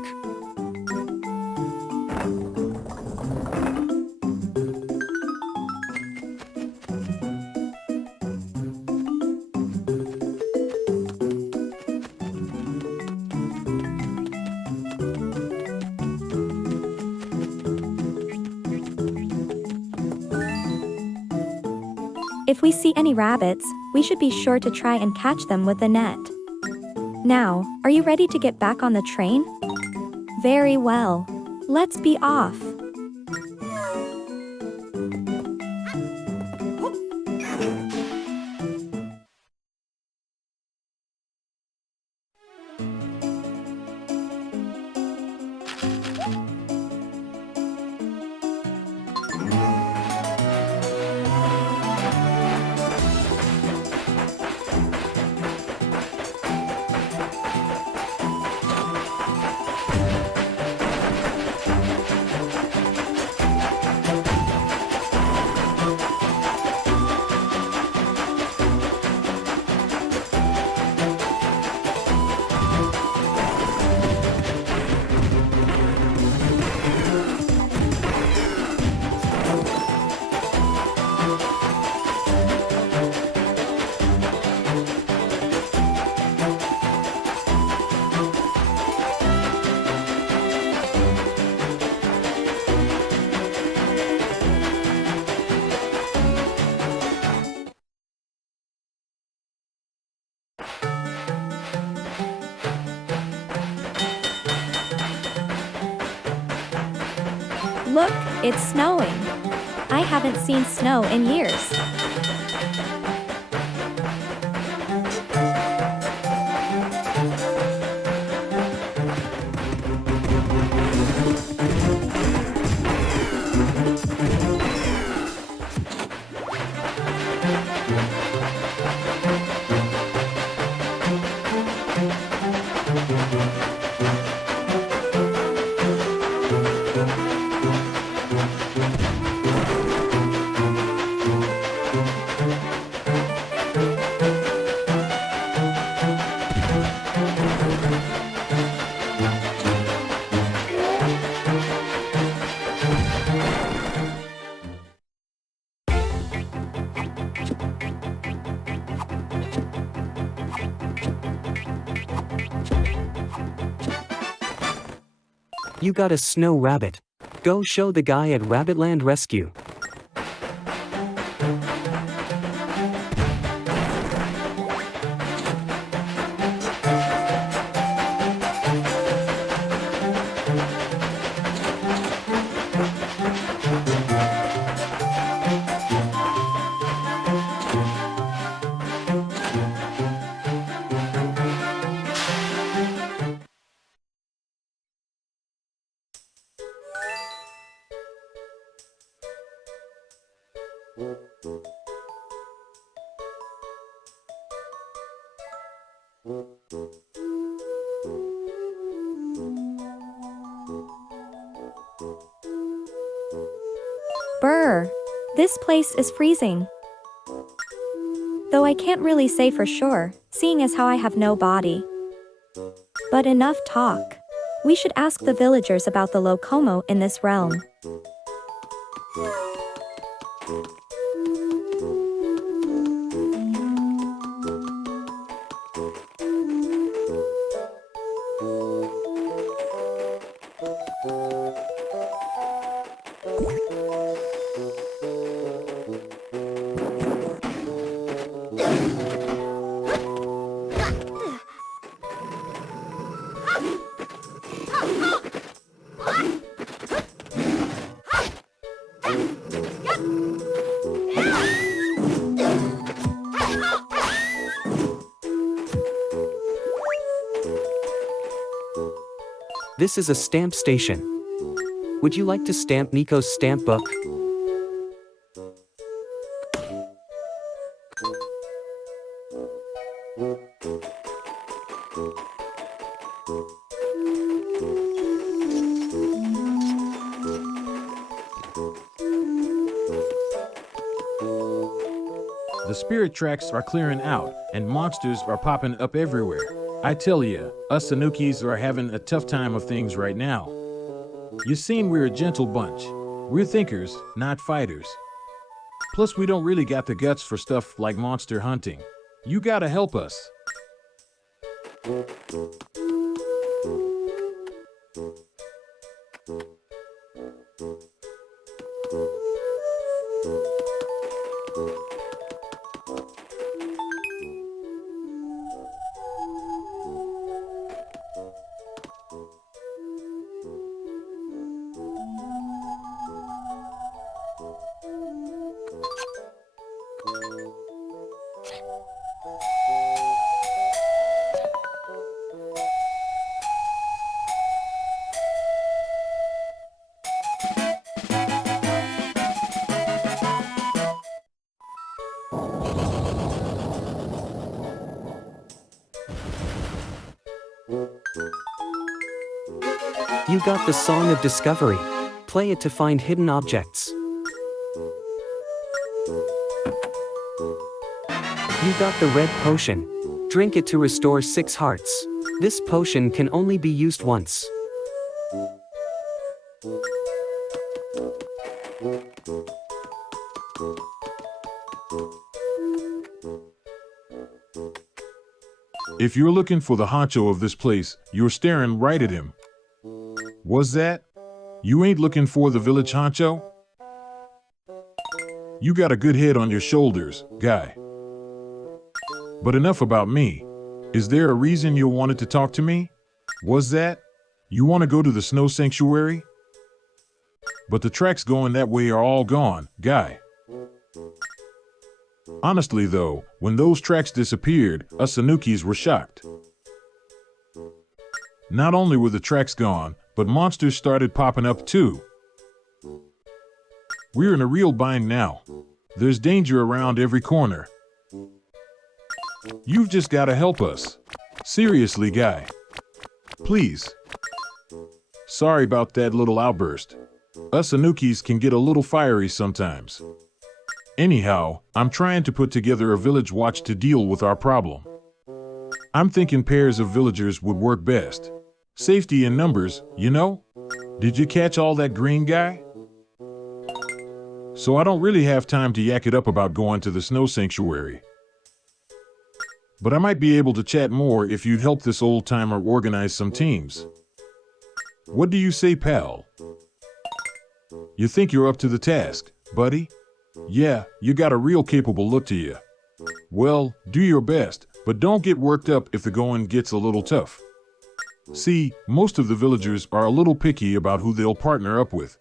If we see any rabbits, we should be sure to try and catch them with the net. Now, are you ready to get back on the train? Very well. Let's be off. Look, it's snowing. I haven't seen snow in years. You got a snow rabbit. Go show the guy at Rabbitland Rescue. Brr. This place is freezing. Though I can't really say for sure, seeing as how I have no body. But enough talk. We should ask the villagers about the Locomo in this realm. This is a stamp station. Would you like to stamp Nico's stamp book? The spirit tracks are clearing out, and monsters are popping up everywhere. I tell ya, us Sanukis are having a tough time of things right now. You seen we're a gentle bunch. We're thinkers, not fighters. Plus we don't really got the guts for stuff like monster hunting. You gotta help us. You got the Song of Discovery. Play it to find hidden objects. You got the red potion. Drink it to restore 6 hearts. This potion can only be used once. If you're looking for the honcho of this place, you're staring right at him. Was that? You ain't looking for the village honcho? You got a good head on your shoulders, guy. But enough about me. Is there a reason you wanted to talk to me? Was that? You want to go to the snow sanctuary? But the tracks going that way are all gone, guy. Honestly though, when those tracks disappeared, us Sanukis were shocked. Not only were the tracks gone, but monsters started popping up too. We're in a real bind now. There's danger around every corner. You've just gotta help us. Seriously, guy. Please. Sorry about that little outburst. Us Sanukis can get a little fiery sometimes. Anyhow, I'm trying to put together a village watch to deal with our problem. I'm thinking pairs of villagers would work best. Safety in numbers, you know? Did you catch all that green guy? So I don't really have time to yak it up about going to the snow sanctuary. But I might be able to chat more if you'd help this old-timer organize some teams. What do you say, pal? You think you're up to the task, buddy? Yeah, you got a real capable look to you. Well, do your best, but don't get worked up if the going gets a little tough. See, most of the villagers are a little picky about who they'll partner up with.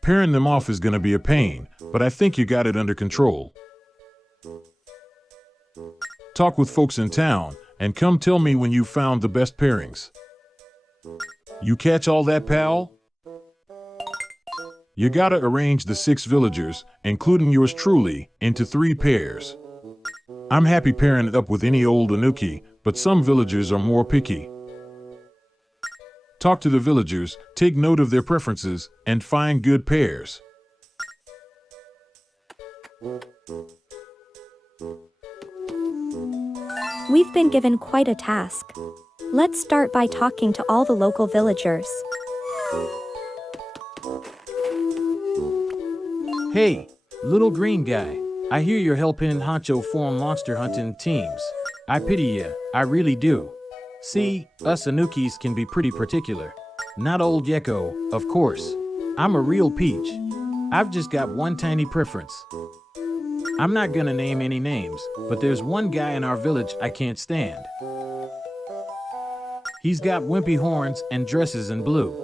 Pairing them off is gonna be a pain, but I think you got it under control. Talk with folks in town, and come tell me when you found the best pairings. You catch all that, pal? You gotta arrange the 6 villagers, including yours truly, into 3 pairs. I'm happy pairing it up with any old Anuki, but some villagers are more picky. Talk to the villagers, take note of their preferences, and find good pairs. We've been given quite a task. Let's start by talking to all the local villagers. Hey, little green guy, I hear you're helping Honcho form monster hunting teams. I pity ya, I really do. See, us Anukis can be pretty particular. Not old Yeko, of course. I'm a real peach. I've just got one tiny preference. I'm not gonna name any names, but there's one guy in our village I can't stand. He's got wimpy horns and dresses in blue.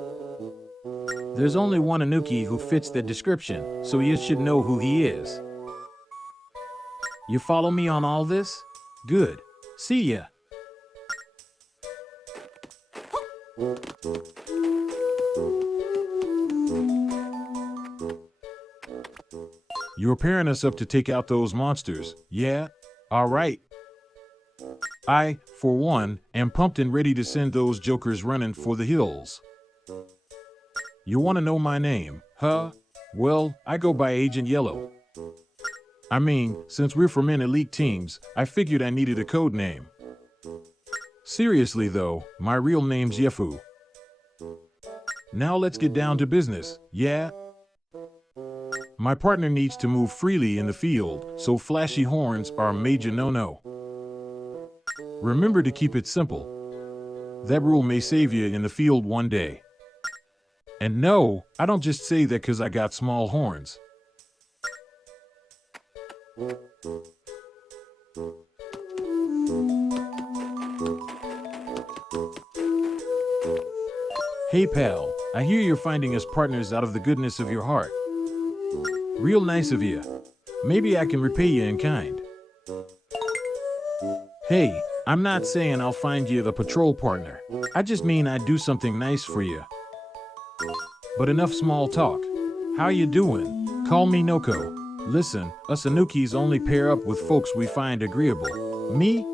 There's only one Anuki who fits the description, so you should know who he is. You follow me on all this? Good. See ya. You're pairing us up to take out those monsters, yeah? All right. I, for one, am pumped and ready to send those jokers running for the hills. You want to know my name, huh? Well, I go by Agent Yellow. I mean, since we're from elite teams, I figured I needed a code name. Seriously though, my real name's Yefu. Now let's get down to business, yeah? My partner needs to move freely in the field, so flashy horns are a major no-no. Remember to keep it simple. That rule may save you in the field one day. And no, I don't just say that because I got small horns. Hey pal, I hear you're finding us partners out of the goodness of your heart. Real nice of you. Maybe I can repay you in kind. Hey, I'm not saying I'll find you the patrol partner. I just mean I'd do something nice for you. But enough small talk. How you doing? Call me Noko. Listen, us Anukis only pair up with folks we find agreeable. Me?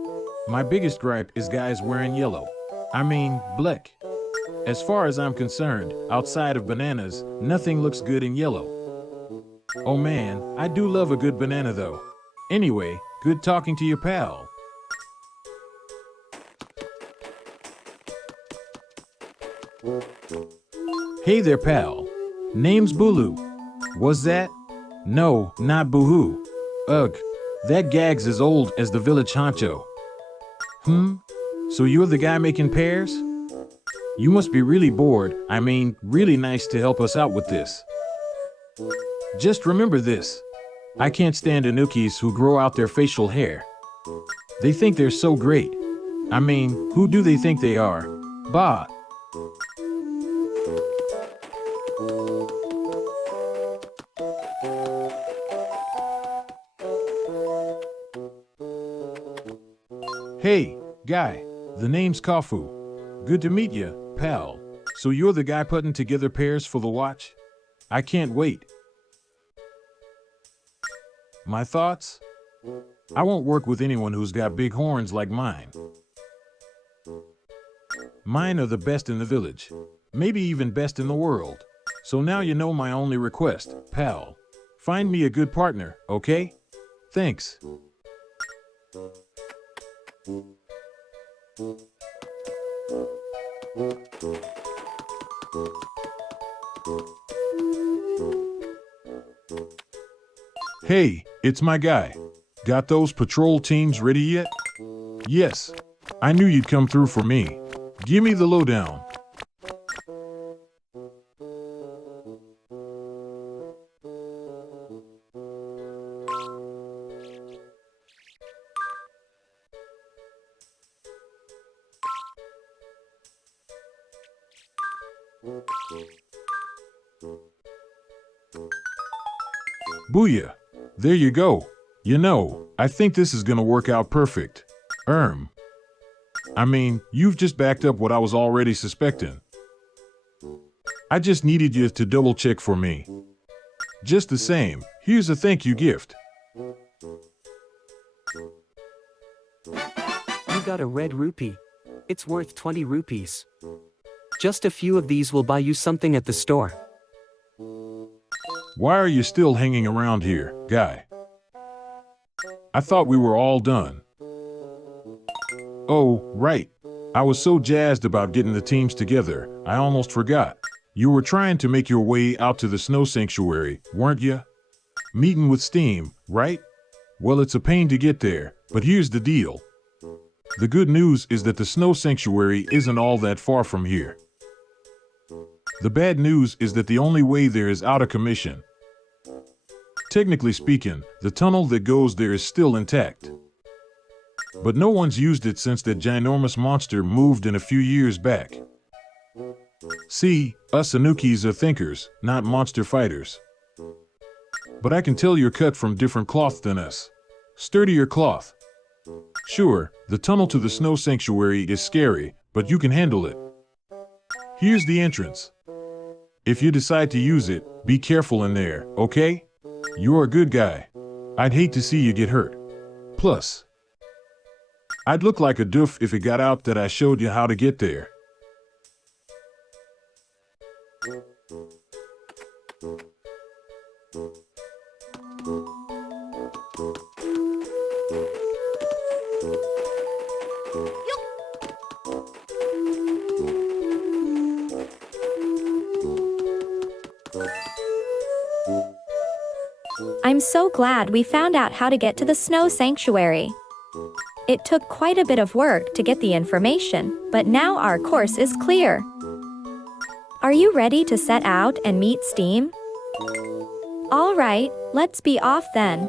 My biggest gripe is guys wearing yellow. I mean, black. As far as I'm concerned, outside of bananas, nothing looks good in yellow. Oh man, I do love a good banana though. Anyway, good talking to you, pal. Hey there, pal. Name's Bulu. Was that? No, not Boohoo. Ugh, that gag's as old as the village honcho. So you're the guy making pears? You must be really bored, I mean, really nice to help us out with this. Just remember this. I can't stand Anukis who grow out their facial hair. They think they're so great. I mean, who do they think they are? Bah. Hey, guy, the name's Kafu. Good to meet you, pal. So you're the guy putting together pairs for the watch? I can't wait. My thoughts? I won't work with anyone who's got big horns like mine. Mine are the best in the village, maybe even best in the world. So now you know my only request, pal. Find me a good partner, okay? Thanks. Hey, it's my guy. Got those patrol teams ready yet? Yes. I knew you'd come through for me. Give me the lowdown. Booyah! There you go. You know, I think this is gonna work out perfect. I mean, you've just backed up what I was already suspecting. I just needed you to double check for me. Just the same, here's a thank you gift. You got a red rupee. It's worth 20 rupees. Just a few of these will buy you something at the store. Why are you still hanging around here, guy? I thought we were all done. Oh, right. I was so jazzed about getting the teams together, I almost forgot. You were trying to make your way out to the snow sanctuary, weren't you? Meeting with Steam, right? Well, it's a pain to get there, but here's the deal. The good news is that the snow sanctuary isn't all that far from here. The bad news is that the only way there is out of commission. Technically speaking, the tunnel that goes there is still intact. But no one's used it since that ginormous monster moved in a few years back. See, us Anukis are thinkers, not monster fighters. But I can tell you're cut from different cloth than us. Sturdier cloth. Sure, the tunnel to the snow sanctuary is scary, but you can handle it. Here's the entrance. If you decide to use it, be careful in there, okay? You're a good guy. I'd hate to see you get hurt. Plus, I'd look like a doof if it got out that I showed you how to get there. I'm so glad we found out how to get to the snow sanctuary. It took quite a bit of work to get the information, but now our course is clear. Are you ready to set out and meet Steam? All right, let's be off then.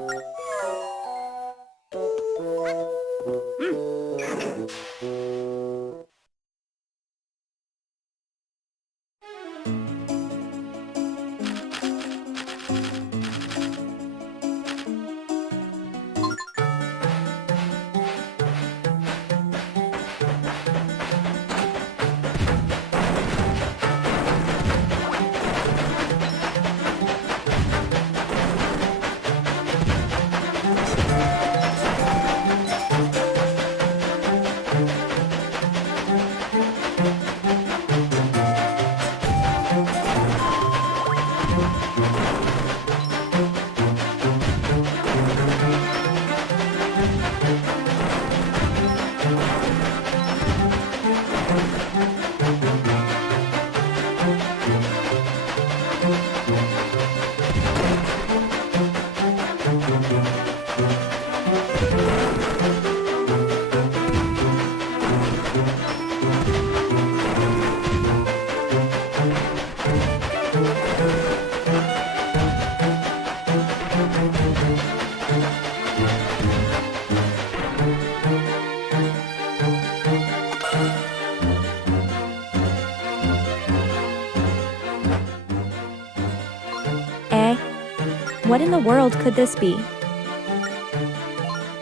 What in the world could this be?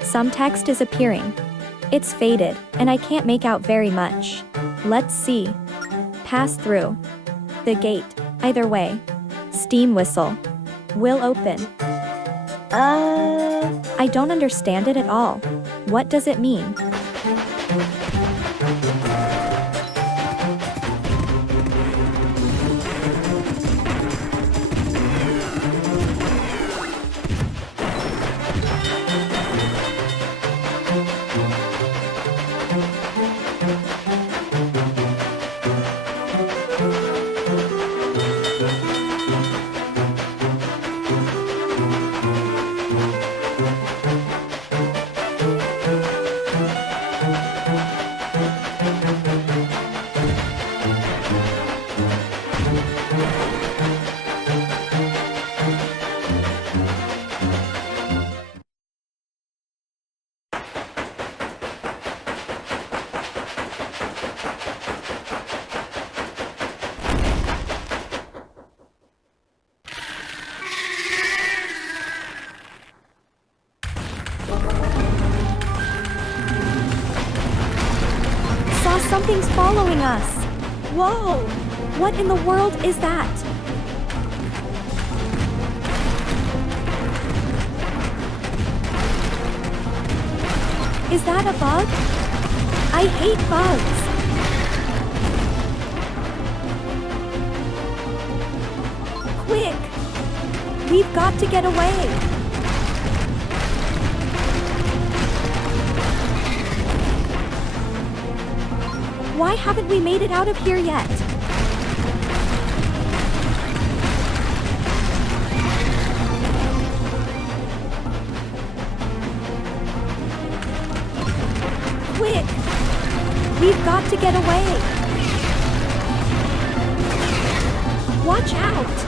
Some text is appearing. It's faded, and I can't make out very much. Let's see. Pass through. The gate. Either way. Steam whistle. Will open. I don't understand it at all. What does it mean? Something's following us. Whoa! What in the world is that? Is that a bug? I hate bugs. Quick! We've got to get away. Why haven't we made it out of here yet? Quick! We've got to get away! Watch out!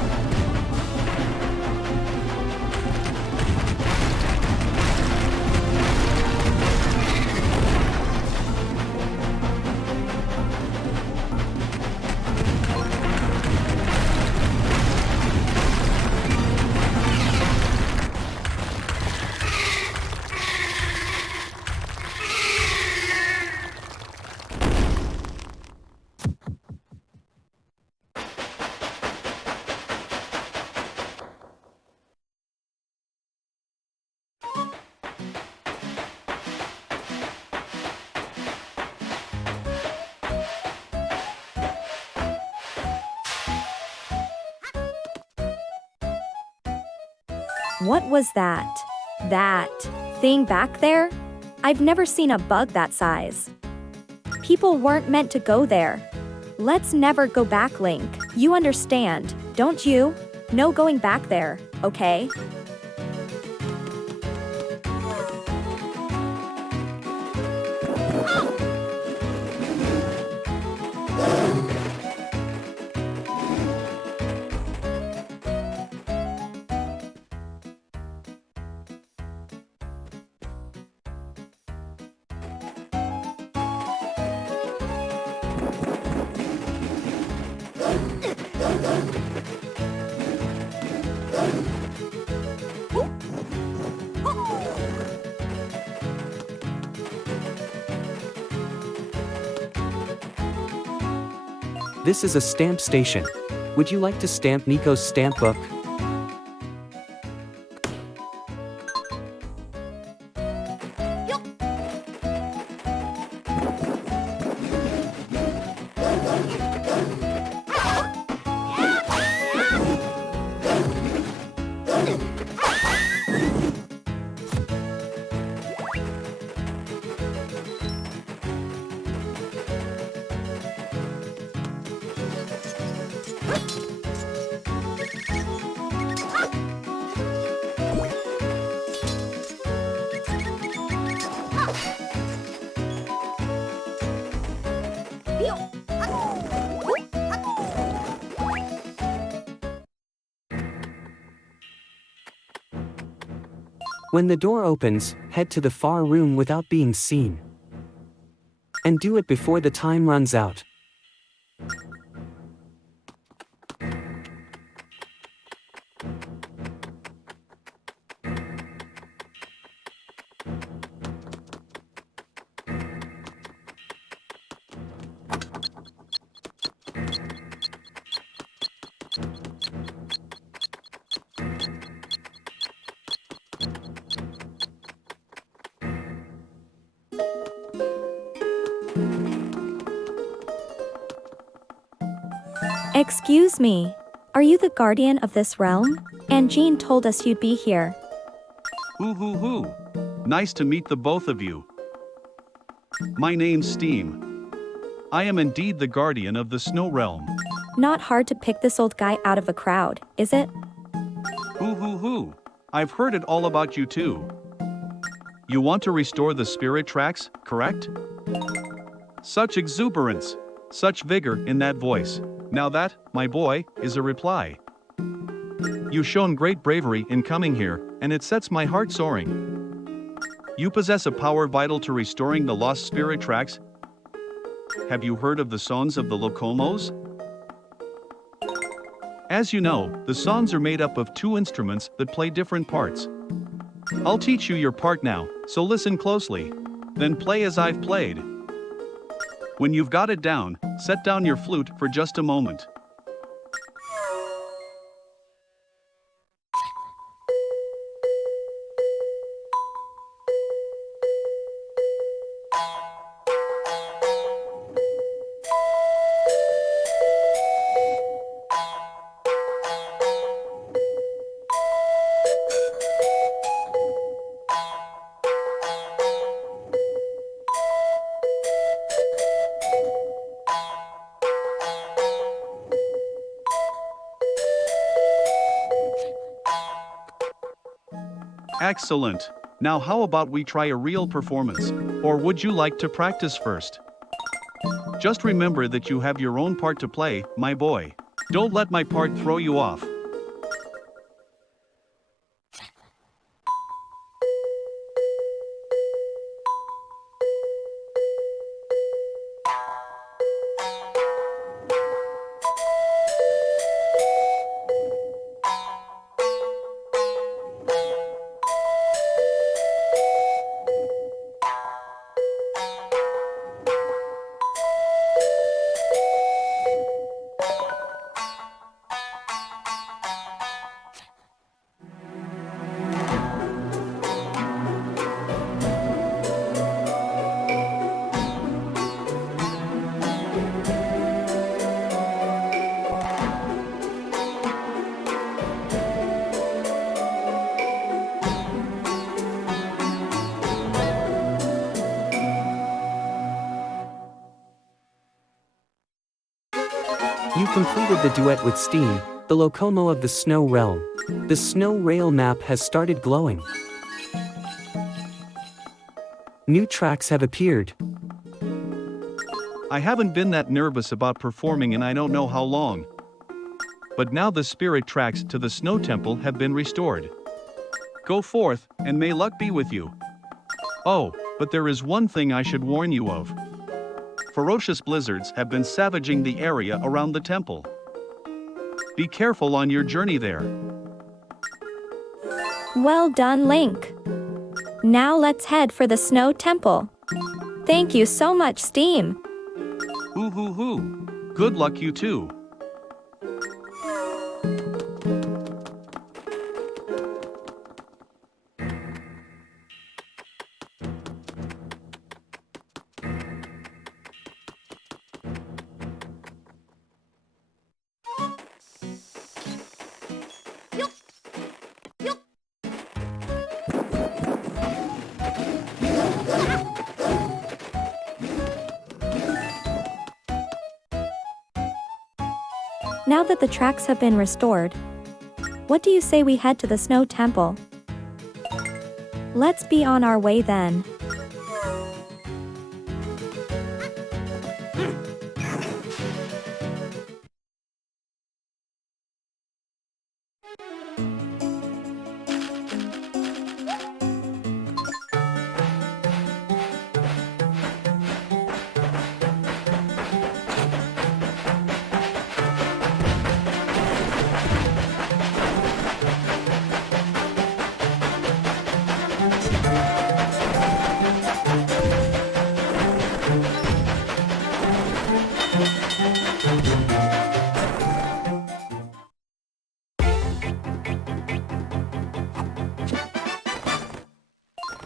What was that? That thing back there? I've never seen a bug that size. People weren't meant to go there. Let's never go back, Link. You understand, don't you? No going back there, okay? This is a stamp station. Would you like to stamp Nico's stamp book? When the door opens, head to the far room without being seen. And do it before the time runs out. Excuse me. Are you the guardian of this realm? Anjean told us you'd be here. Hoo. Nice to meet the both of you. My name's Steam. I am indeed the guardian of the Snow Realm. Not hard to pick this old guy out of a crowd, is it? Hoo. I've heard it all about you too. You want to restore the spirit tracks, correct? Such exuberance, such vigor in that voice. Now that, my boy, is a reply. You've shown great bravery in coming here, and it sets my heart soaring. You possess a power vital to restoring the lost spirit tracks. Have you heard of the songs of the Locomos? As you know, the songs are made up of two instruments that play different parts. I'll teach you your part now, so listen closely. Then play as I've played. When you've got it down, set down your flute for just a moment. Excellent. Now how about we try a real performance? Or would you like to practice first? Just remember that you have your own part to play, my boy. Don't let my part throw you off. You completed the duet with Steam, the Locomo of the Snow Realm. The Snow Rail map has started glowing. New tracks have appeared. I haven't been that nervous about performing in I don't know how long. But now the spirit tracks to the Snow Temple have been restored. Go forth, and may luck be with you. Oh, but there is one thing I should warn you of. Ferocious blizzards have been savaging the area around the temple. Be careful on your journey there. Well done, Link. Now let's head for the Snow Temple. Thank you so much, Steam. Hoo hoo hoo. Good luck you too. Now that the tracks have been restored, what do you say we head to the Snow Temple? Let's be on our way then.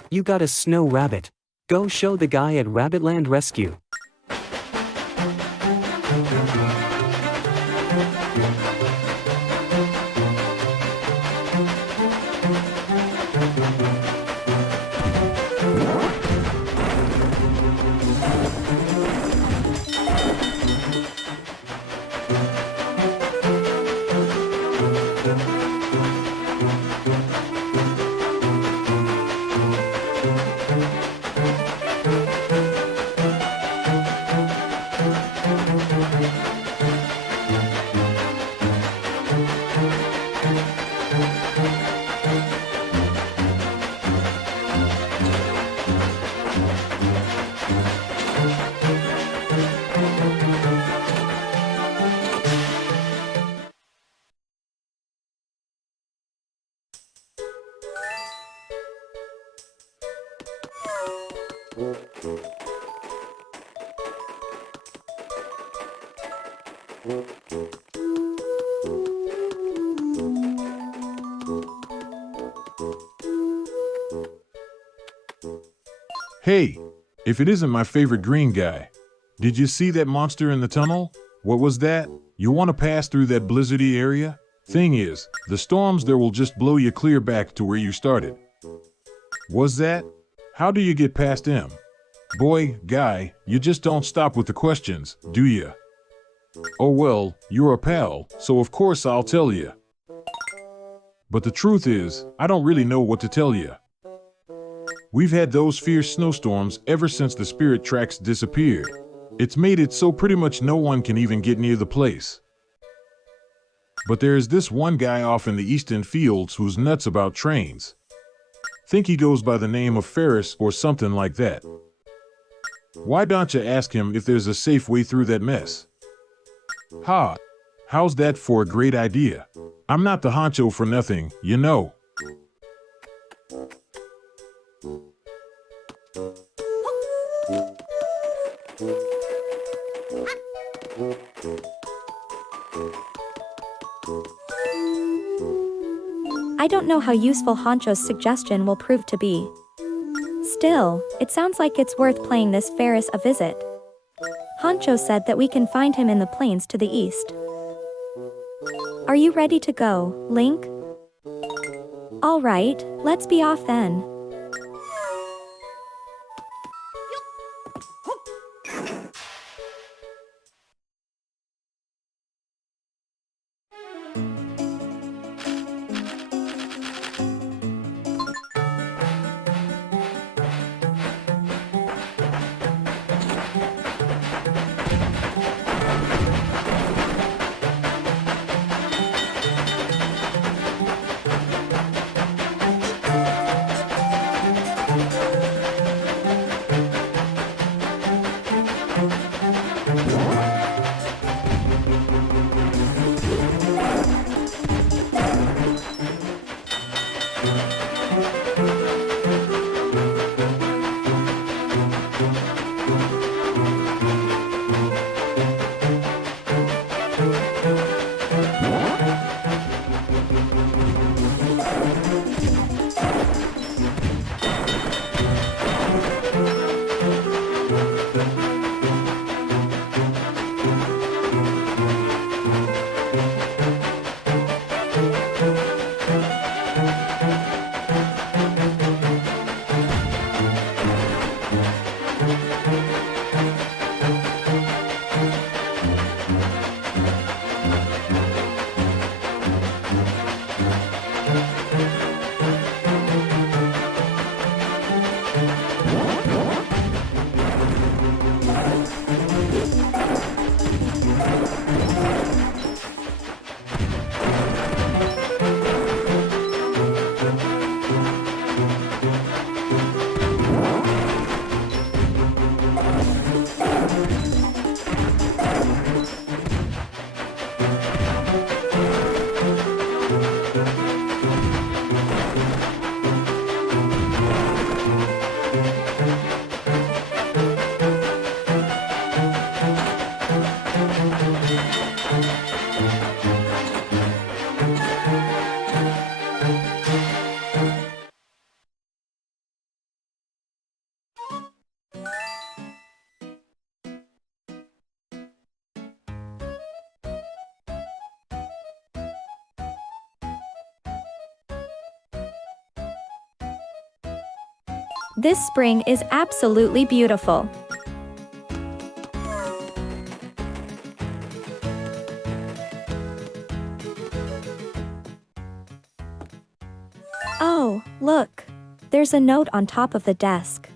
You got a snow rabbit. Go show the guy at Rabbitland Rescue. Hey, if it isn't my favorite green guy. Did you see that monster in the tunnel? What was that? You want to pass through that blizzardy area? Thing is, the storms there will just blow you clear back to where you started. Was that? How do you get past him? Boy, guy, you just don't stop with the questions, do ya? Oh well, you're a pal, so of course I'll tell you. But the truth is, I don't really know what to tell you. We've had those fierce snowstorms ever since the spirit tracks disappeared. It's made it so pretty much no one can even get near the place. But there's this one guy off in the eastern fields who's nuts about trains. Think he goes by the name of Ferris or something like that. Why don't you ask him if there's a safe way through that mess? Ha! How's that for a great idea? I'm not the honcho for nothing, you know. I don't know how useful Honcho's suggestion will prove to be. Still, it sounds like it's worth paying this Ferris a visit. Honcho said that we can find him in the plains to the east. Are you ready to go, Link? Alright, let's be off then. This spring is absolutely beautiful. Oh, look. There's a note on top of the desk.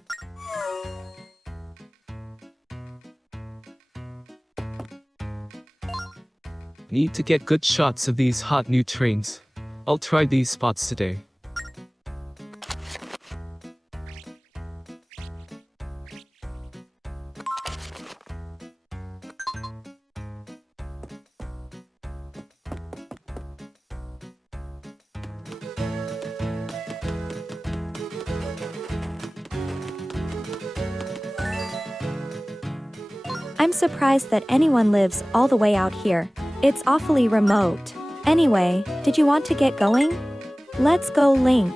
Need to get good shots of these hot new trains. I'll try these spots today. I'm surprised that anyone lives all the way out here. It's awfully remote. Anyway, did you want to get going? Let's go, Link.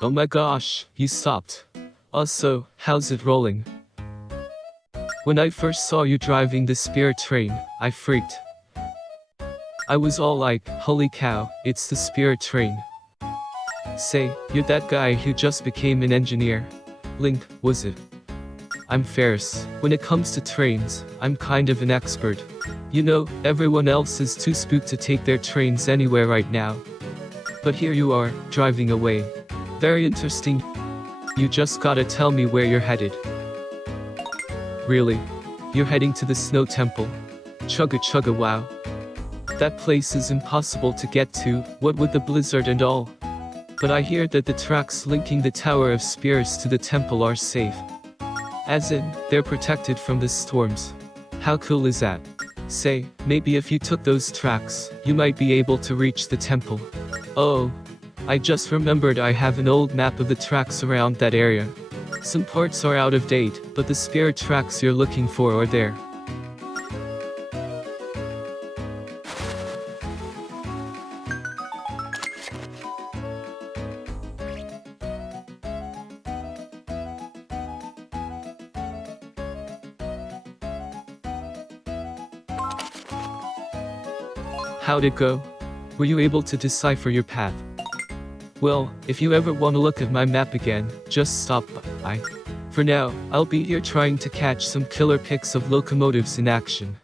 Oh my gosh, you stopped. Also, how's it rolling? When I first saw you driving the spirit train, I freaked. I was all like, holy cow, it's the spirit train. Say, you're that guy who just became an engineer. Link, was it? I'm Ferris. When it comes to trains, I'm kind of an expert. You know, everyone else is too spooked to take their trains anywhere right now. But here you are, driving away. Very interesting. You just gotta tell me where you're headed. Really? You're heading to the Snow Temple? Chugga chugga wow. That place is impossible to get to, what with the blizzard and all. But I hear that the tracks linking the Tower of Spirits to the temple are safe. As in, they're protected from the storms. How cool is that? Say, maybe if you took those tracks, you might be able to reach the temple. Oh, I just remembered I have an old map of the tracks around that area. Some parts are out of date, but the spirit tracks you're looking for are there. How'd it go? Were you able to decipher your path? Well, if you ever want to look at my map again, just stop by. For now, I'll be here trying to catch some killer pics of locomotives in action.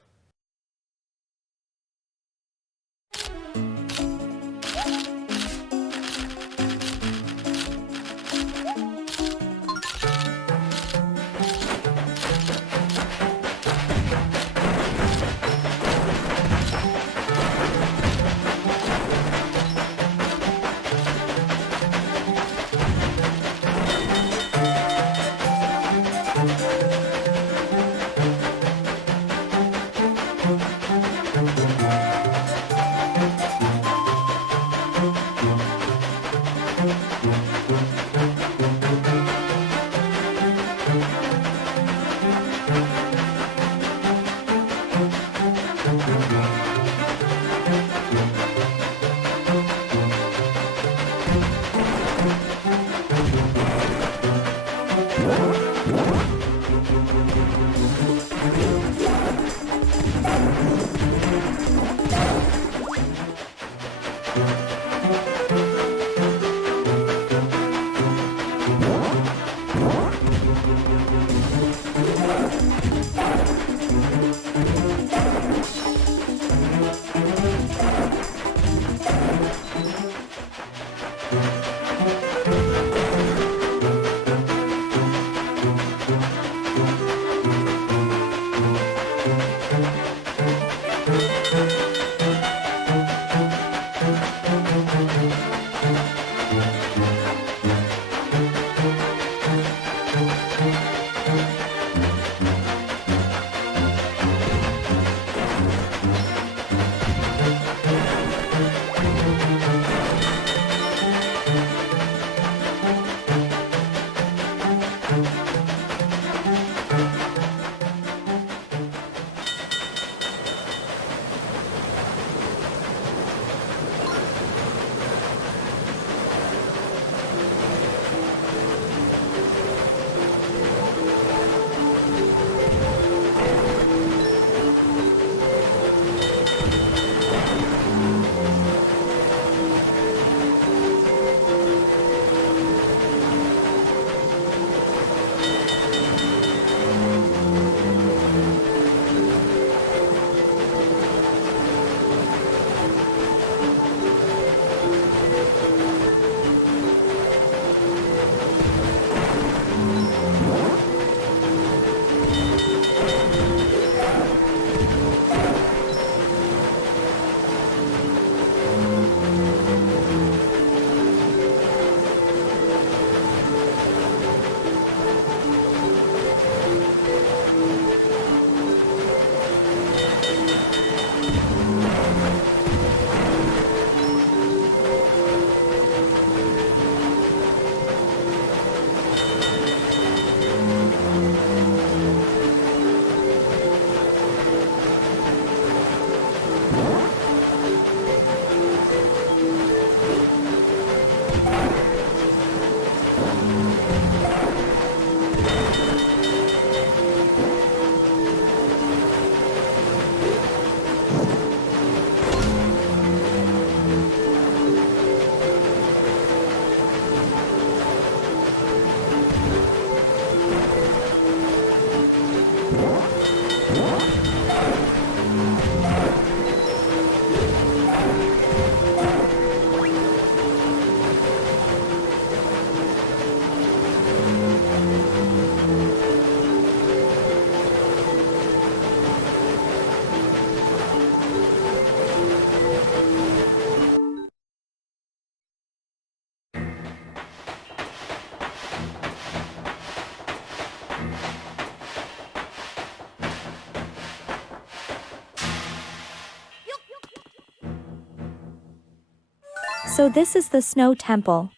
So this is the Snow Temple.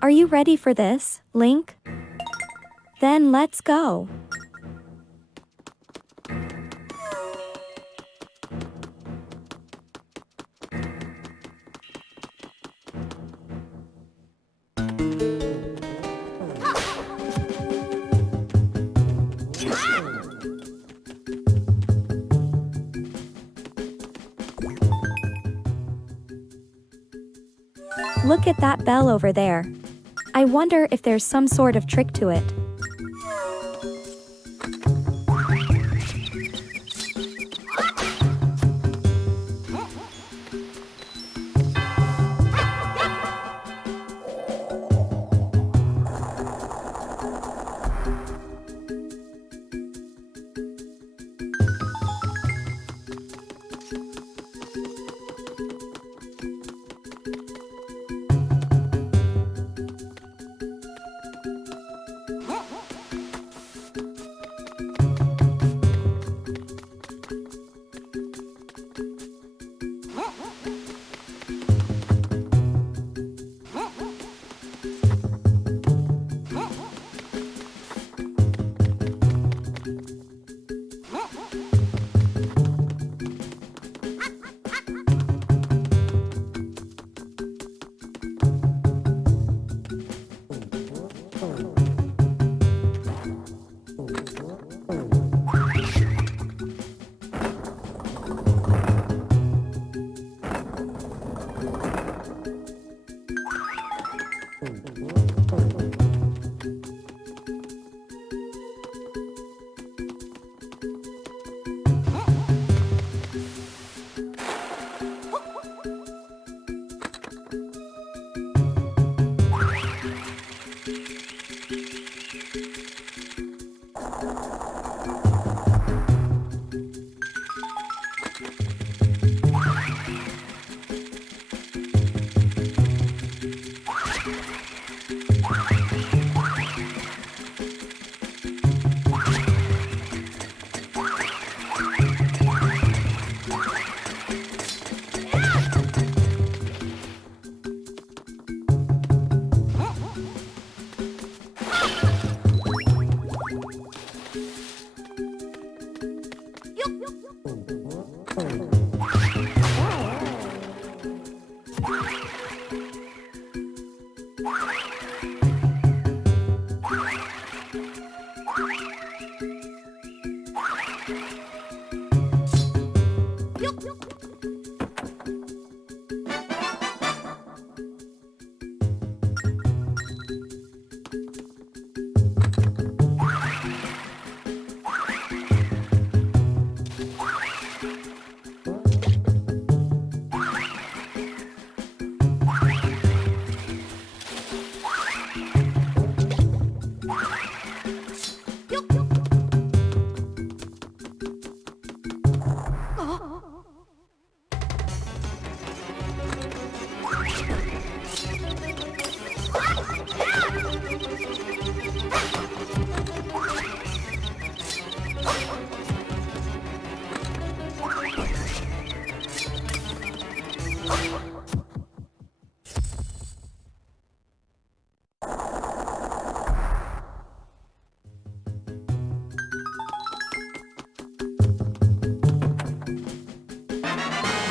Are you ready for this, Link? Then let's go. Look at that bell over there. I wonder if there's some sort of trick to it.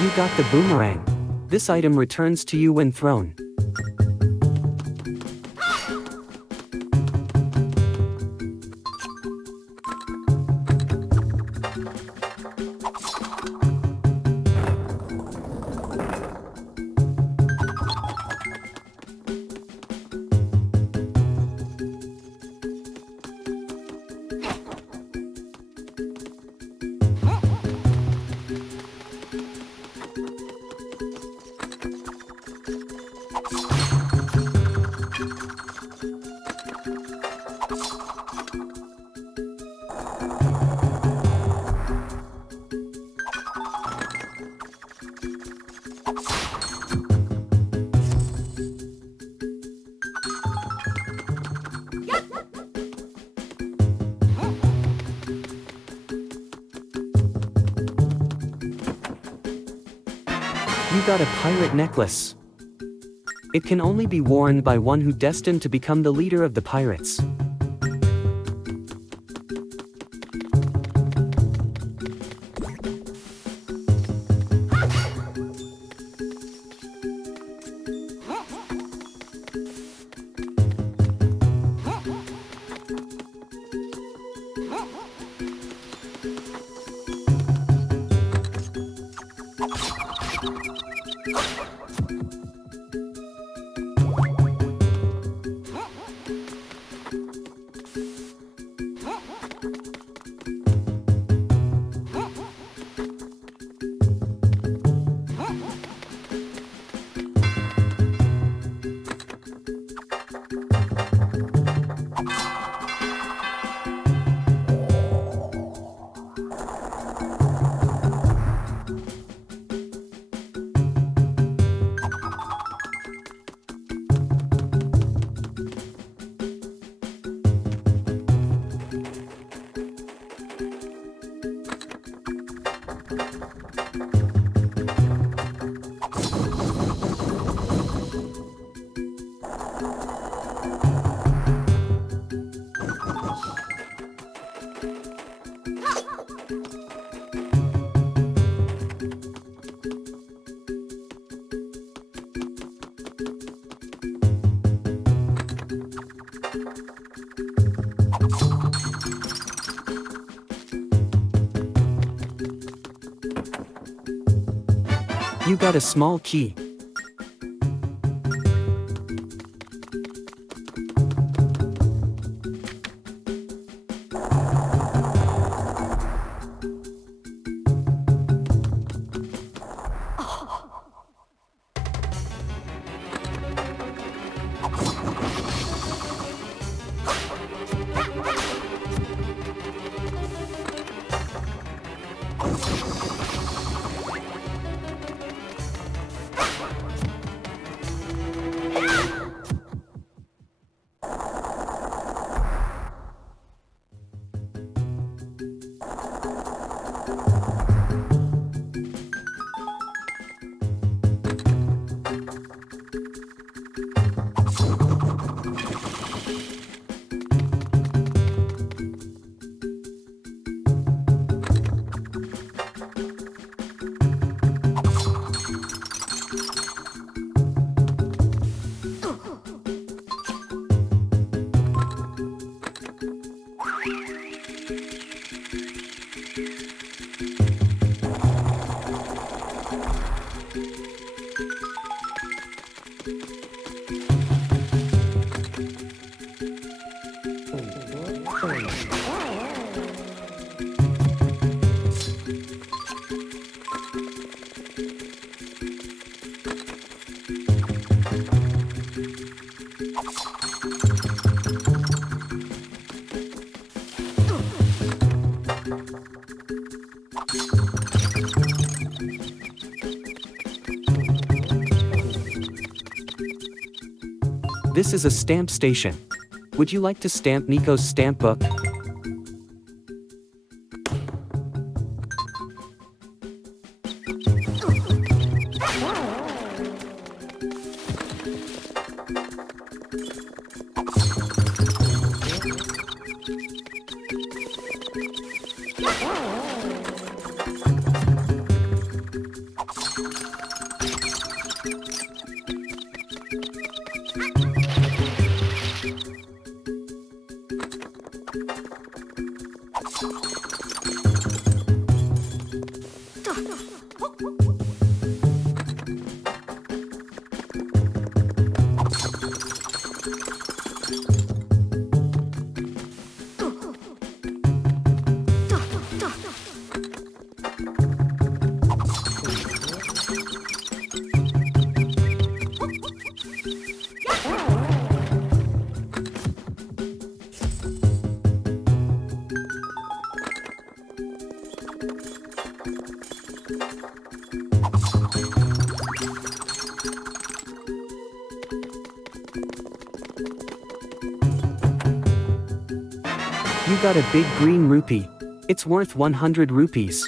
You got the boomerang. This item returns to you when thrown. You got a pirate necklace. It can only be worn by one who destined to become the leader of the pirates. You got a small key. This is a stamp station. Would you like to stamp Nico's stamp book? You got a big green rupee. It's worth 100 rupees.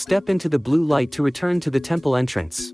Step into the blue light to return to the temple entrance.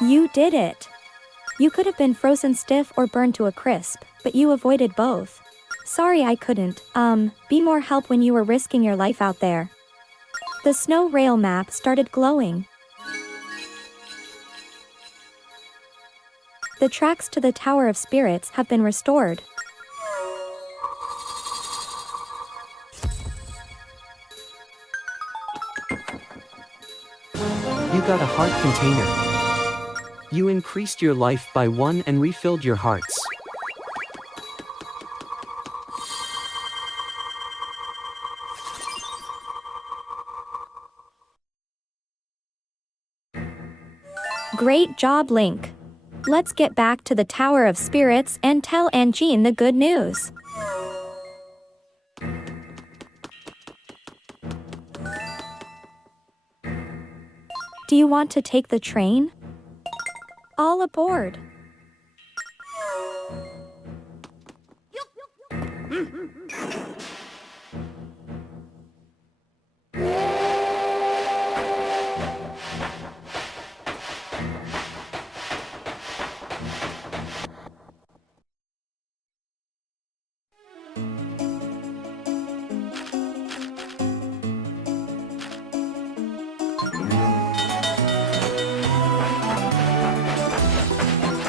You did it. You could have been frozen stiff or burned to a crisp, but you avoided both. Sorry I couldn't, be more help when you were risking your life out there. The snow rail map started glowing. The tracks to the Tower of Spirits have been restored. You got a heart container. You increased your life by 1 and refilled your hearts. Great job, Link. Let's get back to the Tower of Spirits and tell Anjean the good news. Do you want to take the train? All aboard.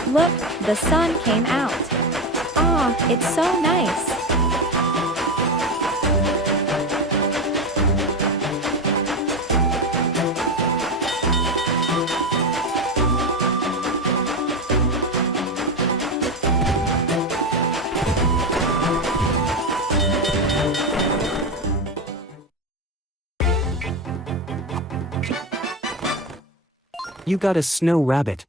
Look, the sun came out. Ah, it's so nice. You got a snow rabbit.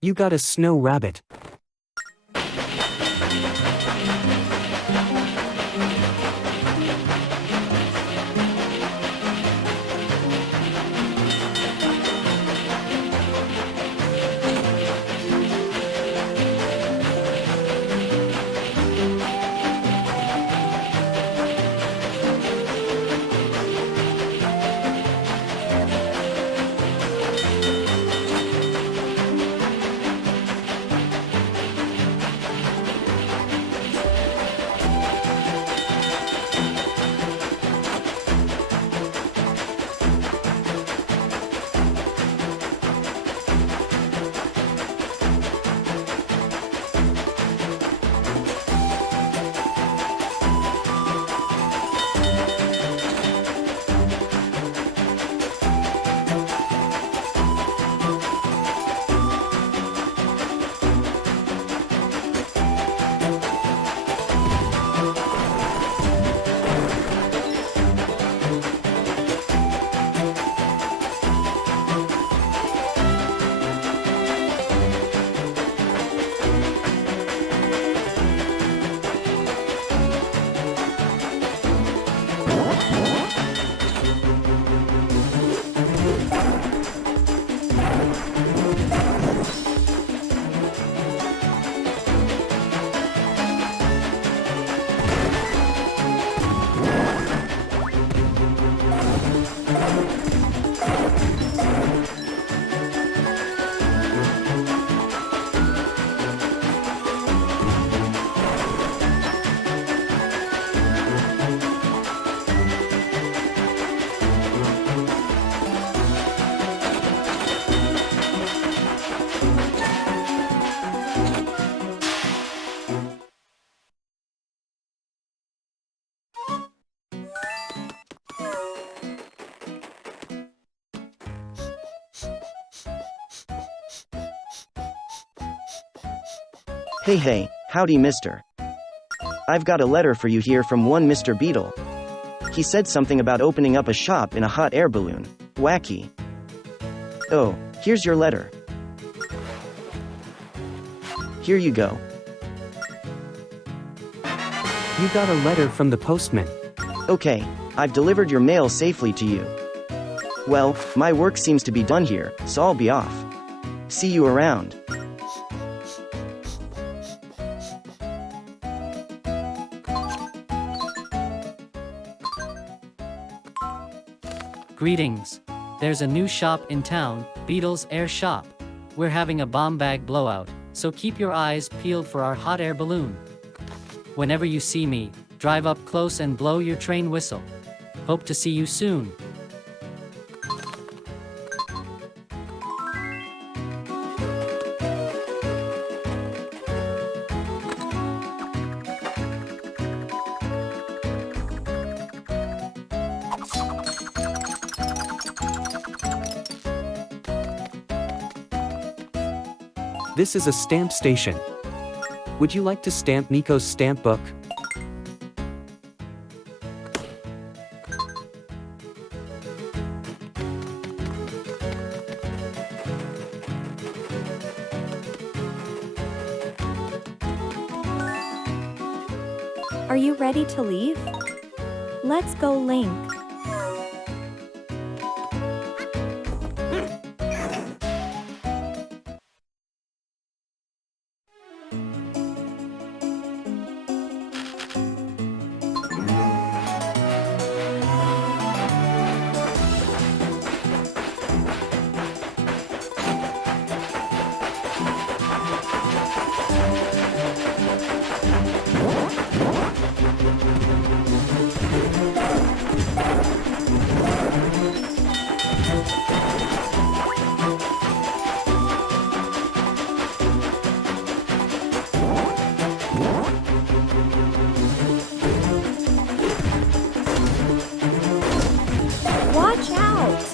You got a snow rabbit. Hey, howdy mister. I've got a letter for you here from one Mr. Beetle. He said something about opening up a shop in a hot air balloon. Wacky. Oh, here's your letter. Here you go. You got a letter from the postman. Okay, I've delivered your mail safely to you. Well, my work seems to be done here, so I'll be off. See you around. Greetings. There's a new shop in town, Beetle's Air Shop. We're having a bomb bag blowout, so keep your eyes peeled for our hot air balloon. Whenever you see me, drive up close and blow your train whistle. Hope to see you soon. This is a stamp station. Would you like to stamp Nico's stamp book? Are you ready to leave? Let's go, Link. Watch out!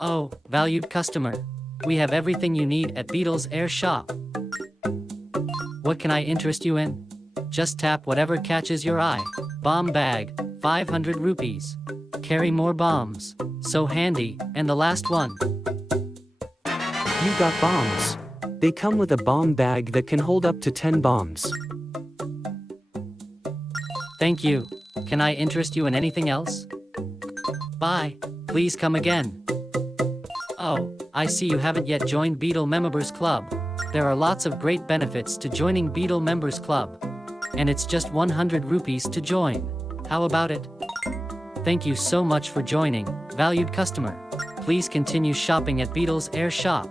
Oh, valued customer. We have everything you need at Beetle's Air Shop. What can I interest you in? Just tap whatever catches your eye. Bomb bag, 500 rupees. Carry more bombs. So handy. And the last one. You got bombs. They come with a bomb bag that can hold up to 10 bombs. Thank you. Can I interest you in anything else? Bye. Please come again. Oh, I see you haven't yet joined Beetle Members Club. There are lots of great benefits to joining Beetle Members Club. And it's just 100 rupees to join. How about it? Thank you so much for joining, valued customer. Please continue shopping at Beetle's Air Shop.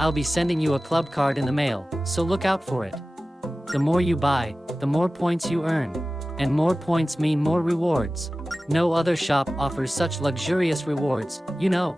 I'll be sending you a club card in the mail, so look out for it. The more you buy, the more points you earn. And more points mean more rewards. No other shop offers such luxurious rewards, you know.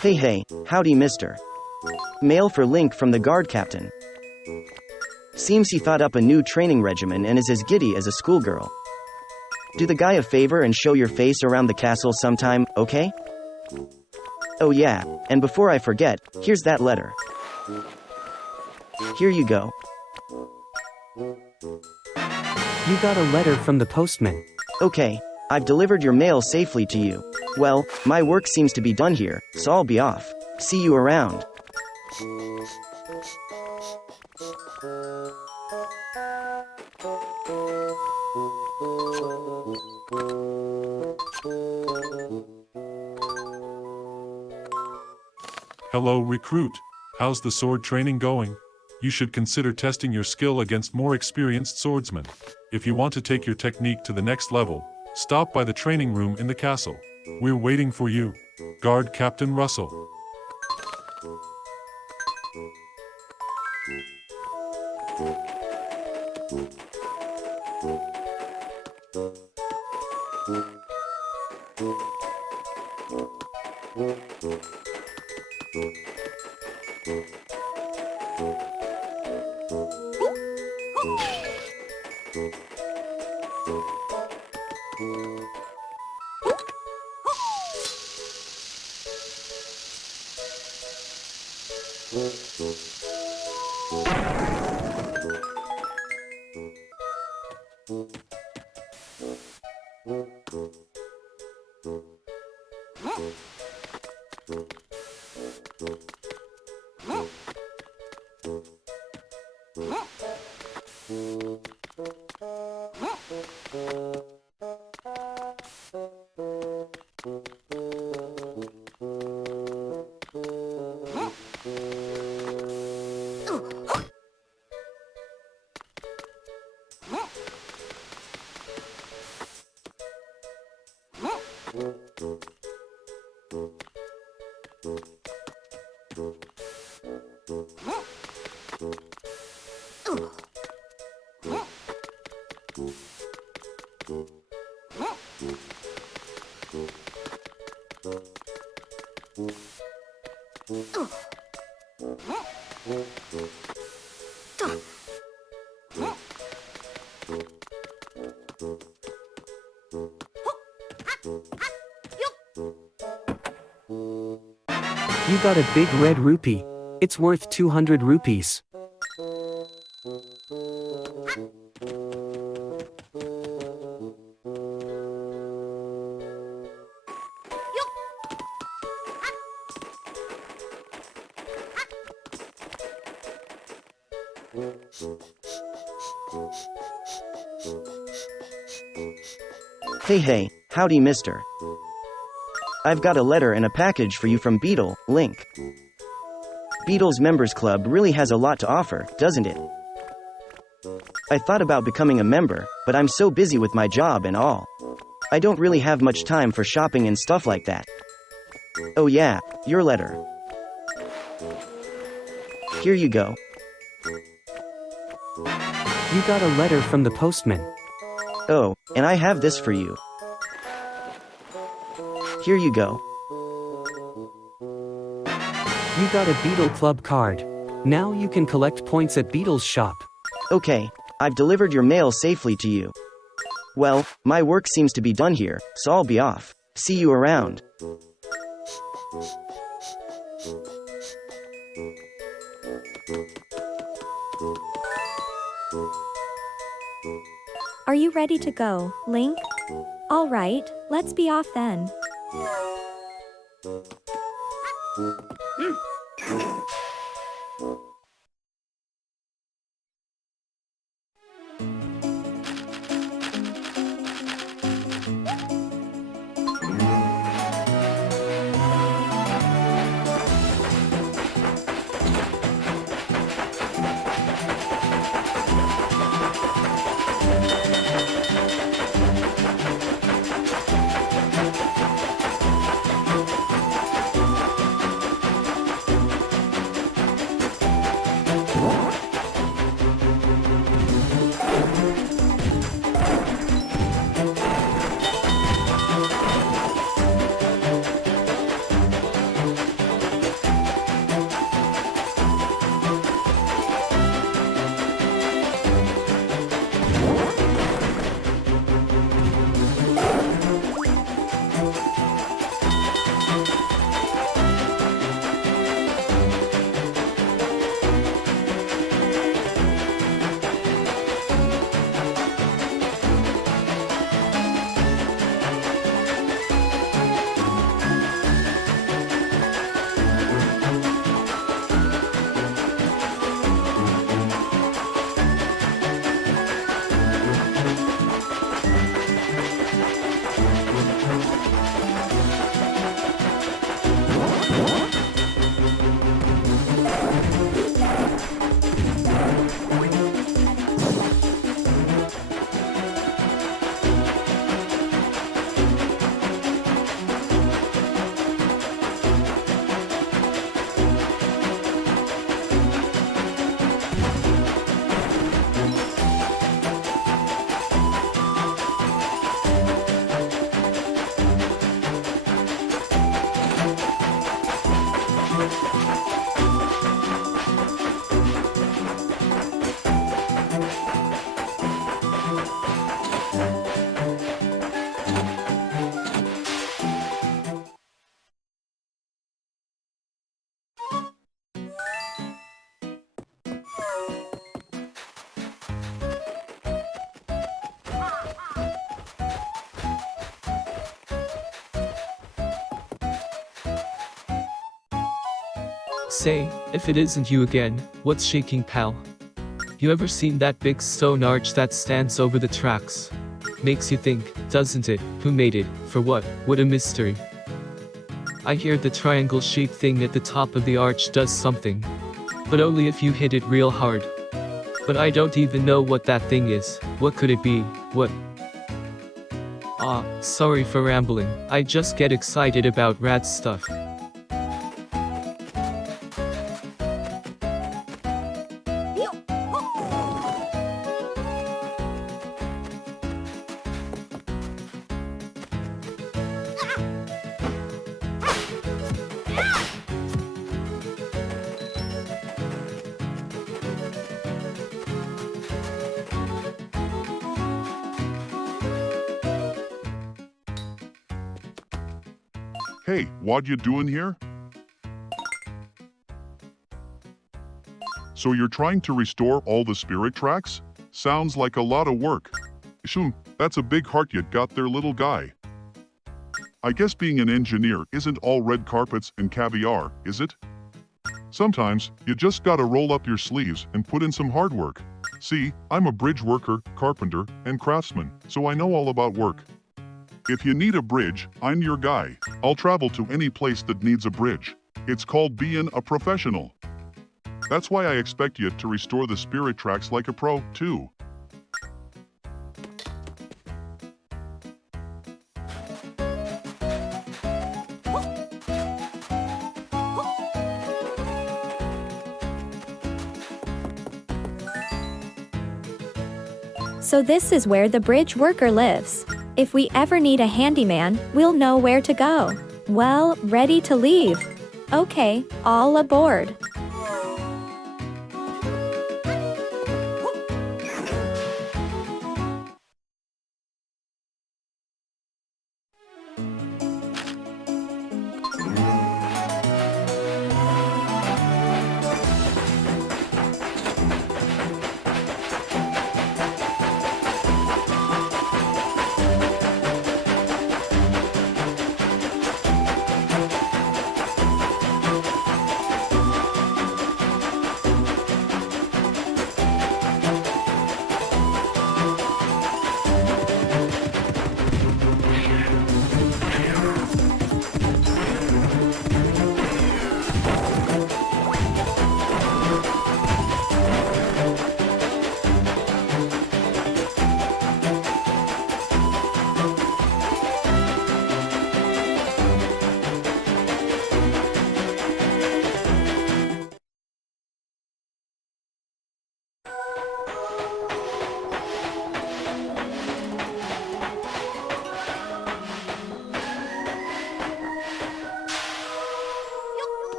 Hey, howdy mister. Mail for Link from the guard captain. Seems he thought up a new training regimen and is as giddy as a schoolgirl. Do the guy a favor and show your face around the castle sometime, okay? Oh yeah, and before I forget, here's that letter. Here you go. You got a letter from the postman. Okay, I've delivered your mail safely to you. Well, my work seems to be done here, so I'll be off. See you around. Hello, recruit. How's the sword training going? You should consider testing your skill against more experienced swordsmen. If you want to take your technique to the next level, stop by the training room in the castle. We're waiting for you. Guard Captain Russell. You got a big red rupee. It's worth 200 rupees. Hey, howdy mister. I've got a letter and a package for you from Beetle, Link. Beetle's Members Club really has a lot to offer, doesn't it? I thought about becoming a member, but I'm so busy with my job and all. I don't really have much time for shopping and stuff like that. Oh yeah, your letter. Here you go. You got a letter from the postman. Oh, and I have this for you. Here you go. You got a Beetle Club card. Now you can collect points at Beetle's shop. Okay, I've delivered your mail safely to you. Well, my work seems to be done here, so I'll be off. See you around. Are you ready to go, Link? All right, let's be off then. Say, if it isn't you again, what's shaking, pal? You ever seen that big stone arch that stands over the tracks? Makes you think, doesn't it? Who made it? For what? What a mystery. I hear the triangle-shaped thing at the top of the arch does something. But only if you hit it real hard. But I don't even know what that thing is. What could it be? What? Ah, sorry for rambling. I just get excited about rad stuff. Hey, what you doing here? So you're trying to restore all the spirit tracks? Sounds like a lot of work. Shoo, that's a big heart you got there, little guy. I guess being an engineer isn't all red carpets and caviar, is it? Sometimes, you just gotta roll up your sleeves and put in some hard work. See, I'm a bridge worker, carpenter, and craftsman, so I know all about work. If you need a bridge, I'm your guy. I'll travel to any place that needs a bridge. It's called being a professional. That's why I expect you to restore the spirit tracks like a pro, too. So this is where the bridge worker lives. If we ever need a handyman, we'll know where to go. Well, ready to leave. Okay, all aboard.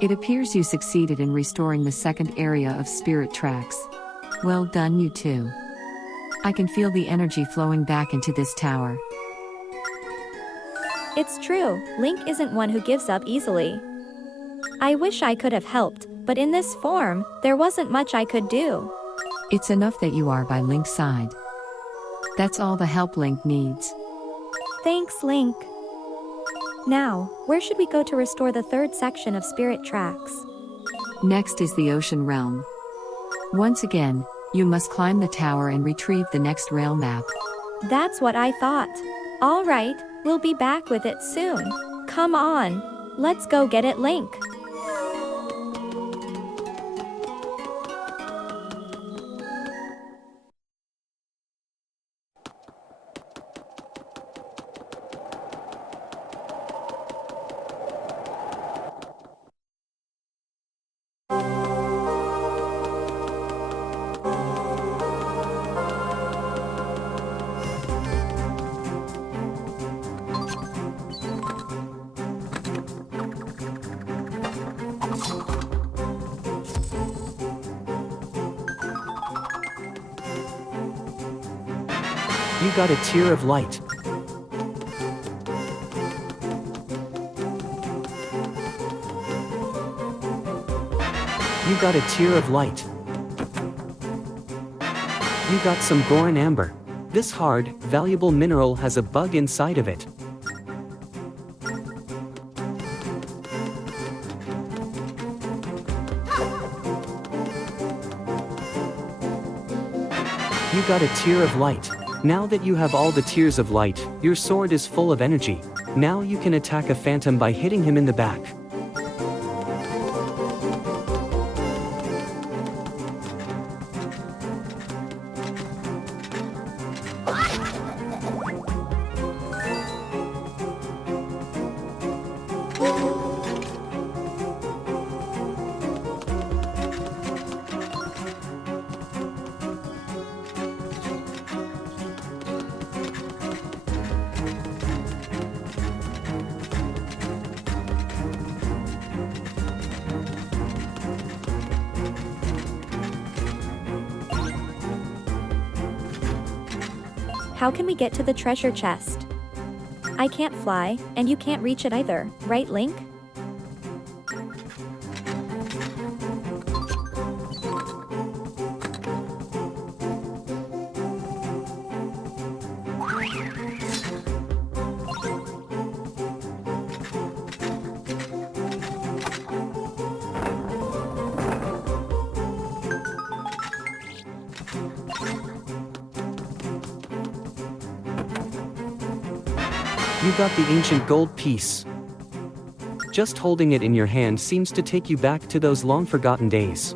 It appears you succeeded in restoring the second area of spirit tracks. Well done, you two. I can feel the energy flowing back into this tower. It's true, Link isn't one who gives up easily. I wish I could have helped, but in this form, there wasn't much I could do. It's enough that you are by Link's side. That's all the help Link needs. Thanks, Link. Now, where should we go to restore the third section of spirit tracks? Next is the Ocean Realm. Once again, you must climb the tower and retrieve the next rail map. That's what I thought. All right, we'll be back with it soon. Come on, let's go get it, Link. You got a tear of light. You got a tear of light. You got some Goron amber. This hard, valuable mineral has a bug inside of it. You got a tear of light. Now that you have all the tears of light, your sword is full of energy. Now you can attack a phantom by hitting him in the back. How can we get to the treasure chest? I can't fly, and you can't reach it either, right, Link? You got the ancient gold piece. Just holding it in your hand seems to take you back to those long-forgotten days.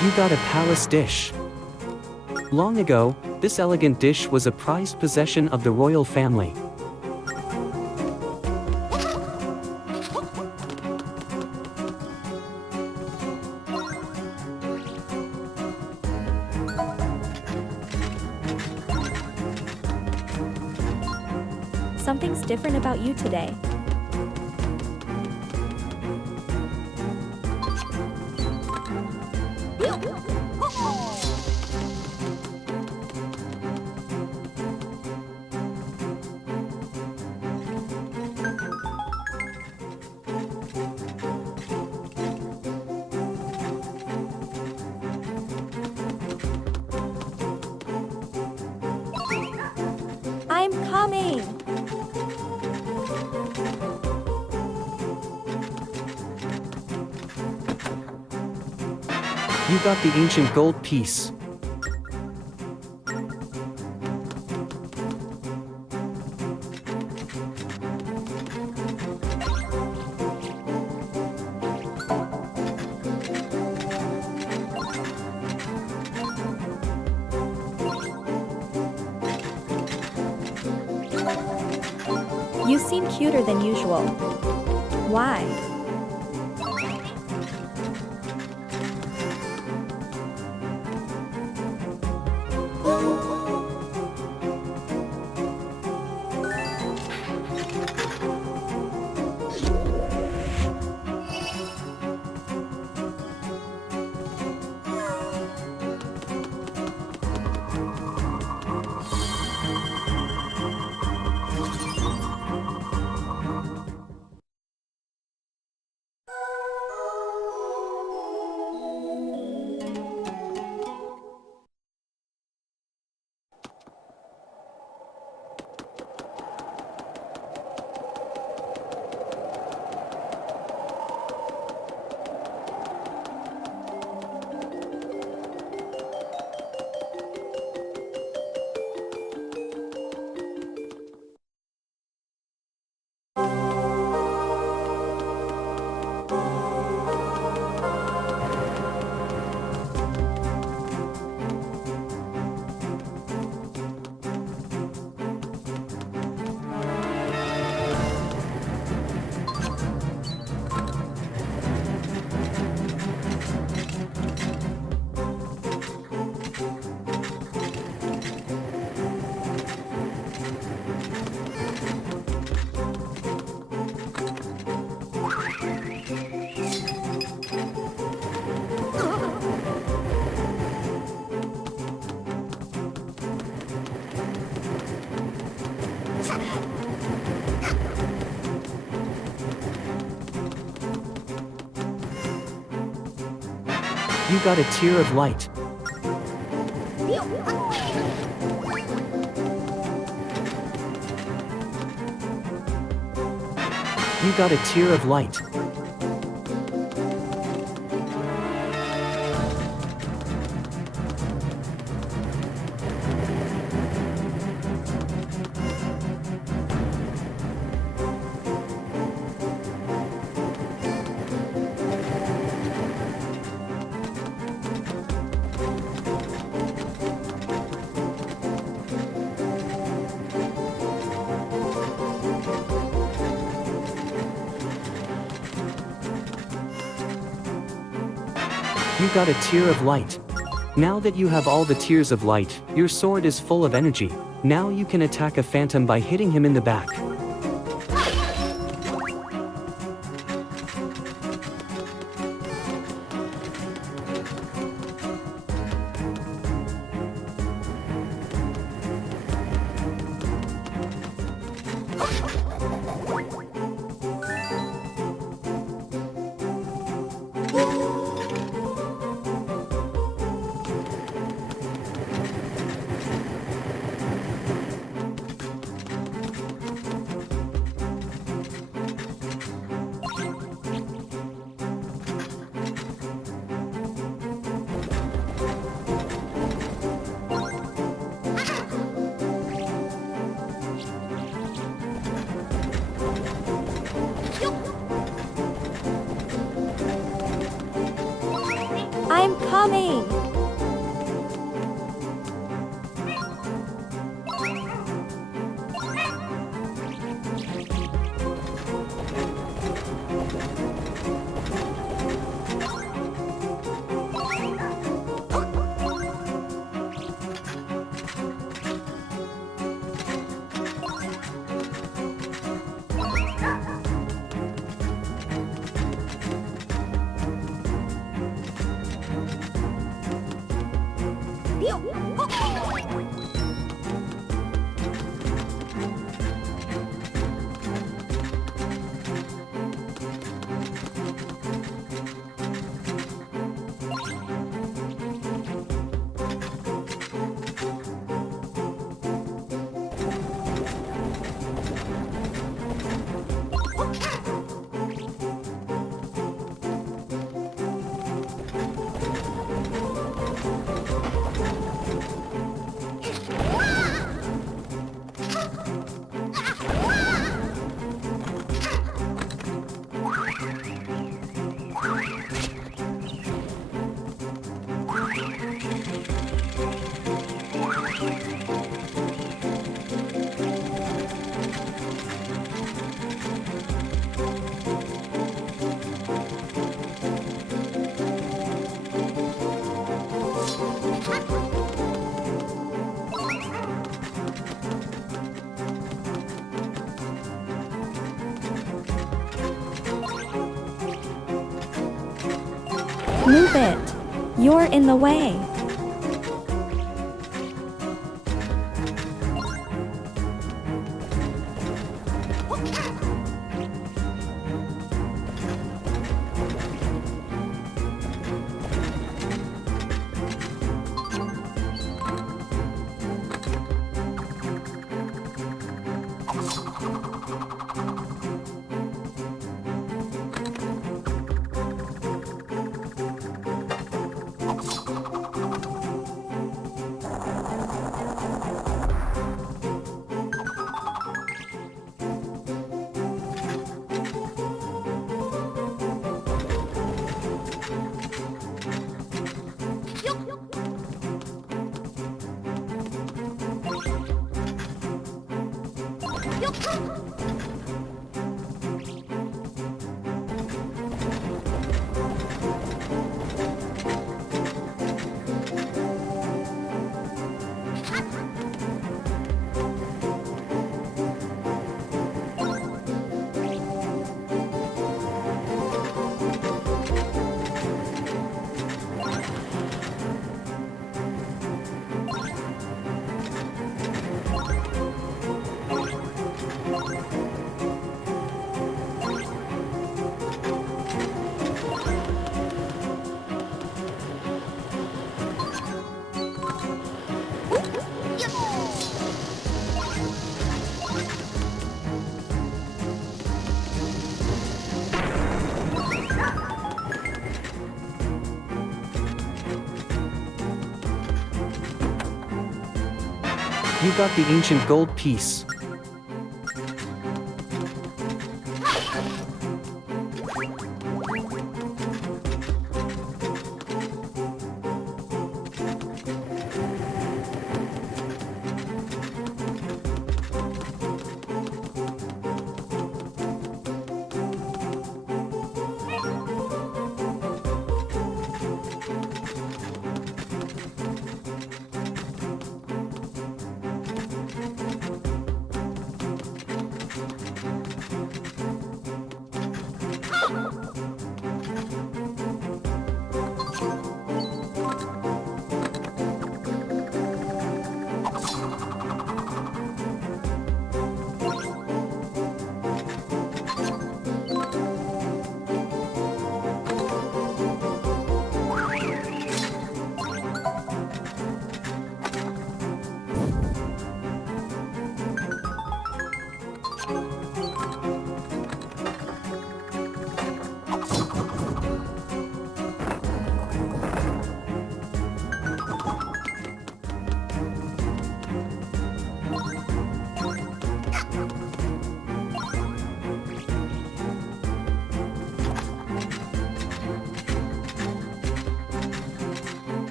You got a palace dish. Long ago, this elegant dish was a prized possession of the royal family. Something's different about you today. I'm coming! You got the ancient gold piece. You seem cuter than usual. Why? You got a tear of light. You got a tear of light. You got a tear of light. Now that you have all the tears of light, your sword is full of energy. Now you can attack a phantom by hitting him in the back. I'm coming! Move it. You're in the way. You got the ancient gold piece.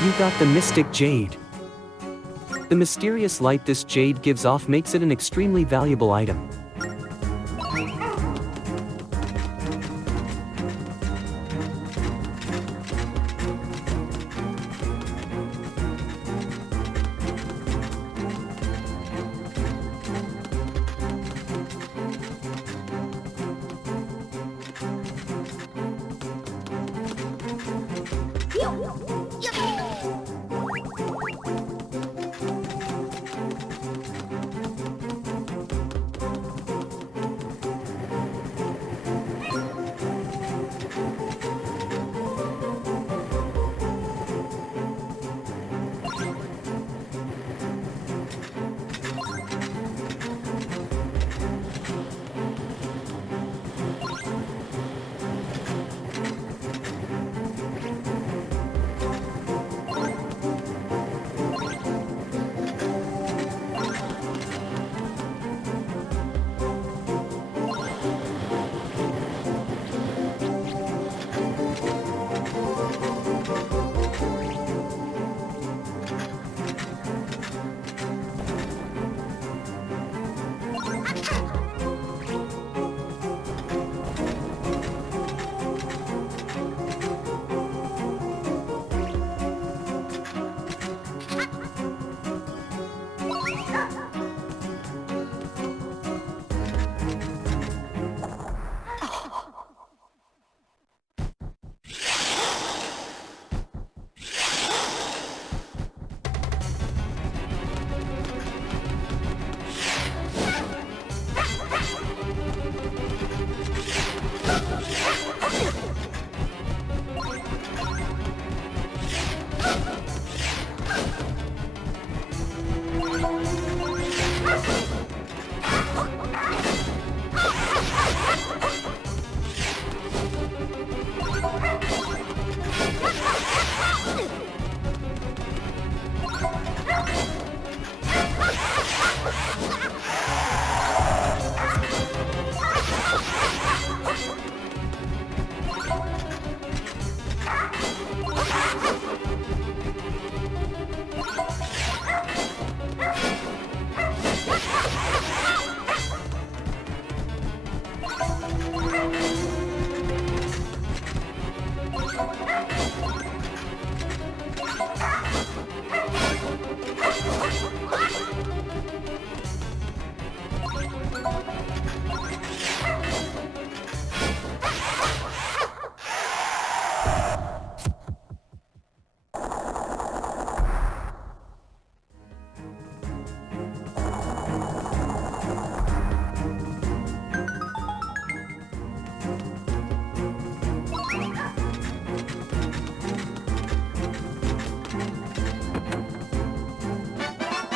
You got the mystic jade. The mysterious light this jade gives off makes it an extremely valuable item.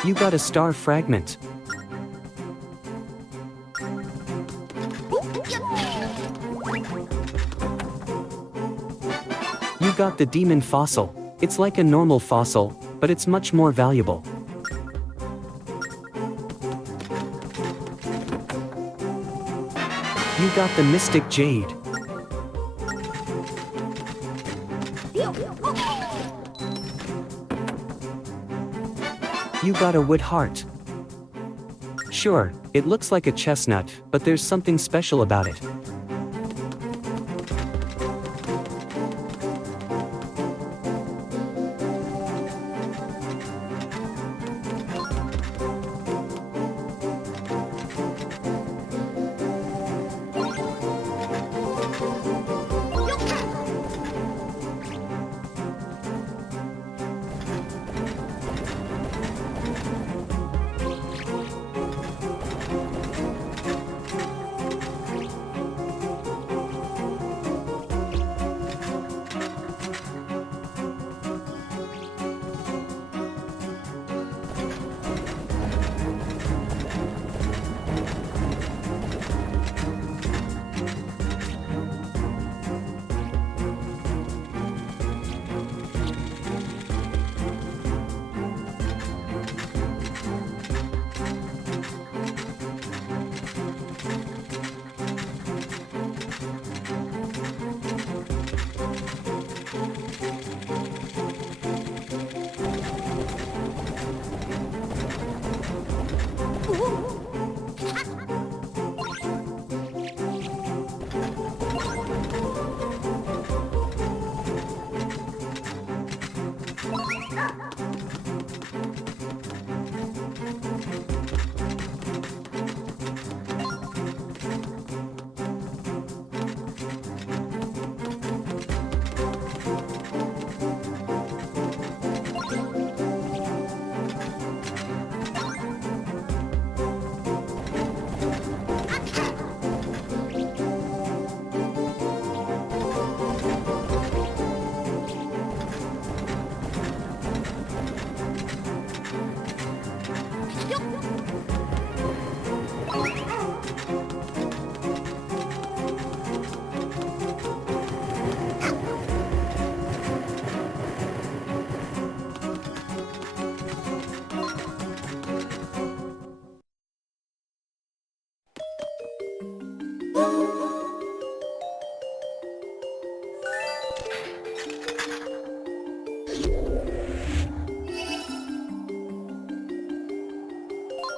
You got a star fragment. You got the demon fossil. It's like a normal fossil, but it's much more valuable. You got the mystic jade. You got a wood heart. Sure, it looks like a chestnut, but there's something special about it.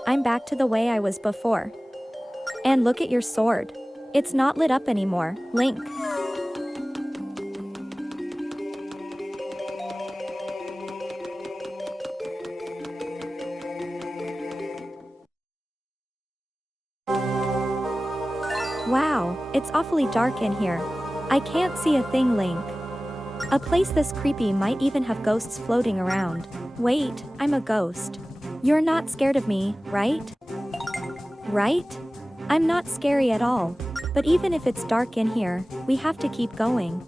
I'm back to the way I was before. And look at your sword. It's not lit up anymore, Link. Wow, it's awfully dark in here. I can't see a thing, Link. A place this creepy might even have ghosts floating around. Wait, I'm a ghost. You're not scared of me, right? Right? I'm not scary at all. But even if it's dark in here, we have to keep going.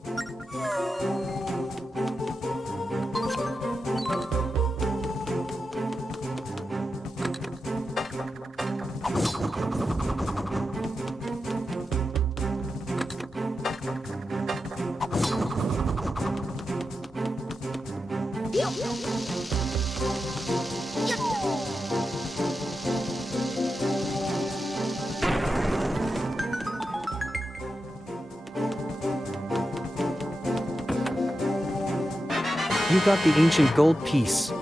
You got the ancient gold piece.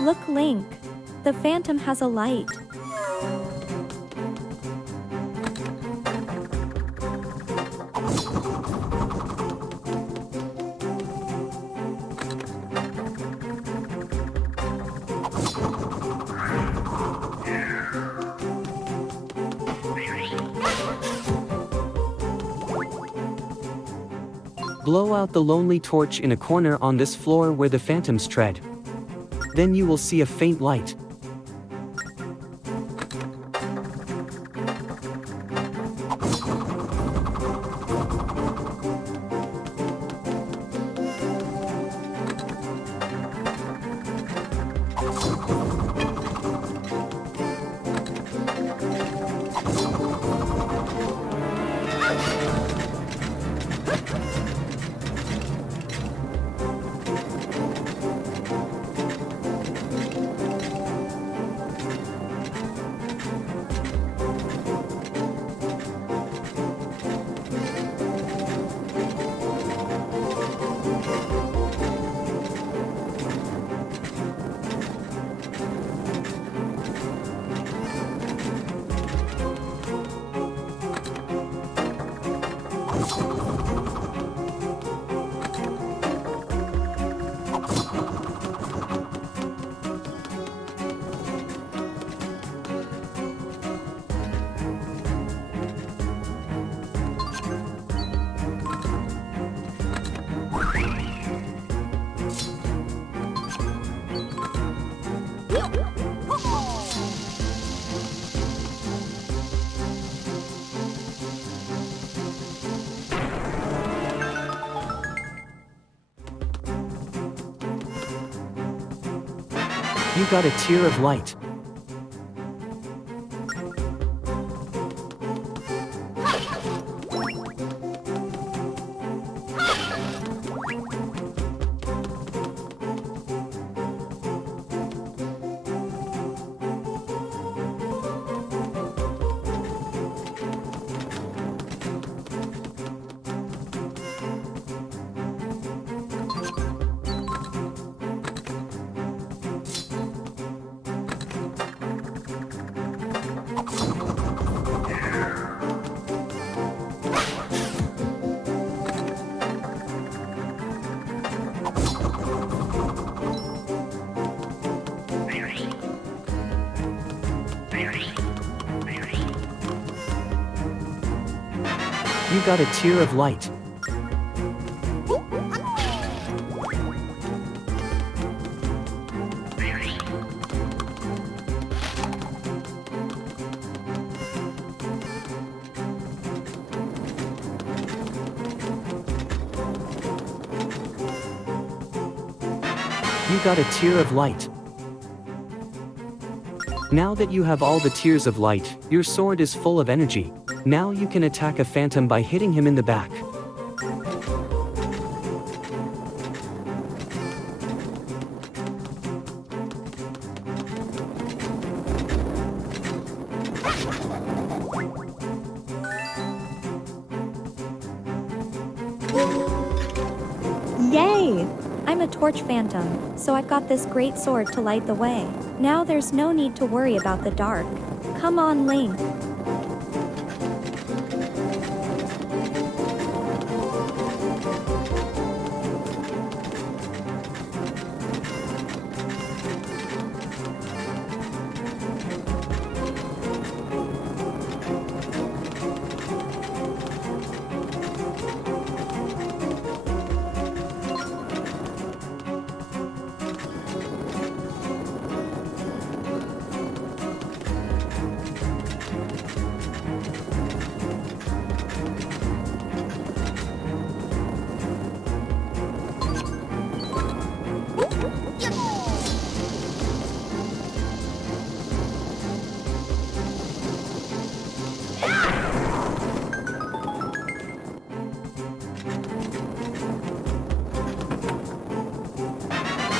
Look, Link. The phantom has a light. Blow out the lonely torch in a corner on this floor where the phantoms tread. Then you will see a faint light. You got a tear of light. You got a tear of light. You got a tear of light. Now that you have all the tears of light, your sword is full of energy. Now you can attack a phantom by hitting him in the back. Yay! I'm a torch phantom, so I've got this great sword to light the way. Now there's no need to worry about the dark. Come on, Link.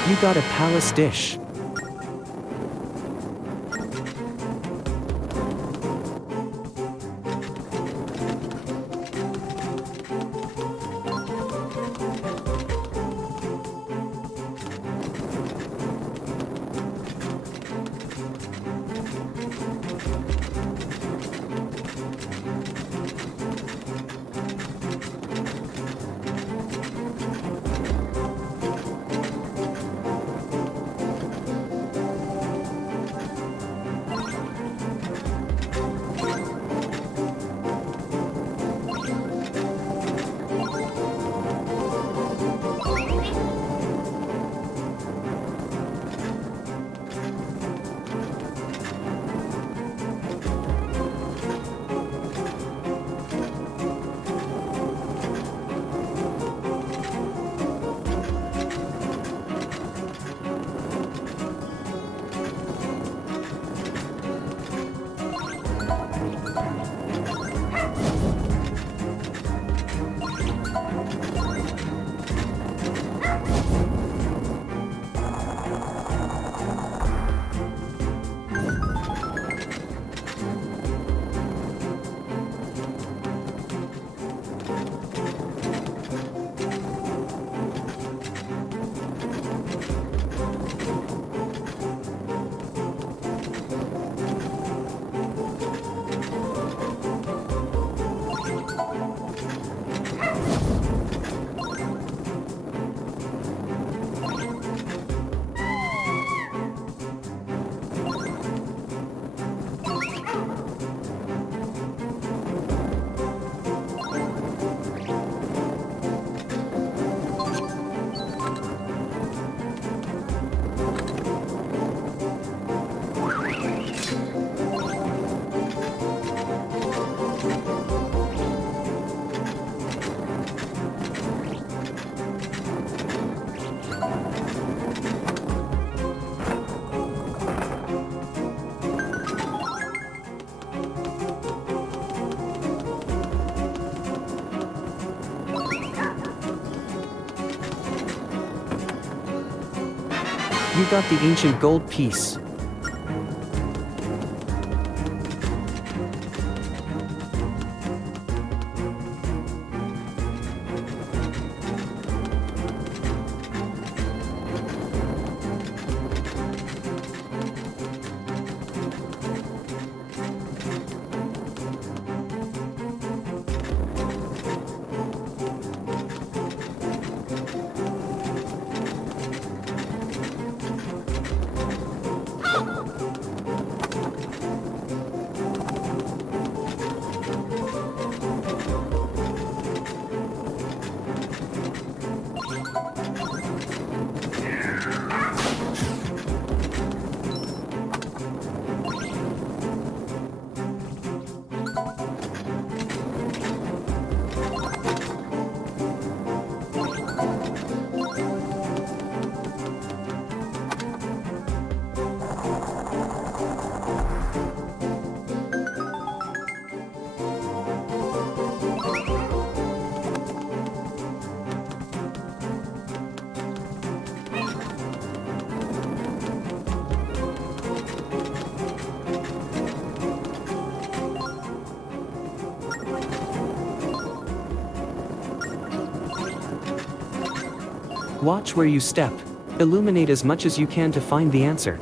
You got a palace dish. You got the ancient gold piece. Watch where you step. Illuminate as much as you can to find the answer.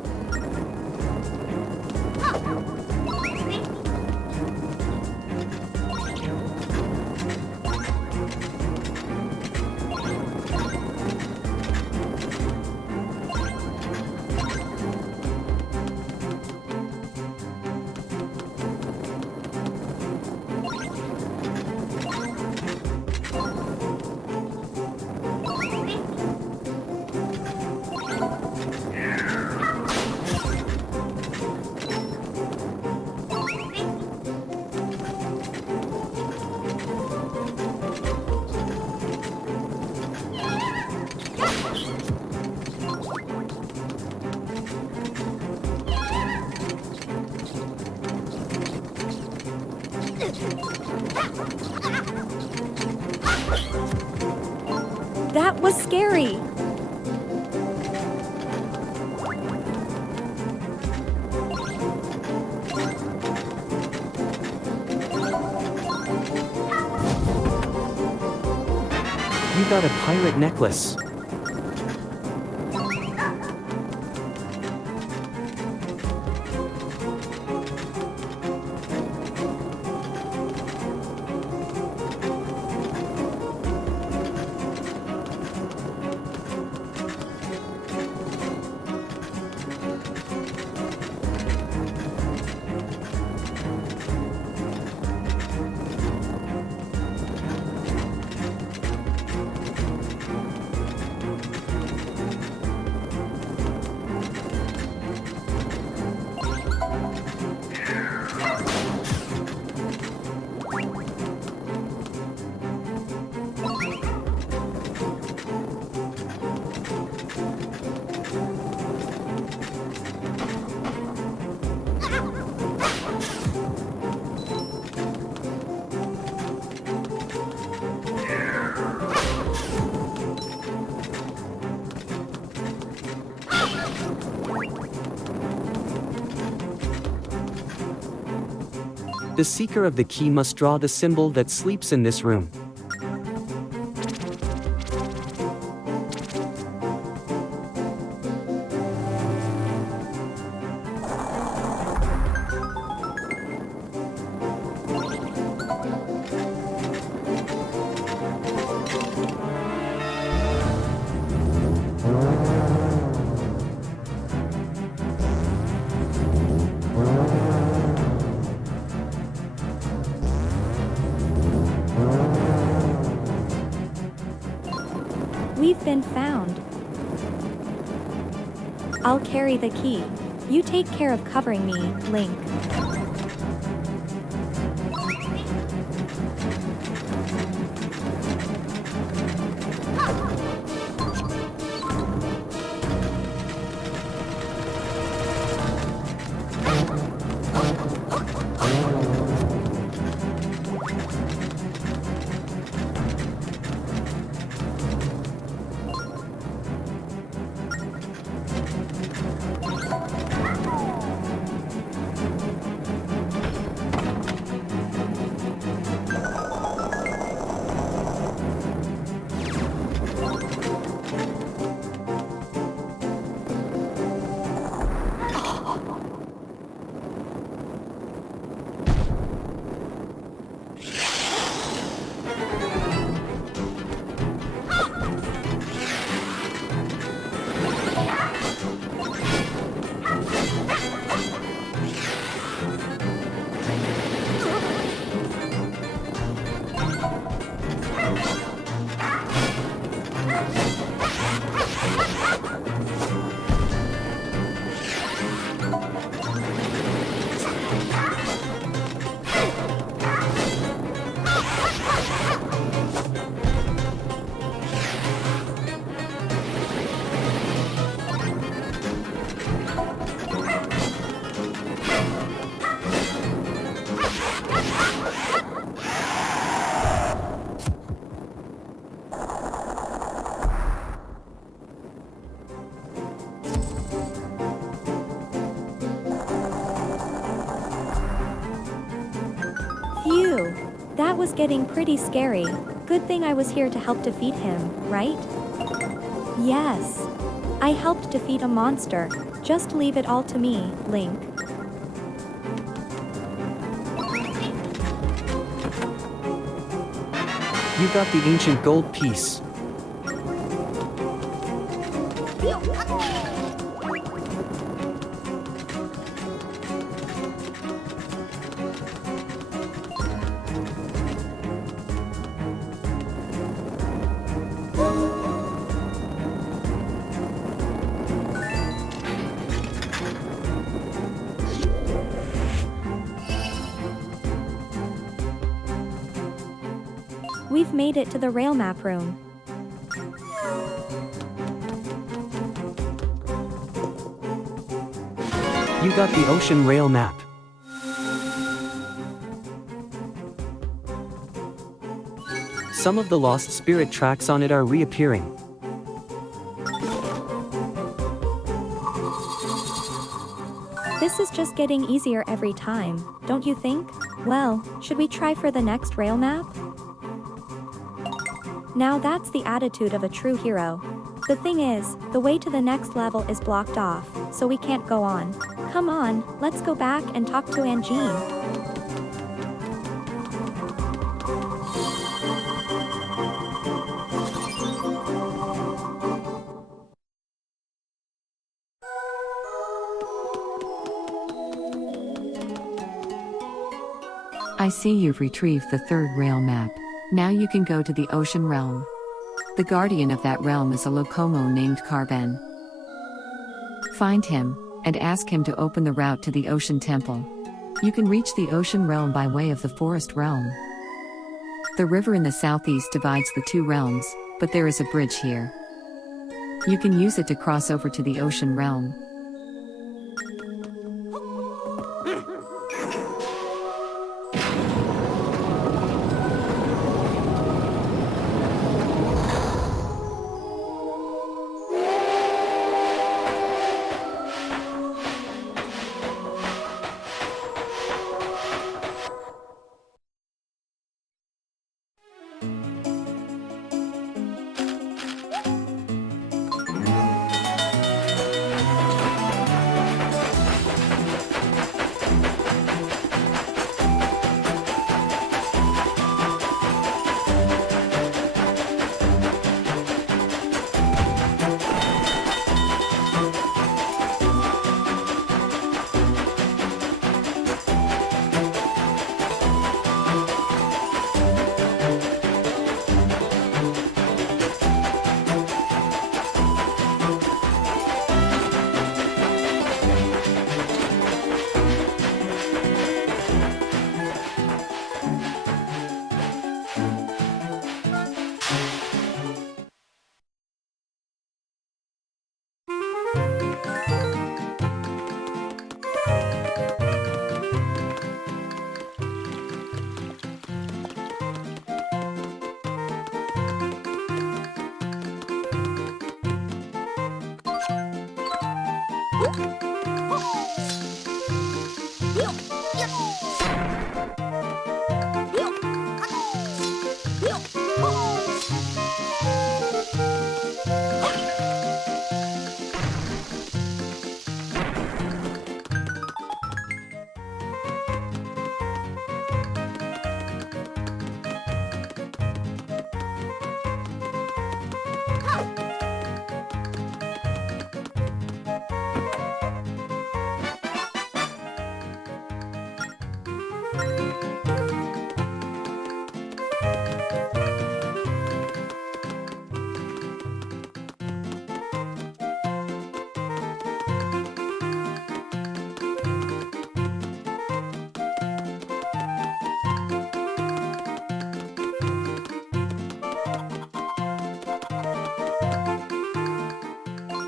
That was scary. You got a pirate necklace. The seeker of the key must draw the symbol that sleeps in this room. We've been found. I'll carry the key. You take care of covering me, Link. was getting pretty scary. Good thing I was here to help defeat him, right? Yes. I helped defeat a monster. Just leave it all to me, Link. You got the ancient gold piece. We've made it to the rail map room. You got the ocean rail map. Some of the lost spirit tracks on it are reappearing. This is just getting easier every time, don't you think? Well, should we try for the next rail map? Now that's the attitude of a true hero. The thing is, the way to the next level is blocked off, so we can't go on. Come on, let's go back and talk to Anjean. I see you've retrieved the third rail map. Now you can go to the ocean realm. The guardian of that realm is a Locomo named Carben. Find him, and ask him to open the route to the ocean temple. You can reach the ocean realm by way of the forest realm. The river in the southeast divides the two realms, but there is a bridge here. You can use it to cross over to the ocean realm.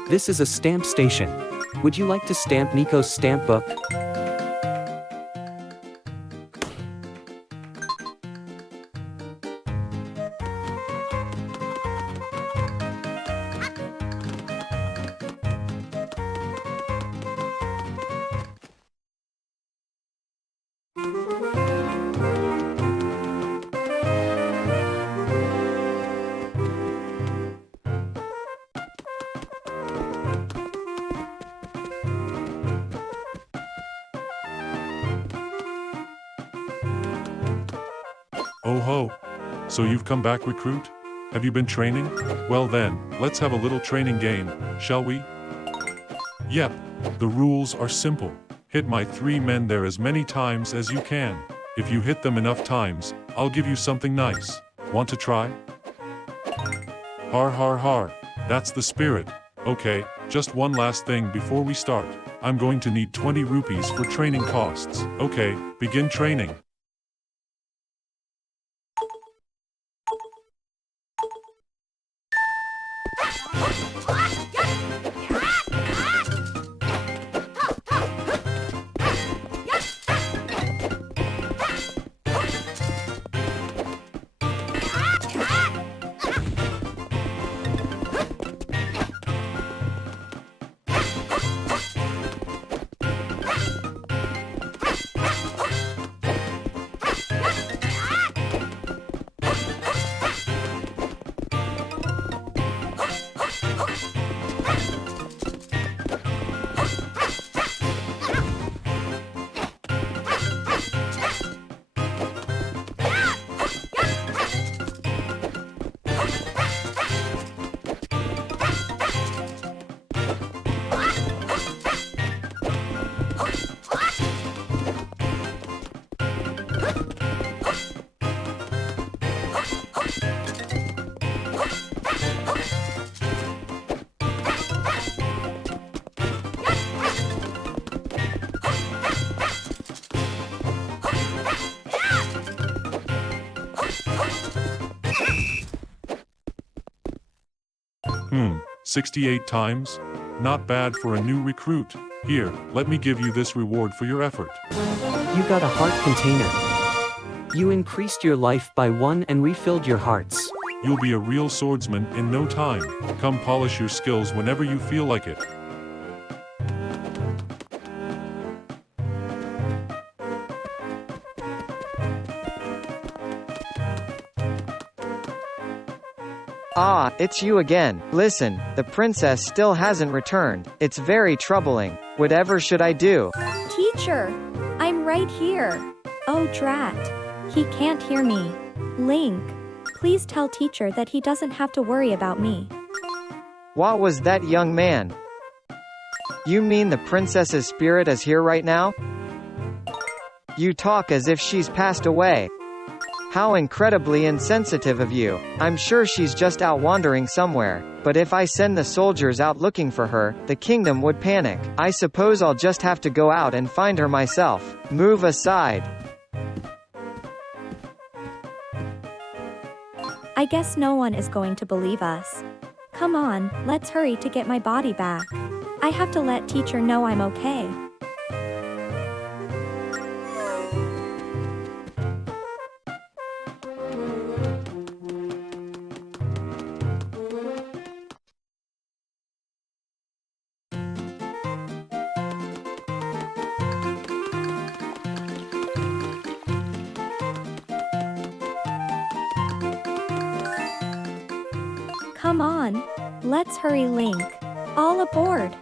This is a stamp station. Would you like to stamp Nico's stamp book? Oh ho! So you've come back, recruit? Have you been training? Well then, let's have a little training game, shall we? Yep, the rules are simple. Hit my 3 men there as many times as you can. If you hit them enough times, I'll give you something nice. Want to try? Har har har, that's the spirit. Okay, just one last thing before we start. I'm going to need 20 rupees for training costs. Okay, begin training. Hmm, 68 times? Not bad for a new recruit. Here, let me give you this reward for your effort. You got a heart container. You increased your life by 1 and refilled your hearts. You'll be a real swordsman in no time. Come polish your skills whenever you feel like it. Ah, it's you again. Listen, the princess still hasn't returned. It's very troubling. Whatever should I do? Teacher, I'm right here. Oh drat. He can't hear me. Link, please tell teacher that he doesn't have to worry about me. What was that, young man? You mean the princess's spirit is here right now? You talk as if she's passed away. How incredibly insensitive of you. I'm sure she's just out wandering somewhere, but if I send the soldiers out looking for her, the kingdom would panic. I suppose I'll just have to go out and find her myself. Move aside. I guess no one is going to believe us. Come on, let's hurry to get my body back. I have to let teacher know I'm okay. Come on. Let's hurry, Link. All aboard.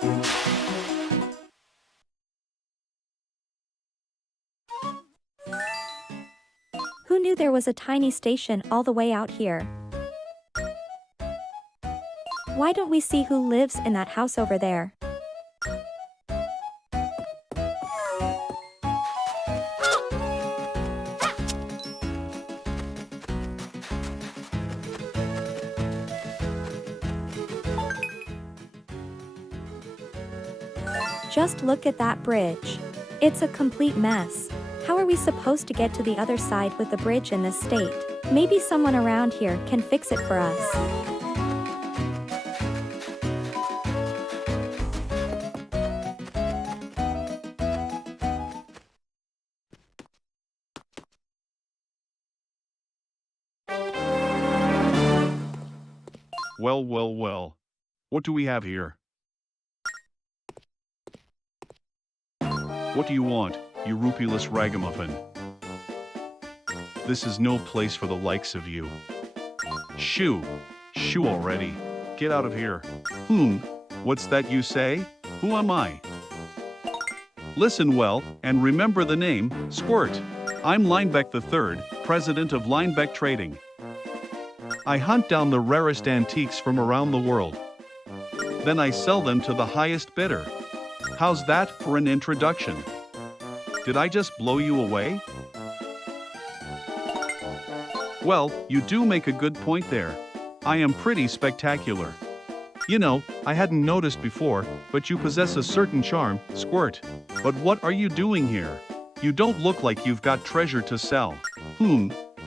Who knew there was a tiny station all the way out here? Why don't we see who lives in that house over there? Just look at that bridge. It's a complete mess. How are we supposed to get to the other side with the bridge in this state? Maybe someone around here can fix it for us. Well, well, well. What do we have here? What do you want, you rupulous ragamuffin? This is no place for the likes of you. Shoo! Shoo already. Get out of here. What's that you say? Who am I? Listen well, and remember the name, Squirt. I'm Linebeck III, president of Linebeck Trading. I hunt down the rarest antiques from around the world. Then I sell them to the highest bidder. How's that for an introduction? Did I just blow you away? Well, you do make a good point there. I am pretty spectacular. You know, I hadn't noticed before, but you possess a certain charm, Squirt. But what are you doing here? You don't look like you've got treasure to sell.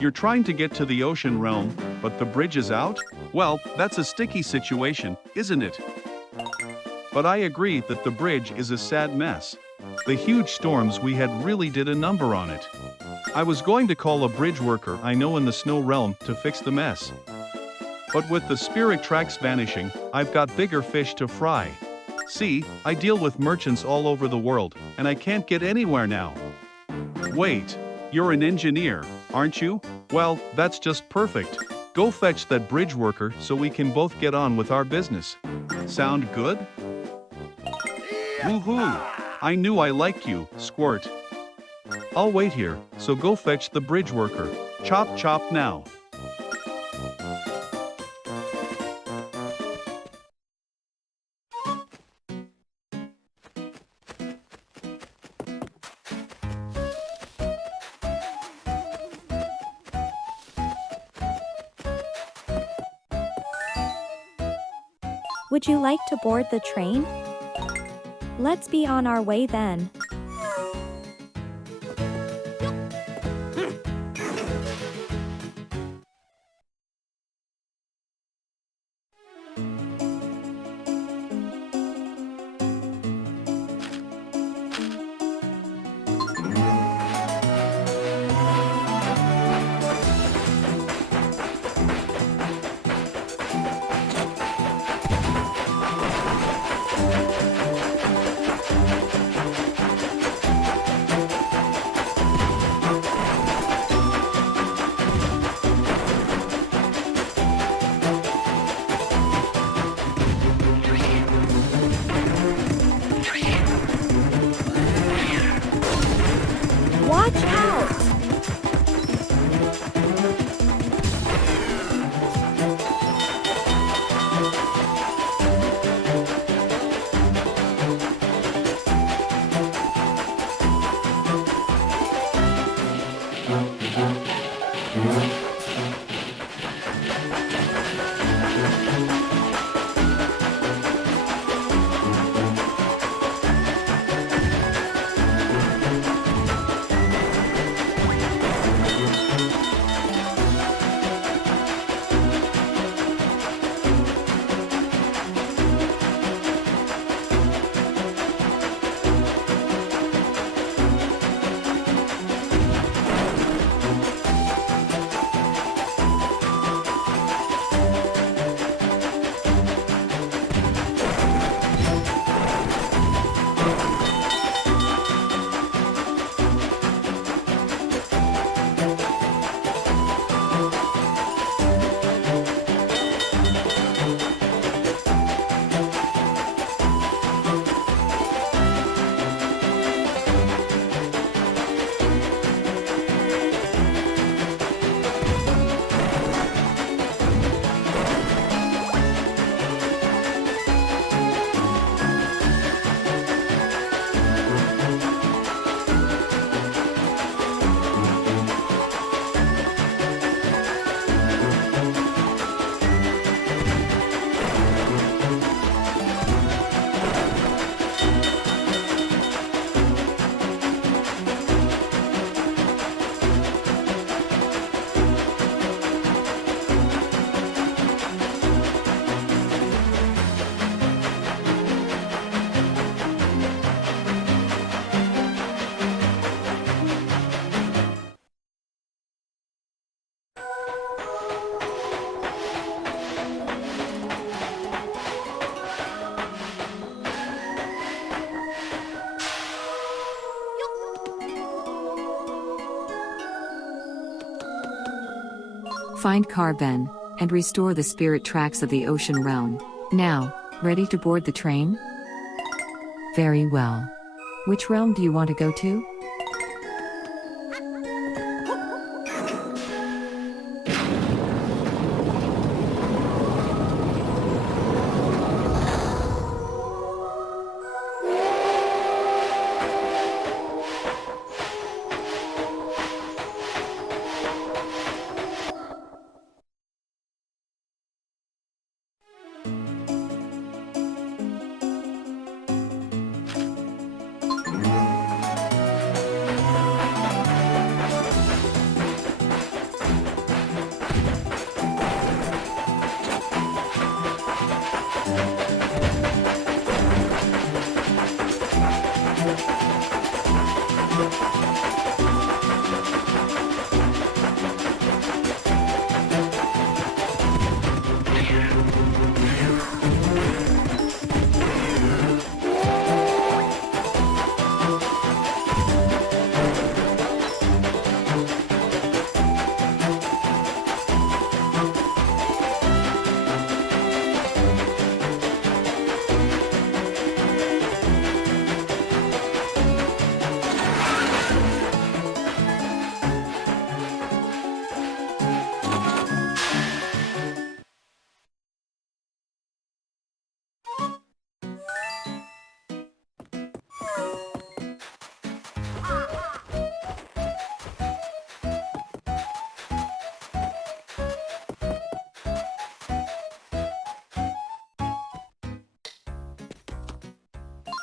You're trying to get to the ocean realm, but the bridge is out? Well, that's a sticky situation, isn't it? But I agree that the bridge is a sad mess. The huge storms we had really did a number on it. I was going to call a bridge worker I know in the snow realm to fix the mess. But with the spirit tracks vanishing, I've got bigger fish to fry. See, I deal with merchants all over the world, and I can't get anywhere now. Wait, you're an engineer, aren't you? Well, that's just perfect. Go fetch that bridge worker so we can both get on with our business. Sound good? Woohoo! I knew I liked you, Squirt. I'll wait here, so go fetch the bridge worker. Chop chop now. Would you like to board the train? Let's be on our way then. Watch out! Find Carben, and restore the spirit tracks of the ocean realm. Now, ready to board the train? Very well. Which realm do you want to go to?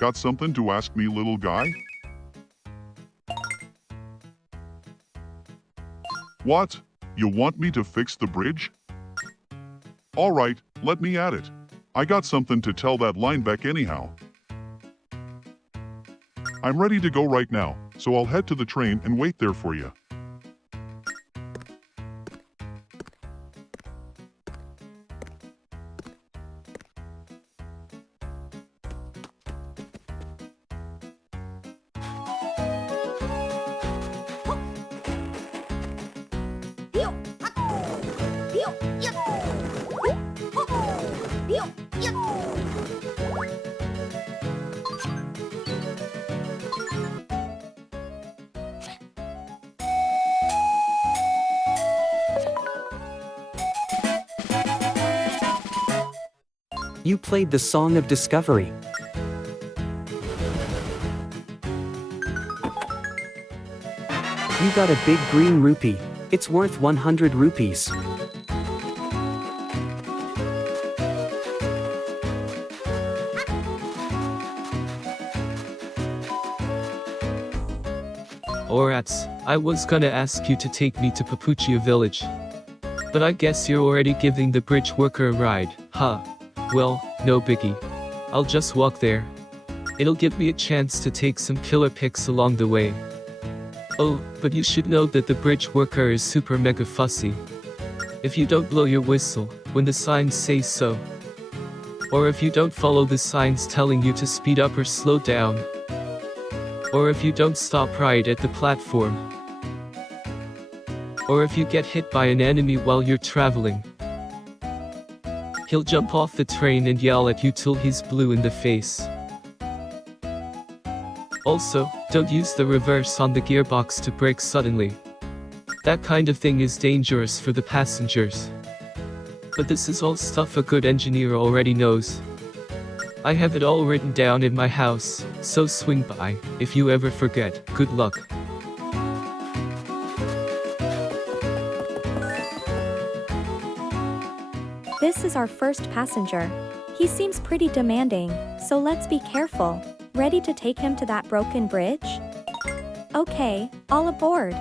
Got something to ask me, little guy? What? You want me to fix the bridge? All right, let me at it. I got something to tell that Linebeck anyhow. I'm ready to go right now, so I'll head to the train and wait there for you. You played the Song of Discovery. You got a big green rupee. It's worth 100 rupees. Orats, I was gonna ask you to take me to Papuchia village. But I guess you're already giving the bridge worker a ride, huh? Well, no biggie. I'll just walk there. It'll give me a chance to take some killer pics along the way. Oh, but you should know that the bridge worker is super mega fussy. If you don't blow your whistle when the signs say so, or if you don't follow the signs telling you to speed up or slow down, or if you don't stop right at the platform, or if you get hit by an enemy while you're traveling, he'll jump off the train and yell at you till he's blue in the face. Also, don't use the reverse on the gearbox to brake suddenly. That kind of thing is dangerous for the passengers. But this is all stuff a good engineer already knows. I have it all written down in my house, so swing by, if you ever forget. Good luck. This is our first passenger. He seems pretty demanding, so let's be careful. Ready to take him to that broken bridge? Okay, all aboard.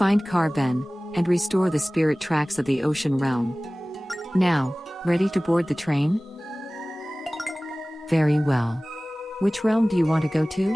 Find Carben, and restore the spirit tracks of the ocean realm. Now, ready to board the train? Very well. Which realm do you want to go to?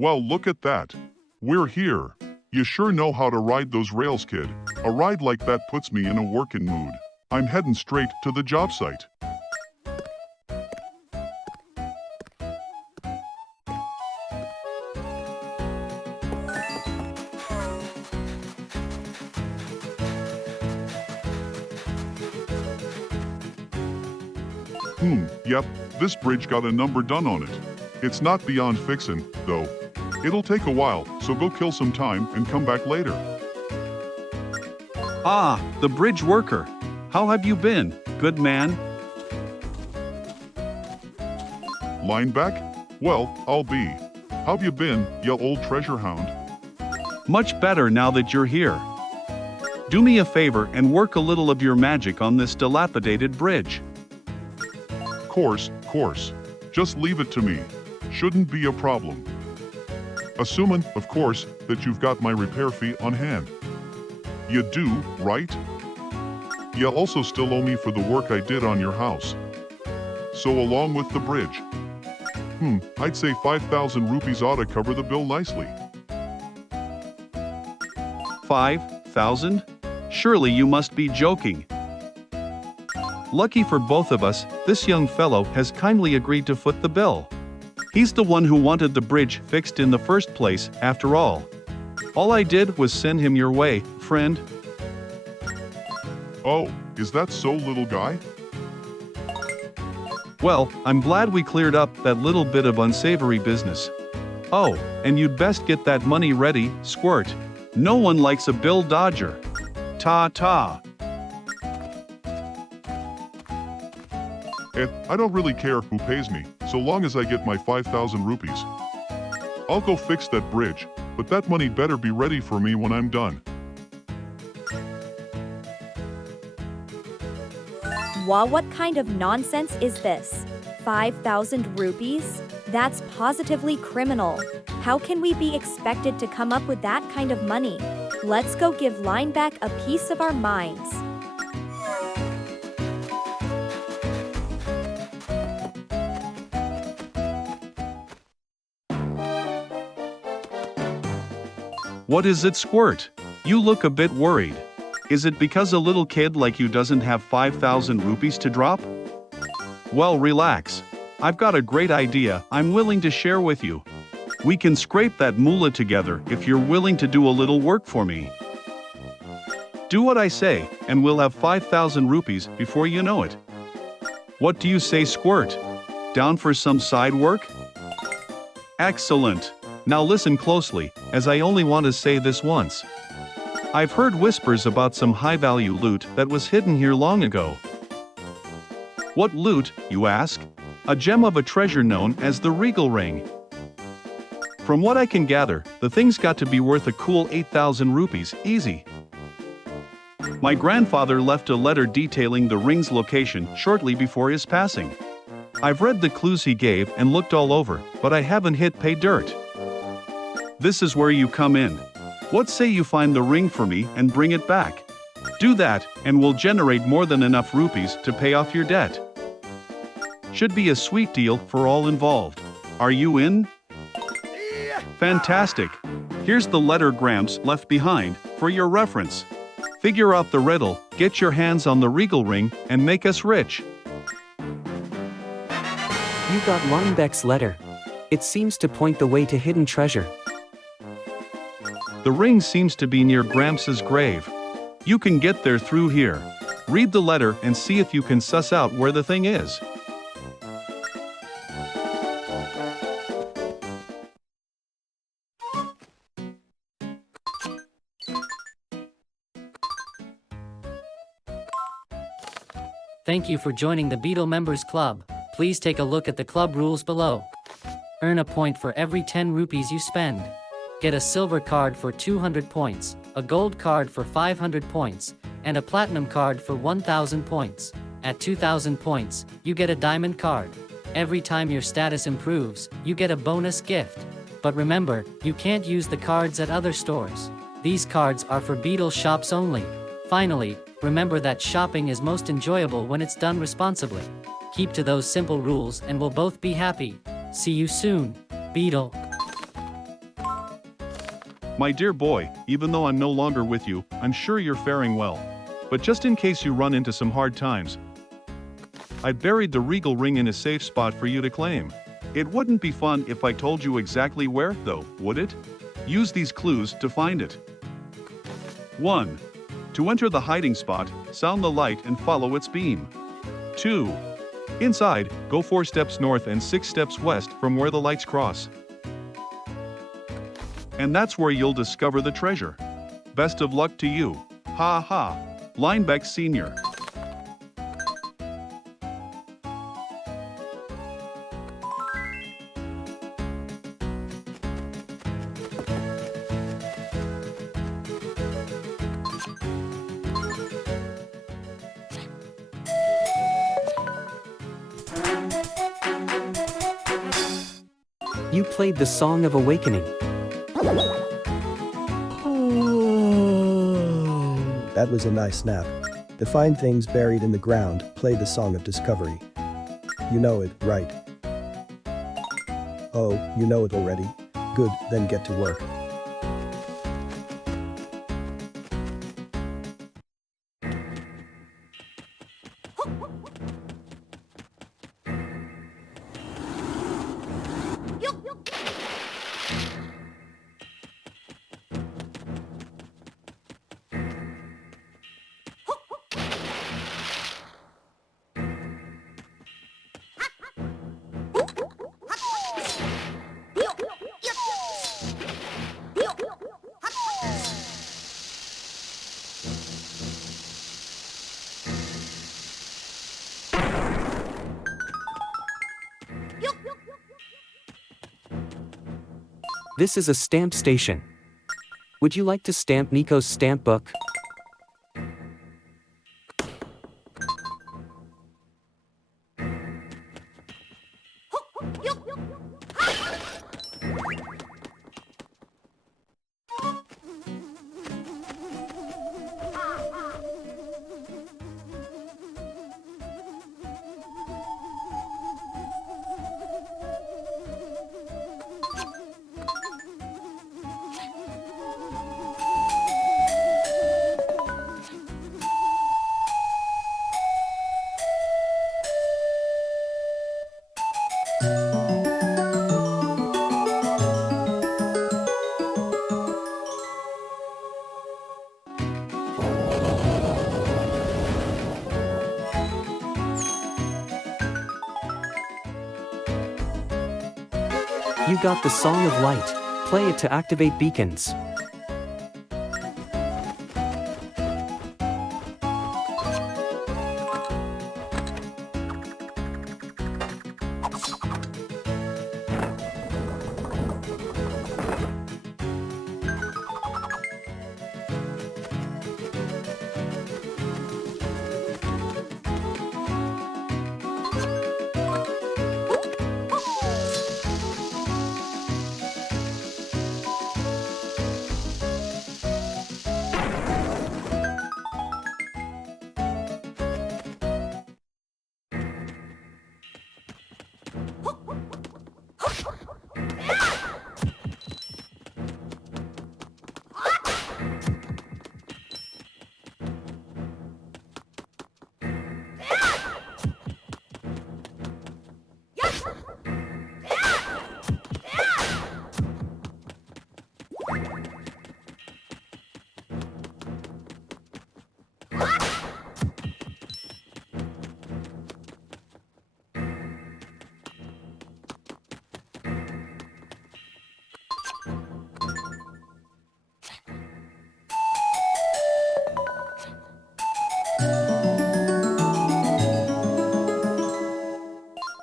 Well, look at that. We're here. You sure know how to ride those rails, kid. A ride like that puts me in a working mood. I'm heading straight to the job site. Yep, this bridge got a number done on it. It's not beyond fixin', though. It'll take a while, so go kill some time and come back later. Ah, the bridge worker. How have you been, good man? Line back? Well, I'll be. How've you been, ya old treasure hound? Much better now that you're here. Do me a favor and work a little of your magic on this dilapidated bridge. Course. Just leave it to me. Shouldn't be a problem. Assuming, of course, that you've got my repair fee on hand. You do, right? You also still owe me for the work I did on your house. So along with the bridge. I'd say 5,000 rupees ought to cover the bill nicely. 5,000? Surely you must be joking. Lucky for both of us, this young fellow has kindly agreed to foot the bill. He's the one who wanted the bridge fixed in the first place, after all. All I did was send him your way, friend. Oh, is that so, little guy? Well, I'm glad we cleared up that little bit of unsavory business. Oh, and you'd best get that money ready, Squirt. No one likes a bill dodger. Ta-ta. I don't really care who pays me, so long as I get my 5,000 rupees. I'll go fix that bridge, but that money better be ready for me when I'm done. Wow, what kind of nonsense is this? 5,000 rupees? That's positively criminal. How can we be expected to come up with that kind of money? Let's go give Lineback a piece of our minds. What is it, Squirt? You look a bit worried. Is it because a little kid like you doesn't have 5,000 rupees to drop? Well, relax. I've got a great idea I'm willing to share with you. We can scrape that moolah together if you're willing to do a little work for me. Do what I say, and we'll have 5,000 rupees before you know it. What do you say, Squirt? Down for some side work? Excellent. Now listen closely, as I only want to say this once. I've heard whispers about some high-value loot that was hidden here long ago. What loot, you ask? A gem of a treasure known as the Regal Ring. From what I can gather, the thing's got to be worth a cool 8,000 rupees, easy. My grandfather left a letter detailing the ring's location shortly before his passing. I've read the clues he gave and looked all over, but I haven't hit pay dirt. This is where you come in. What say you find the ring for me and bring it back? Do that, and we'll generate more than enough rupees to pay off your debt. Should be a sweet deal for all involved. Are you in? Fantastic. Here's the letter Gramps left behind, for your reference. Figure out the riddle, get your hands on the Regal Ring, and make us rich. You got Lineback's letter. It seems to point the way to hidden treasure. The ring seems to be near Gramps' grave. You can get there through here. Read the letter and see if you can suss out where the thing is. Thank you for joining the Beetle Members Club. Please take a look at the club rules below. Earn a point for every 10 rupees you spend. Get a silver card for 200 points, a gold card for 500 points, and a platinum card for 1,000 points. At 2,000 points, you get a diamond card. Every time your status improves, you get a bonus gift. But remember, you can't use the cards at other stores. These cards are for Beetle shops only. Finally, remember that shopping is most enjoyable when it's done responsibly. Keep to those simple rules and we'll both be happy. See you soon, Beetle. My dear boy, even though I'm no longer with you, I'm sure you're faring well. But just in case you run into some hard times, I buried the Regal Ring in a safe spot for you to claim. It wouldn't be fun if I told you exactly where, though, would it? Use these clues to find it. 1. To enter the hiding spot, sound the light and follow its beam. 2. Inside, go 4 steps north and 6 steps west from where the lights cross. And that's where you'll discover the treasure. Best of luck to you. Ha ha. Lineback Sr. You played the Song of Awakening. That was a nice nap. To find things buried in the ground, play the Song of Discovery. You know it, right? Oh, you know it already? Good, then get to work. This is a stamp station. Would you like to stamp Nico's stamp book? You got the Song of Light. Play it to activate beacons.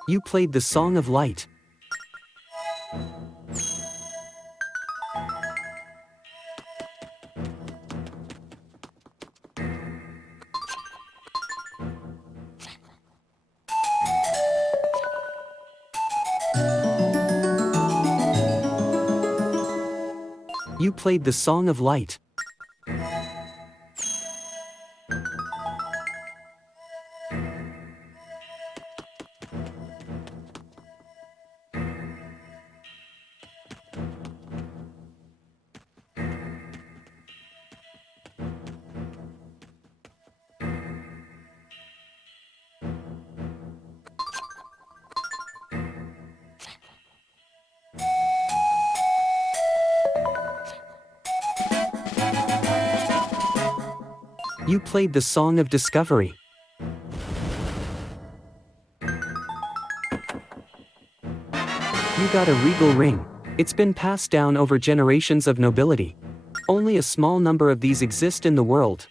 You played the Song of Light. You played the Song of Light. You played the Song of Discovery. You got a regal ring. It's been passed down over generations of nobility. Only a small number of these exist in the world.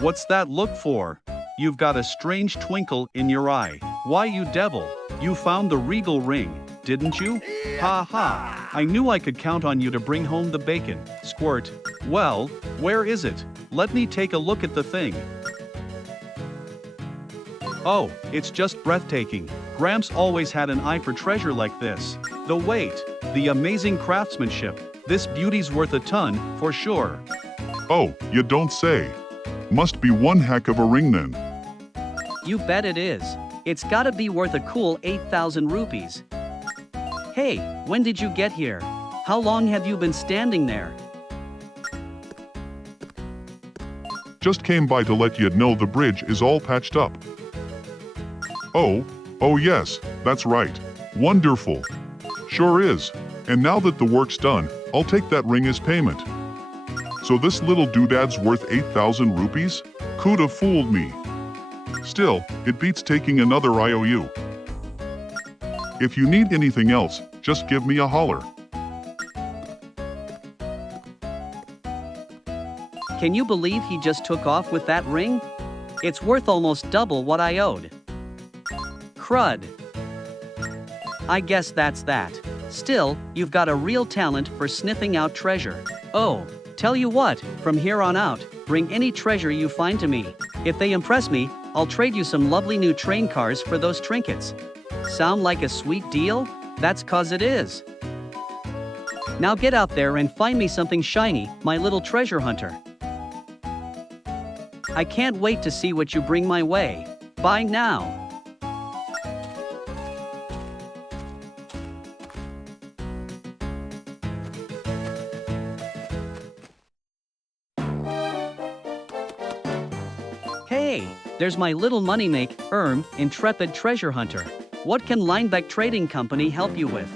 What's that look for? You've got a strange twinkle in your eye. Why, you devil? You found the regal ring, didn't you? Ha ha! I knew I could count on you to bring home the bacon, Squirt. Well, where is it? Let me take a look at the thing. Oh, it's just breathtaking. Gramps always had an eye for treasure like this. The weight, the amazing craftsmanship. This beauty's worth a ton, for sure. Oh, you don't say. Must be one heck of a ring then. You bet it is. It's gotta be worth a cool 8,000 rupees. Hey, when did you get here? How long have you been standing there? Just came by to let you know the bridge is all patched up. Oh yes, that's right. Wonderful. Sure is. And now that the work's done, I'll take that ring as payment. So this little doodad's worth 8,000 rupees? Could have fooled me. Still, it beats taking another IOU. If you need anything else, just give me a holler. Can you believe he just took off with that ring? It's worth almost double what I owed. Crud. I guess that's that. Still, you've got a real talent for sniffing out treasure. Oh, tell you what, from here on out, bring any treasure you find to me. If they impress me, I'll trade you some lovely new train cars for those trinkets. Sound like a sweet deal? That's 'cause it is. Now get out there and find me something shiny, my little treasure hunter. I can't wait to see what you bring my way. Bye now. Hey, there's my little money-make, intrepid treasure hunter. What can Linebeck Trading Company help you with?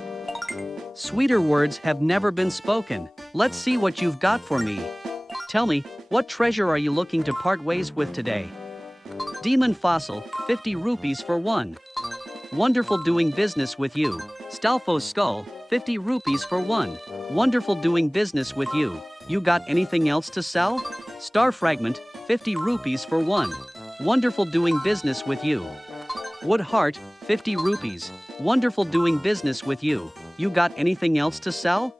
Sweeter words have never been spoken. Let's see what you've got for me. Tell me, what treasure are you looking to part ways with today? Demon Fossil, 50 rupees for one. Wonderful doing business with you. Stalfo Skull, 50 rupees for one. Wonderful doing business with you. You got anything else to sell? Star Fragment, 50 rupees for one. Wonderful doing business with you. Wood Heart, 50 rupees. Wonderful doing business with you. You got anything else to sell?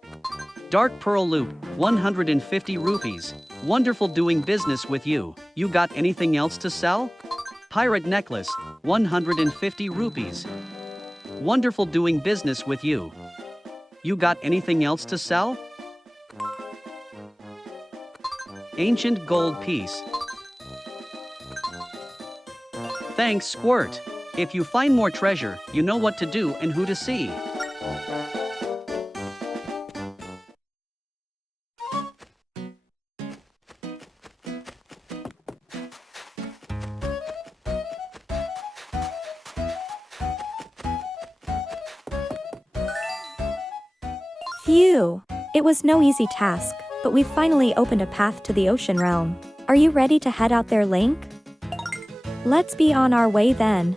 Dark Pearl Loop, 150 rupees. Wonderful doing business with you. You got anything else to sell? Pirate Necklace, 150 rupees. Wonderful doing business with you. You got anything else to sell? Ancient Gold Piece. Thanks, Squirt. If you find more treasure, you know what to do and who to see. Phew! It was no easy task, but we've finally opened a path to the ocean realm. Are you ready to head out there, Link? Let's be on our way then.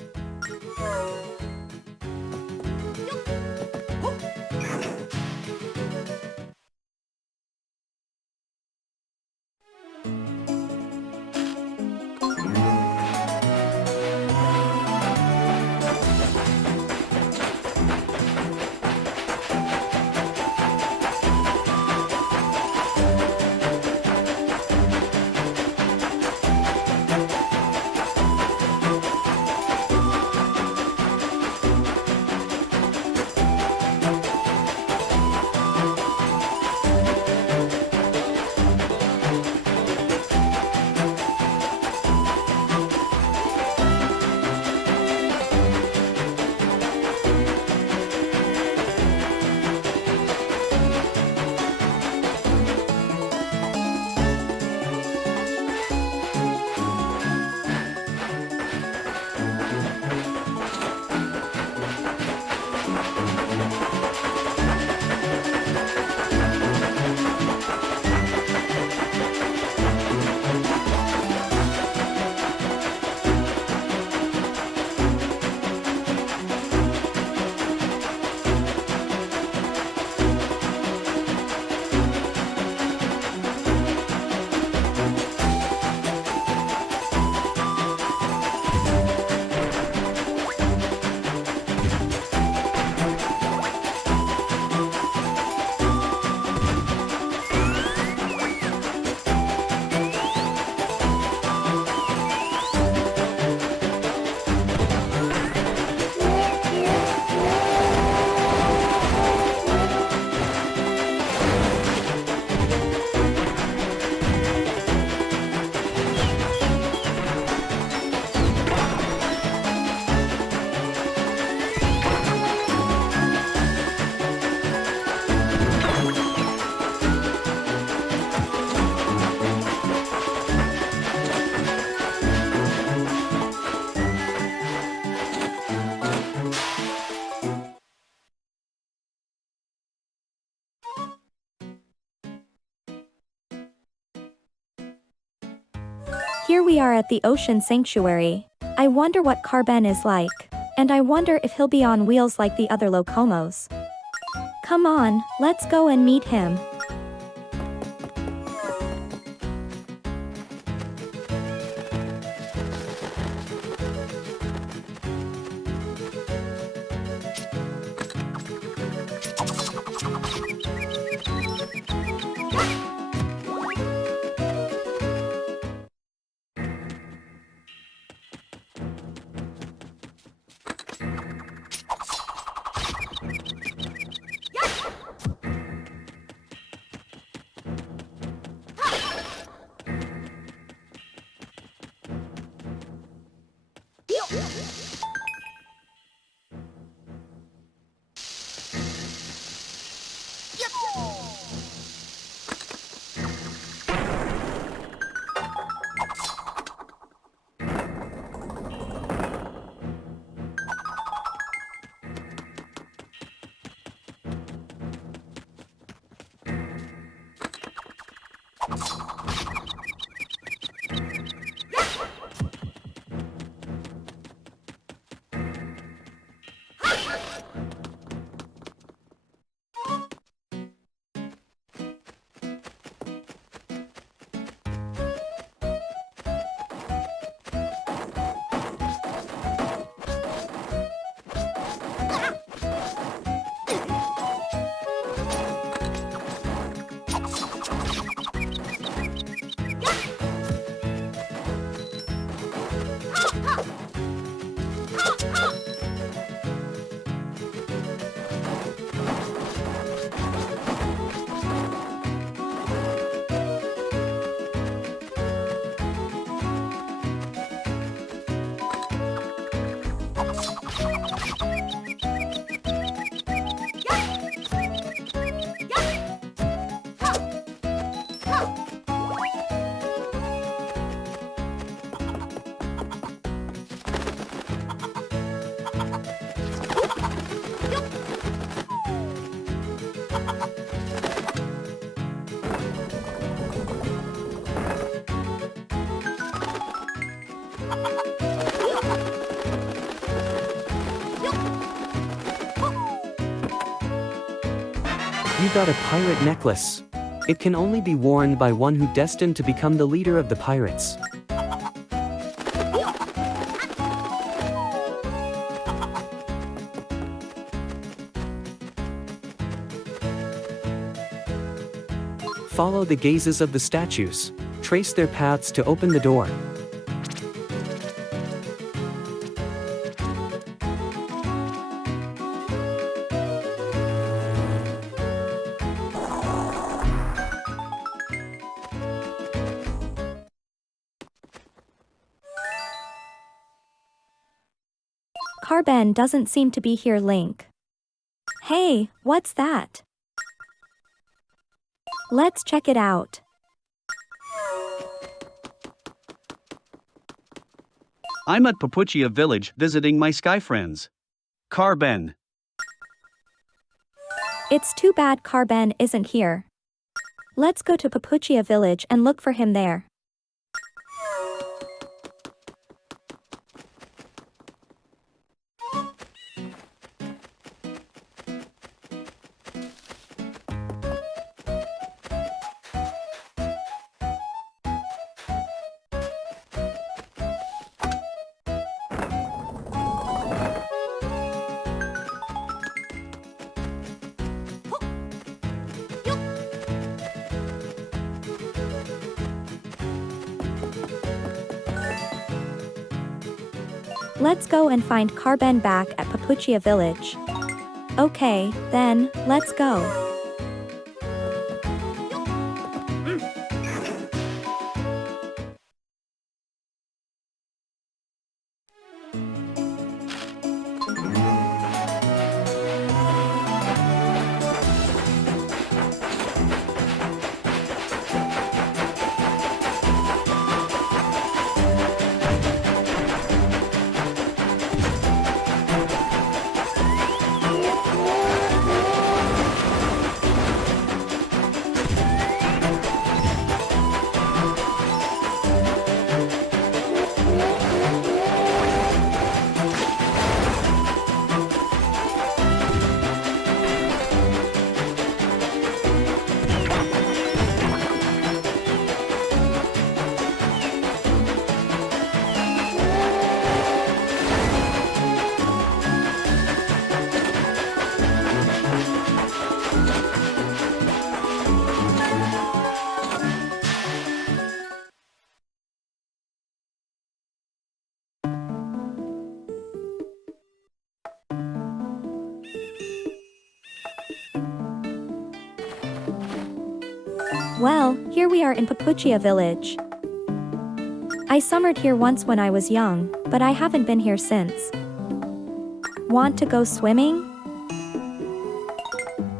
Here we are at the Ocean Sanctuary. I wonder what Carben is like. And I wonder if he'll be on wheels like the other Locomos. Come on, let's go and meet him. You got a pirate necklace. It can only be worn by one who destined to become the leader of the pirates. Follow the gazes of the statues. Trace their paths to open the door. Carben doesn't seem to be here, Link. Hey, what's that? Let's check it out. I'm at Papuchia Village visiting my sky friends. Carben. It's too bad Carben isn't here. Let's go to Papuchia Village and look for him there. Let's go and find Carben back at Papuchia Village. Okay, then, let's go. Well, here we are in Papuchia village. I summered here once when I was young, but I haven't been here since. Want to go swimming?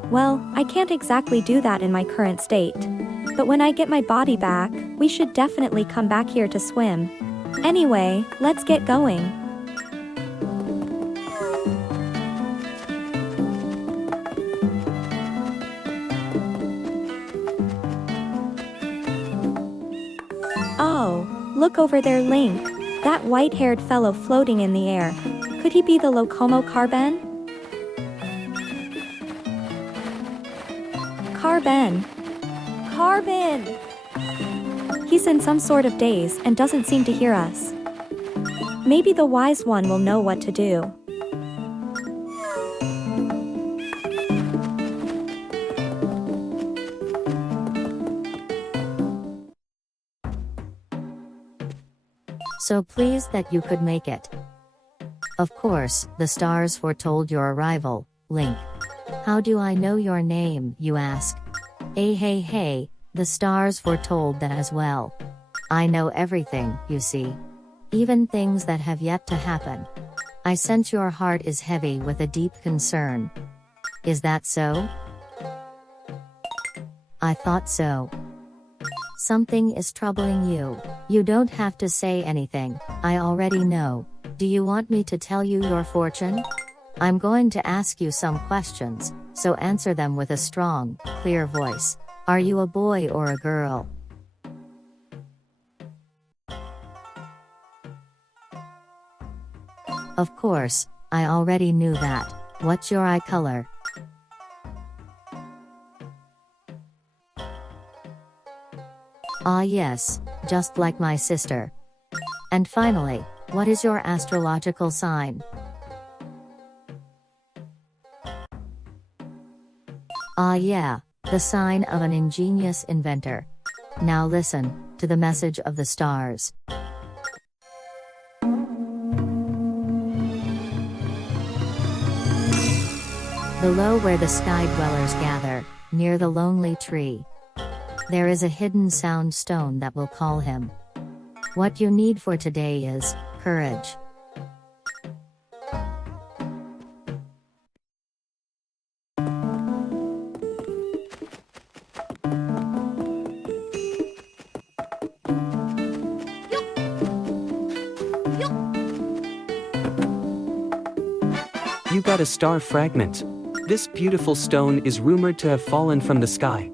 Well, I can't exactly do that in my current state. But when I get my body back, we should definitely come back here to swim. Anyway, let's get going. Oh, look over there, Link. That white-haired fellow floating in the air. Could he be the Locomo Carben? Carben! Carben! He's in some sort of daze and doesn't seem to hear us. Maybe the wise one will know what to do. So pleased that you could make it. Of course, the stars foretold your arrival, Link. How do I know your name, you ask? Hey, the stars foretold that as well. I know everything, you see. Even things that have yet to happen. I sense your heart is heavy with a deep concern. Is that so? I thought so. Something is troubling you. You don't have to say anything, I already know. Do you want me to tell you your fortune? I'm going to ask you some questions, so answer them with a strong, clear voice. Are you a boy or a girl? Of course, I already knew that. What's your eye color? Ah yes, just like my sister. And finally, what is your astrological sign? Ah yeah, the sign of an ingenious inventor. Now listen to the message of the stars. Below where the sky dwellers gather, near the lonely tree, there is a hidden sound stone that will call him. What you need for today is courage. You got a star fragment. This beautiful stone is rumored to have fallen from the sky.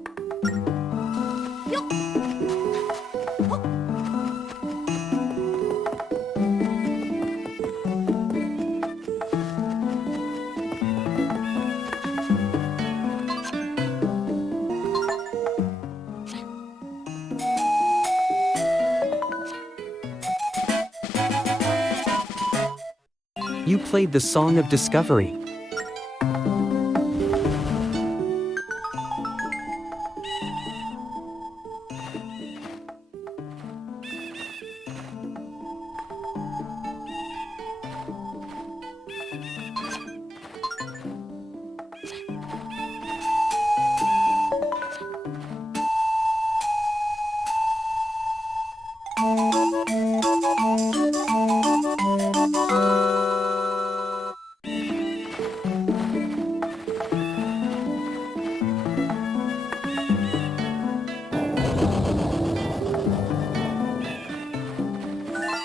You played the Song of Discovery.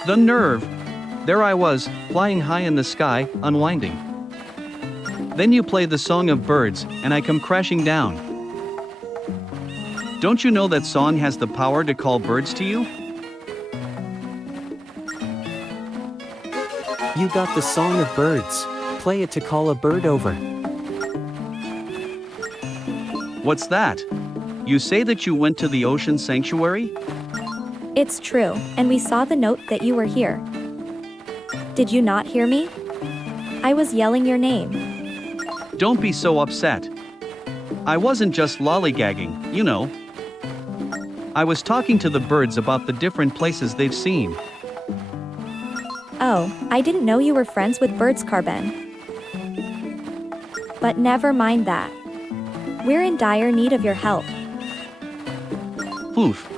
The nerve! There I was, flying high in the sky, unwinding. Then you play the Song of Birds, and I come crashing down. Don't you know that song has the power to call birds to you? You got the Song of Birds. Play it to call a bird over. What's that? You say that you went to the ocean sanctuary? It's true, and we saw the note that you were here. Did you not hear me? I was yelling your name. Don't be so upset. I wasn't just lollygagging, you know. I was talking to the birds about the different places they've seen. Oh, I didn't know you were friends with birds, Carben. But never mind that. We're in dire need of your help. Poof.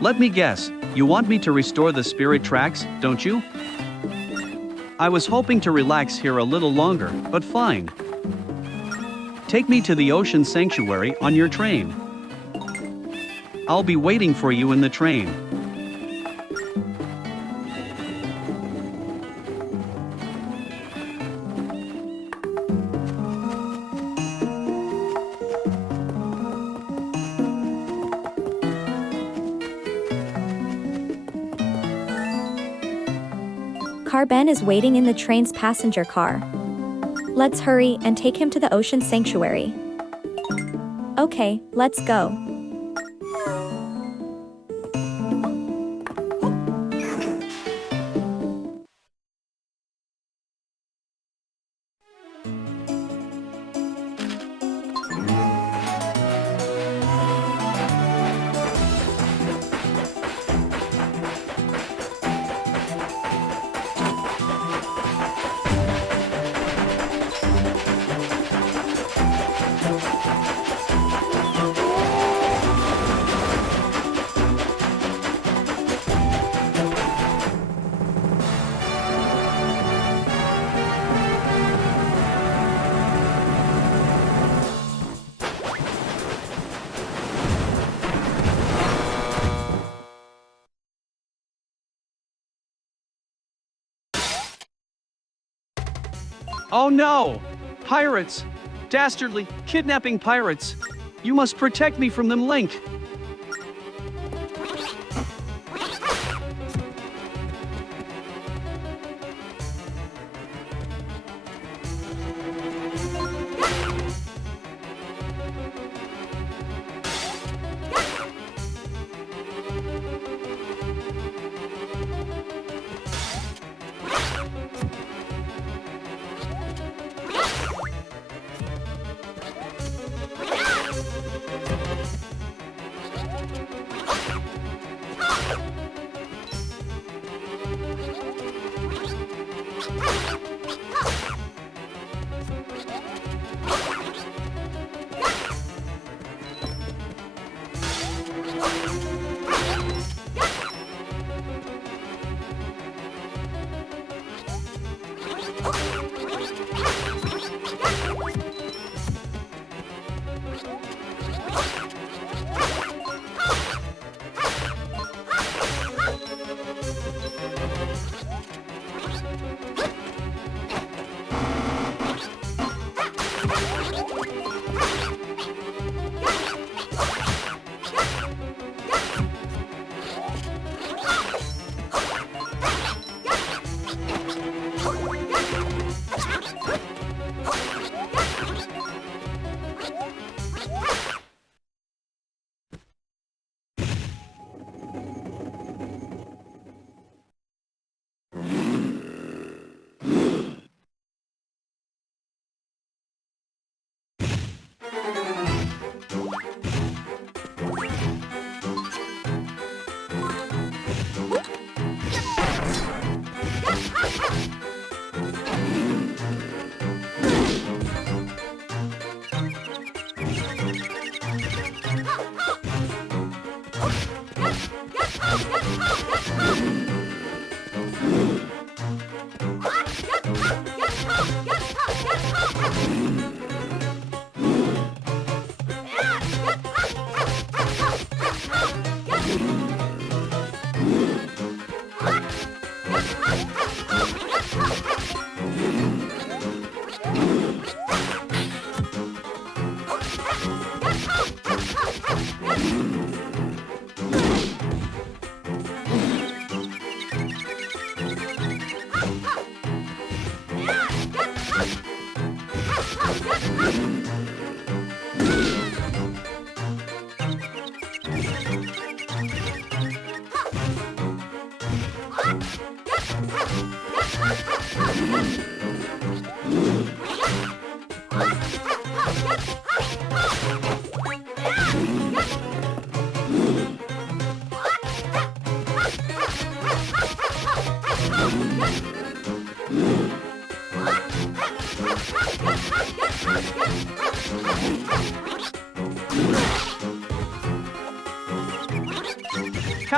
Let me guess, you want me to restore the spirit tracks, don't you? I was hoping to relax here a little longer, but fine. Take me to the Ocean Sanctuary on your train. I'll be waiting for you in the train. Carben is waiting in the train's passenger car. Let's hurry and take him to the Ocean Sanctuary. Okay, let's go. Oh no! Pirates! Dastardly, kidnapping pirates! You must protect me from them, Link!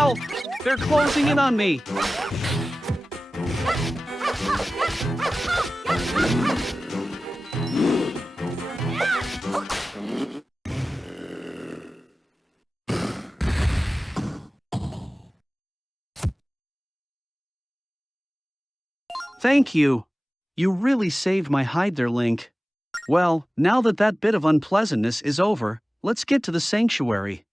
Help! They're closing in on me! Thank you. You really saved my hide there, Link. Well, now that that bit of unpleasantness is over, let's get to the sanctuary.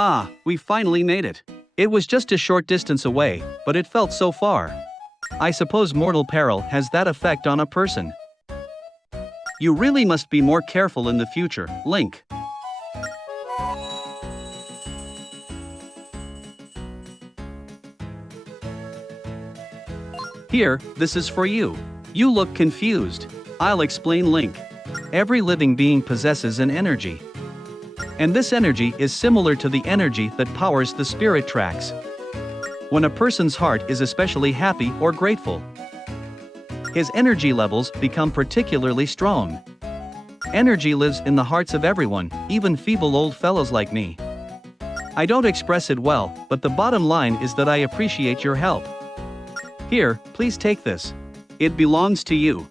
Ah, we finally made it. It was just a short distance away, but it felt so far. I suppose mortal peril has that effect on a person. You really must be more careful in the future, Link. Here, this is for you. You look confused. I'll explain, Link. Every living being possesses an energy. And this energy is similar to the energy that powers the spirit tracks. When a person's heart is especially happy or grateful, his energy levels become particularly strong. Energy lives in the hearts of everyone, even feeble old fellows like me. I don't express it well, but the bottom line is that I appreciate your help. Here, please take this. It belongs to you.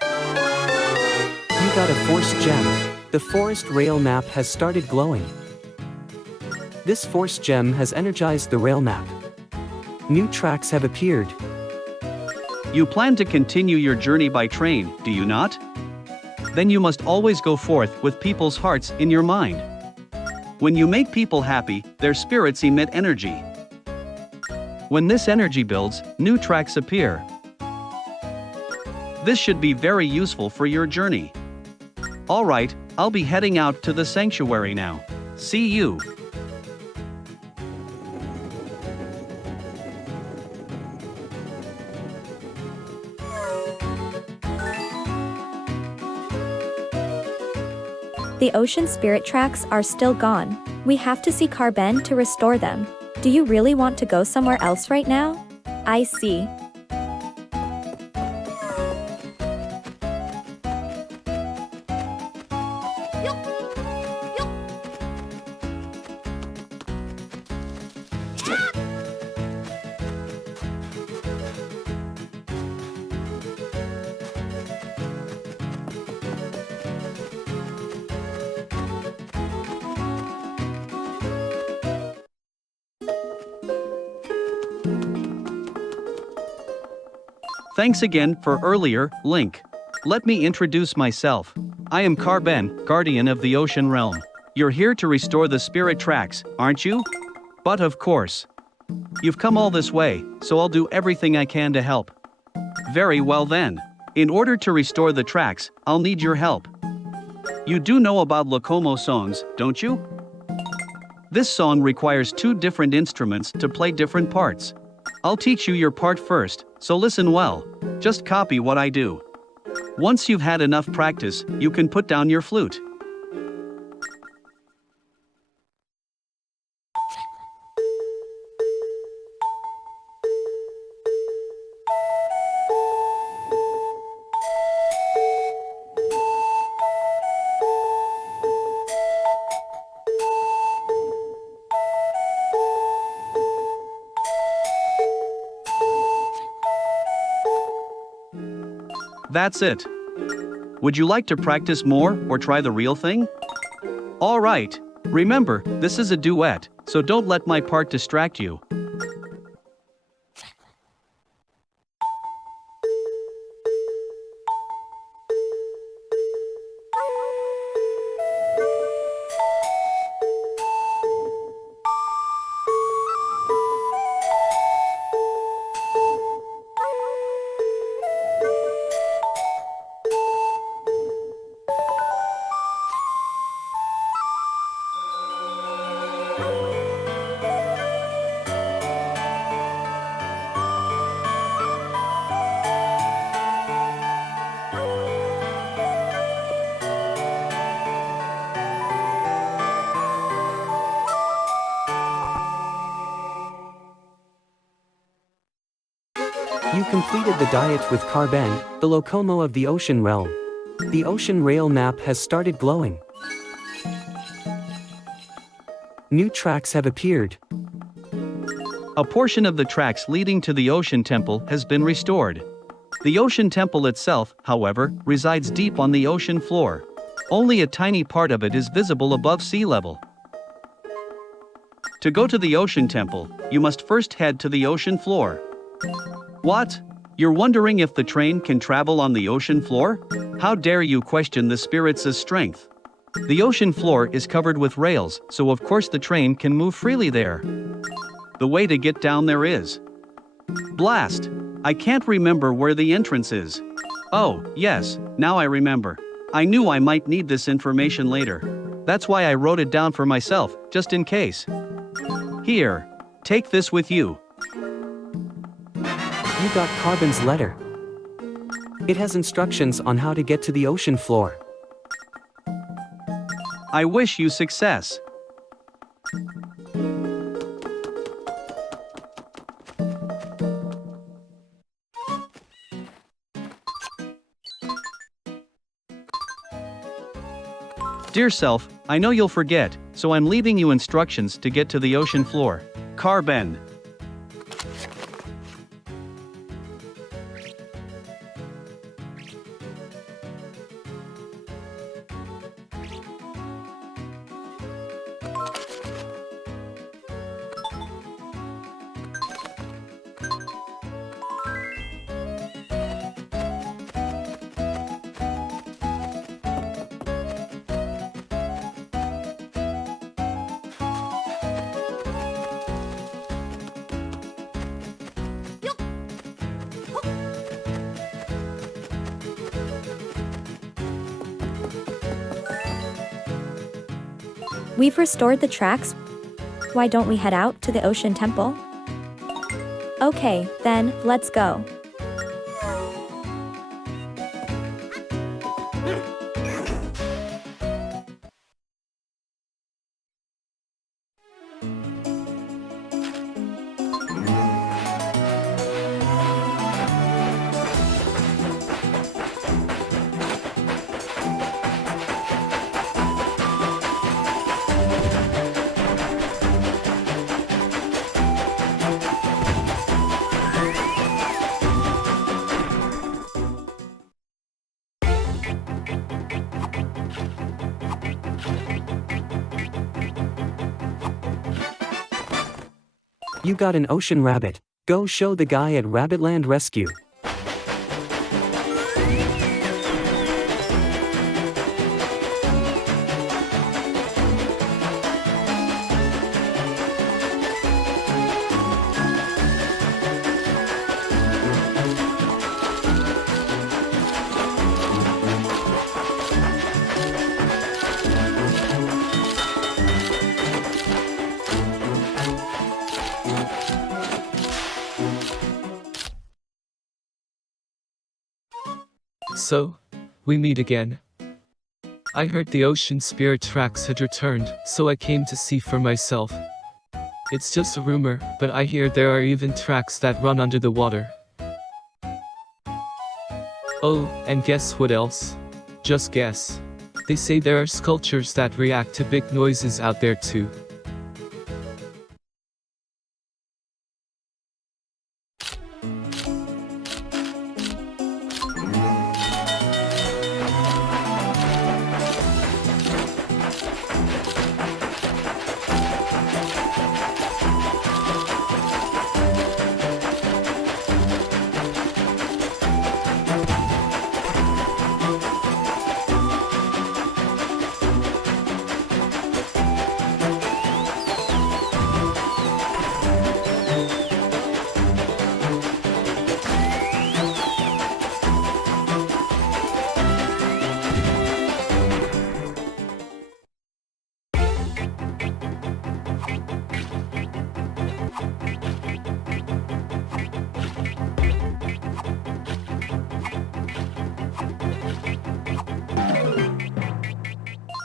You got a force gem. The forest rail map has started glowing. This force gem has energized the rail map. New tracks have appeared. You plan to continue your journey by train, do you not? Then you must always go forth with people's hearts in your mind. When you make people happy, their spirits emit energy. When this energy builds, new tracks appear. This should be very useful for your journey. Alright, I'll be heading out to the sanctuary now. See you. The ocean spirit tracks are still gone. We have to see Carben to restore them. Do you really want to go somewhere else right now? I see. Thanks again for earlier, Link. Let me introduce myself. I am Carben, Guardian of the Ocean Realm. You're here to restore the spirit tracks, aren't you? But of course. You've come all this way, so I'll do everything I can to help. Very well then. In order to restore the tracks, I'll need your help. You do know about Locomo songs, don't you? This song requires two different instruments to play different parts. I'll teach you your part first, so listen well. Just copy what I do. Once you've had enough practice, you can put down your flute. That's it. Would you like to practice more or try the real thing? All right. Remember, this is a duet, so don't let my part distract you. You completed the diet with Carben, the Locomo of the Ocean Realm. The Ocean Rail map has started glowing. New tracks have appeared. A portion of the tracks leading to the Ocean Temple has been restored. The Ocean Temple itself, however, resides deep on the ocean floor. Only a tiny part of it is visible above sea level. To go to the Ocean Temple, you must first head to the ocean floor. What? You're wondering if the train can travel on the ocean floor? How dare you question the spirits' strength? The ocean floor is covered with rails, so of course the train can move freely there. The way to get down there is... Blast! I can't remember where the entrance is. Oh, yes, now I remember. I knew I might need this information later. That's why I wrote it down for myself, just in case. Here, take this with you. You got Carben's letter. It has instructions on how to get to the ocean floor. I wish you success. Dear self, I know you'll forget, so I'm leaving you instructions to get to the ocean floor. Carben. We've restored the tracks. Why don't we head out to the Ocean Temple? Okay, then, let's go. You got an ocean rabbit. Go show the guy at Rabbitland Rescue. So, we meet again. I heard the ocean spirit tracks had returned, so I came to see for myself. It's just a rumor, but I hear there are even tracks that run under the water. Oh, and guess what else? Just guess. They say there are sculptures that react to big noises out there too.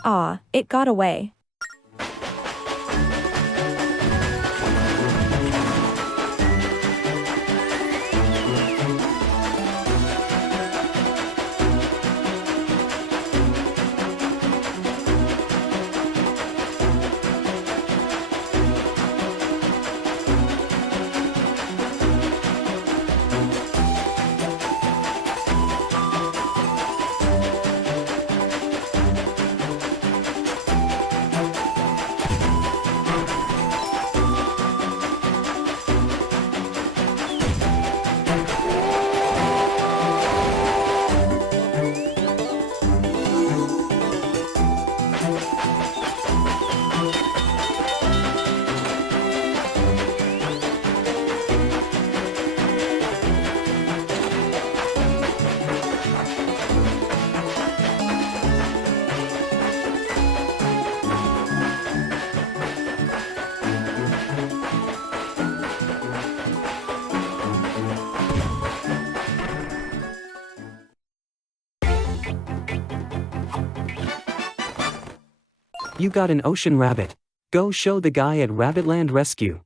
Ah, it got away. You got an ocean rabbit. Go show the guy at Rabbitland Rescue.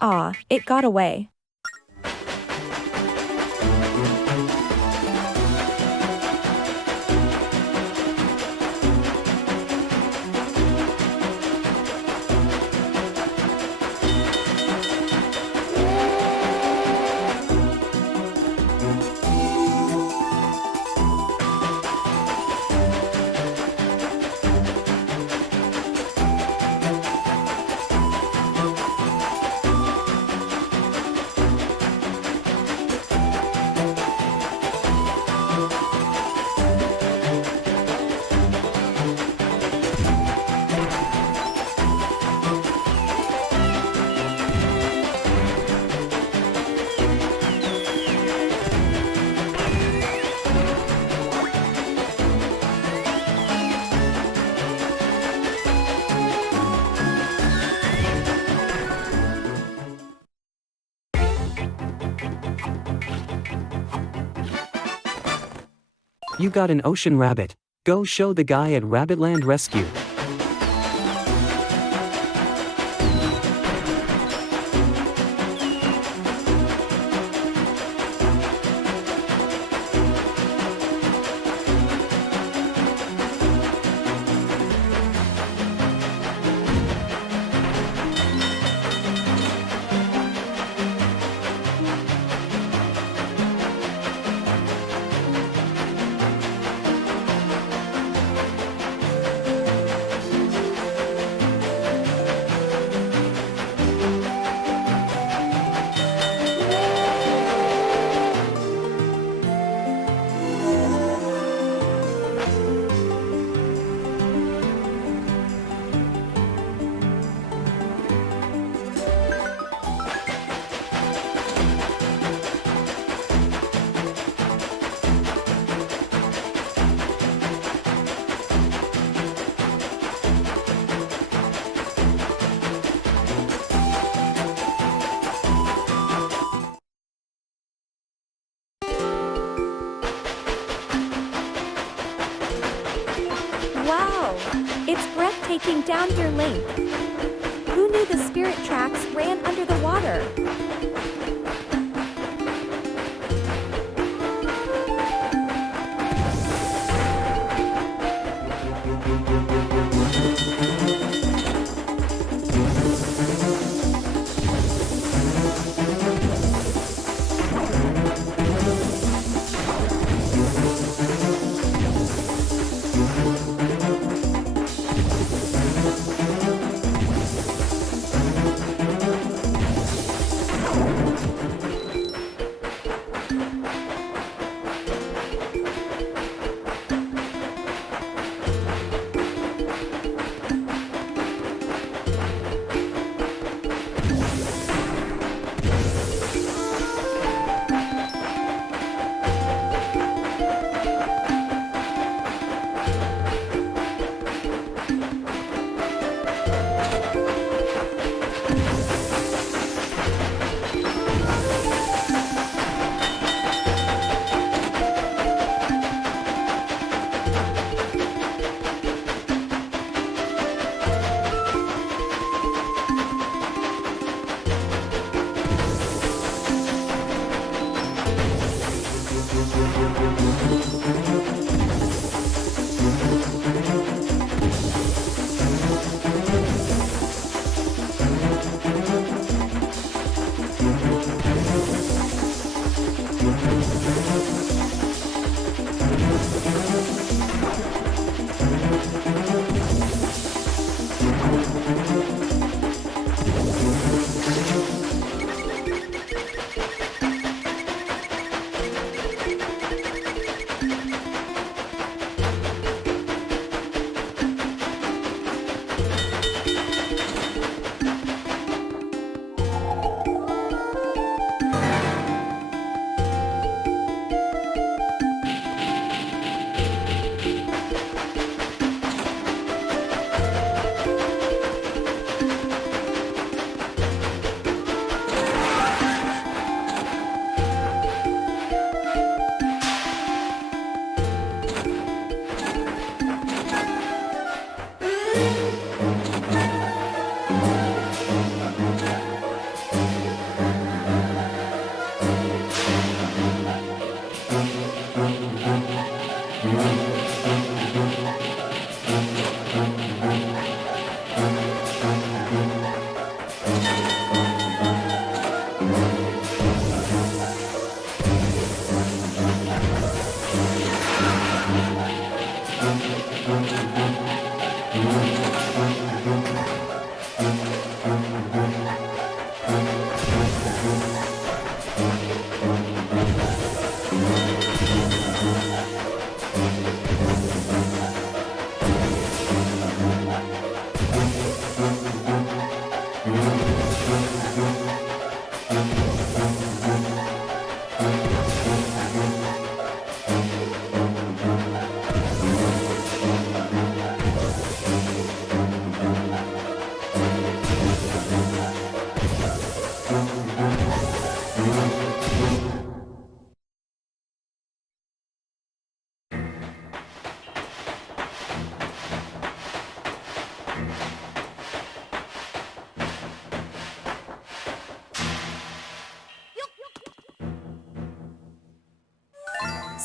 Ah, it got away. You got an ocean rabbit. Go show the guy at Rabbitland Rescue. Wow! It's breathtaking down here, Link. Who knew the spirit tracks ran under the water?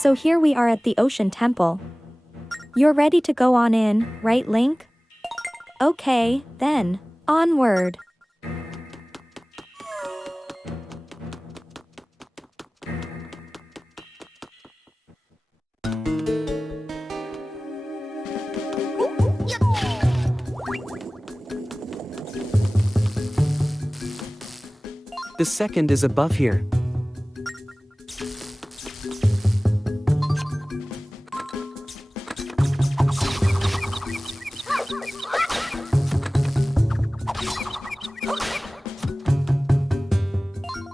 So here we are at the Ocean Temple. You're ready to go on in, right, Link? Okay, then, onward. The second is above here.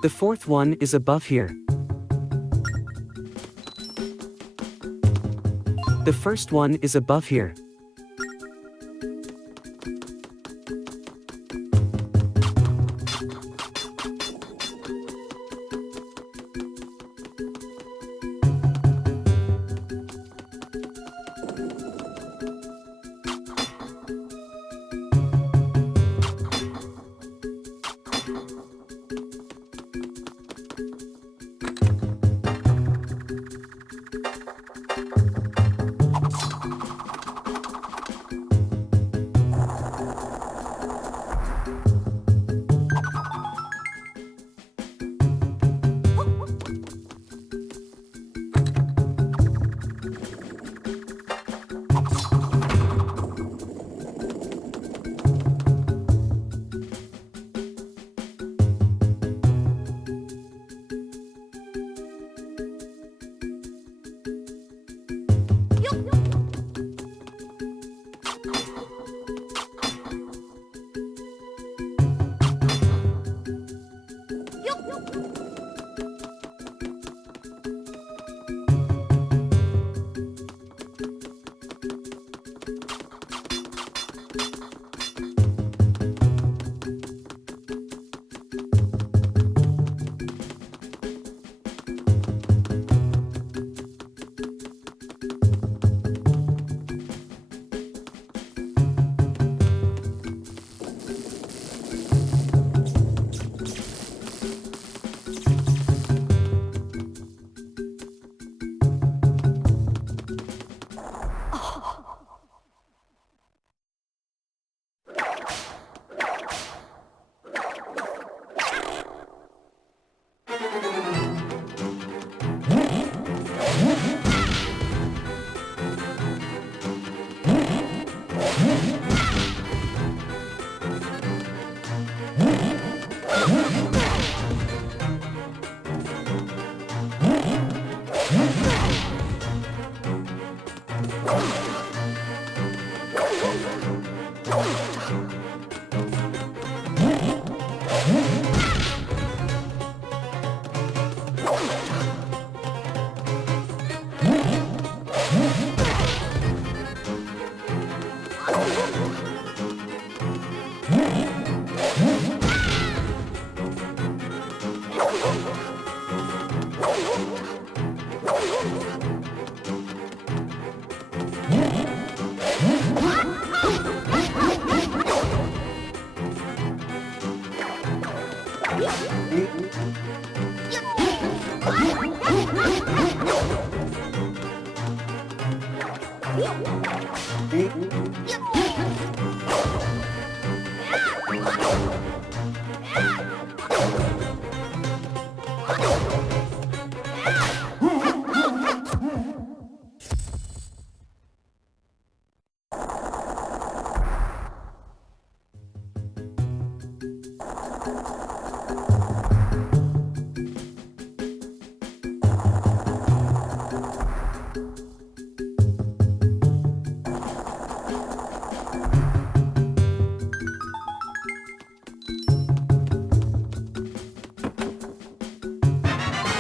The fourth one is above here. The first one is above here.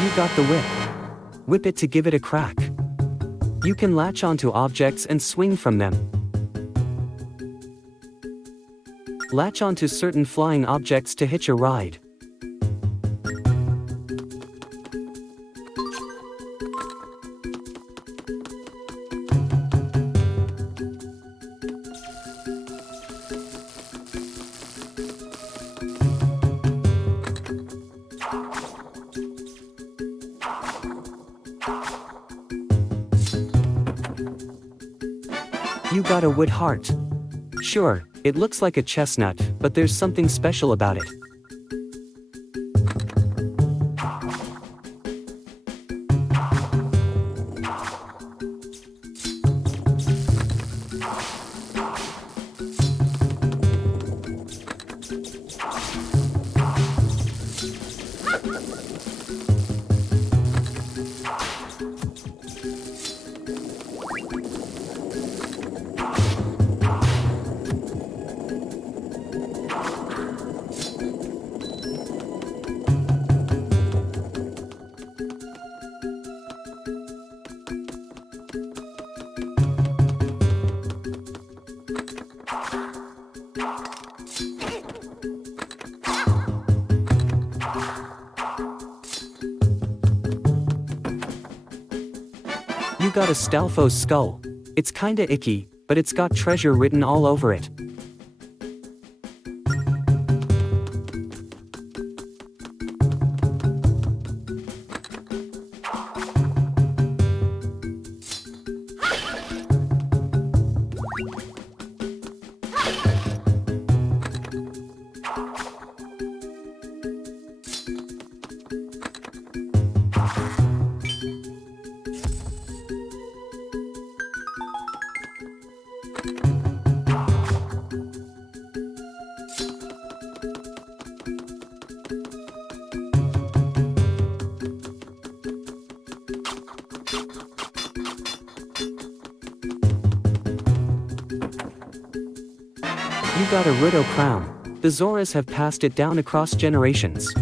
You got the whip. Whip it to give it a crack. You can latch onto objects and swing from them. Latch onto certain flying objects to hitch a ride. You got a wood heart. Sure, it looks like a chestnut, but there's something special about it. You got a Stalfo's skull. It's kinda icky, but it's got treasure written all over it. You got a Rudo crown. The Zoras have passed it down across generations.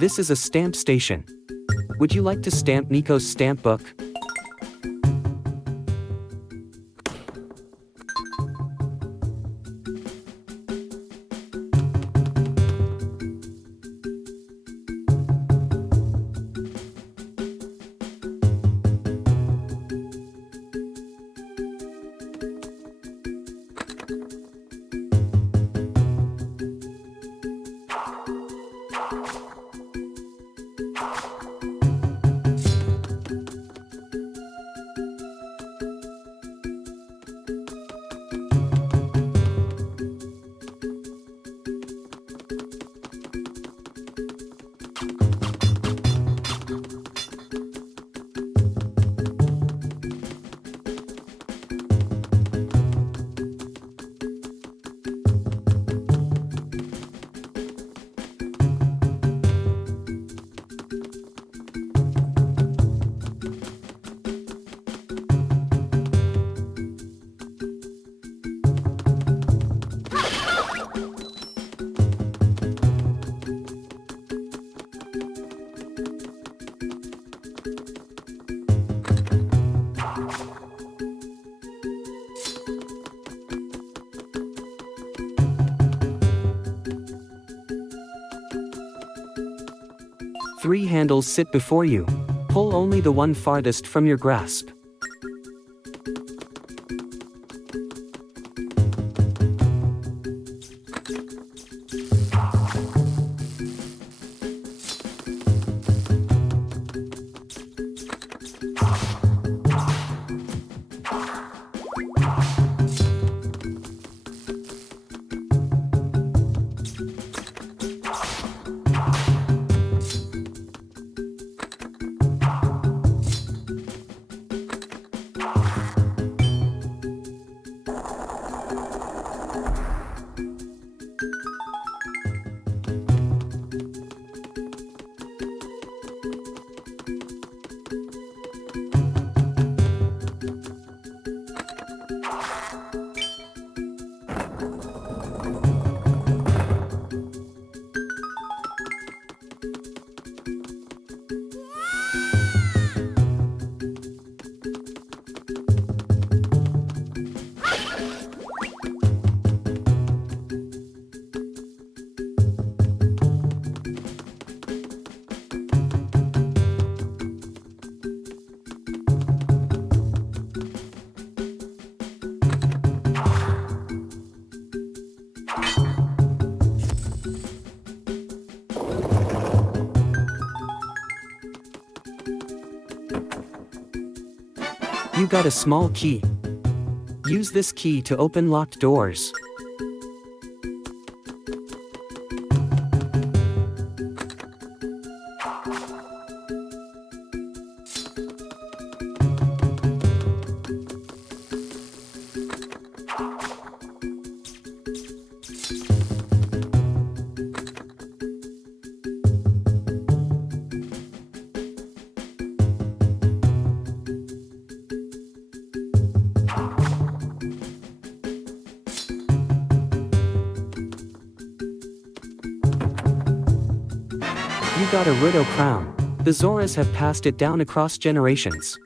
This is a stamp station. Would you like to stamp Nico's stamp book? 3 handles sit before you. Pull only the one farthest from your grasp. You got a small key. Use this key to open locked doors. You got a Riddle crown. The Zoras have passed it down across generations.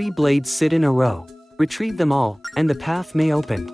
3 blades sit in a row. Retrieve them all, and the path may open.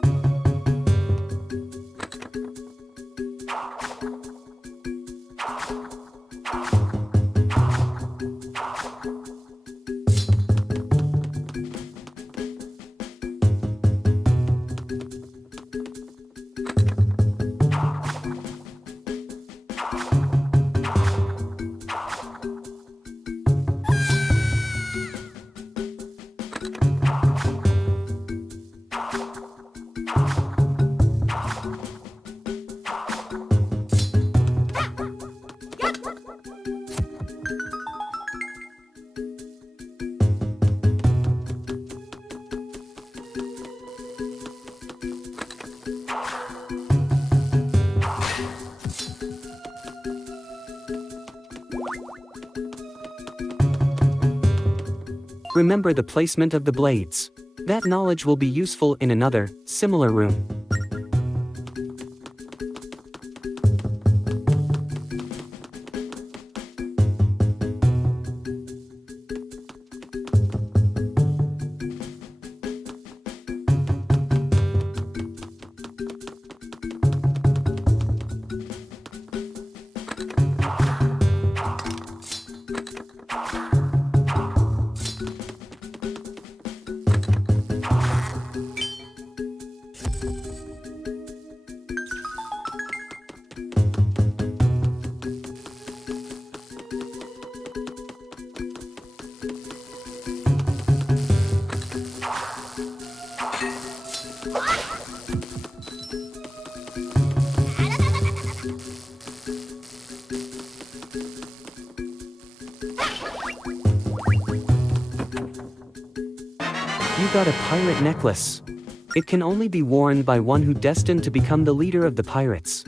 Remember the placement of the blades. That knowledge will be useful in another, similar room. You got a pirate necklace. It can only be worn by one who destined to become the leader of the pirates.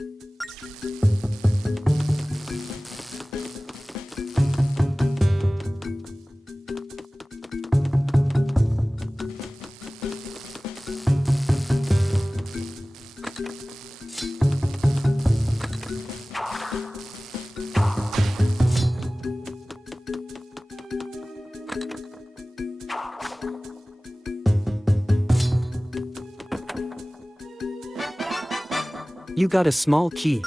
You got a small key.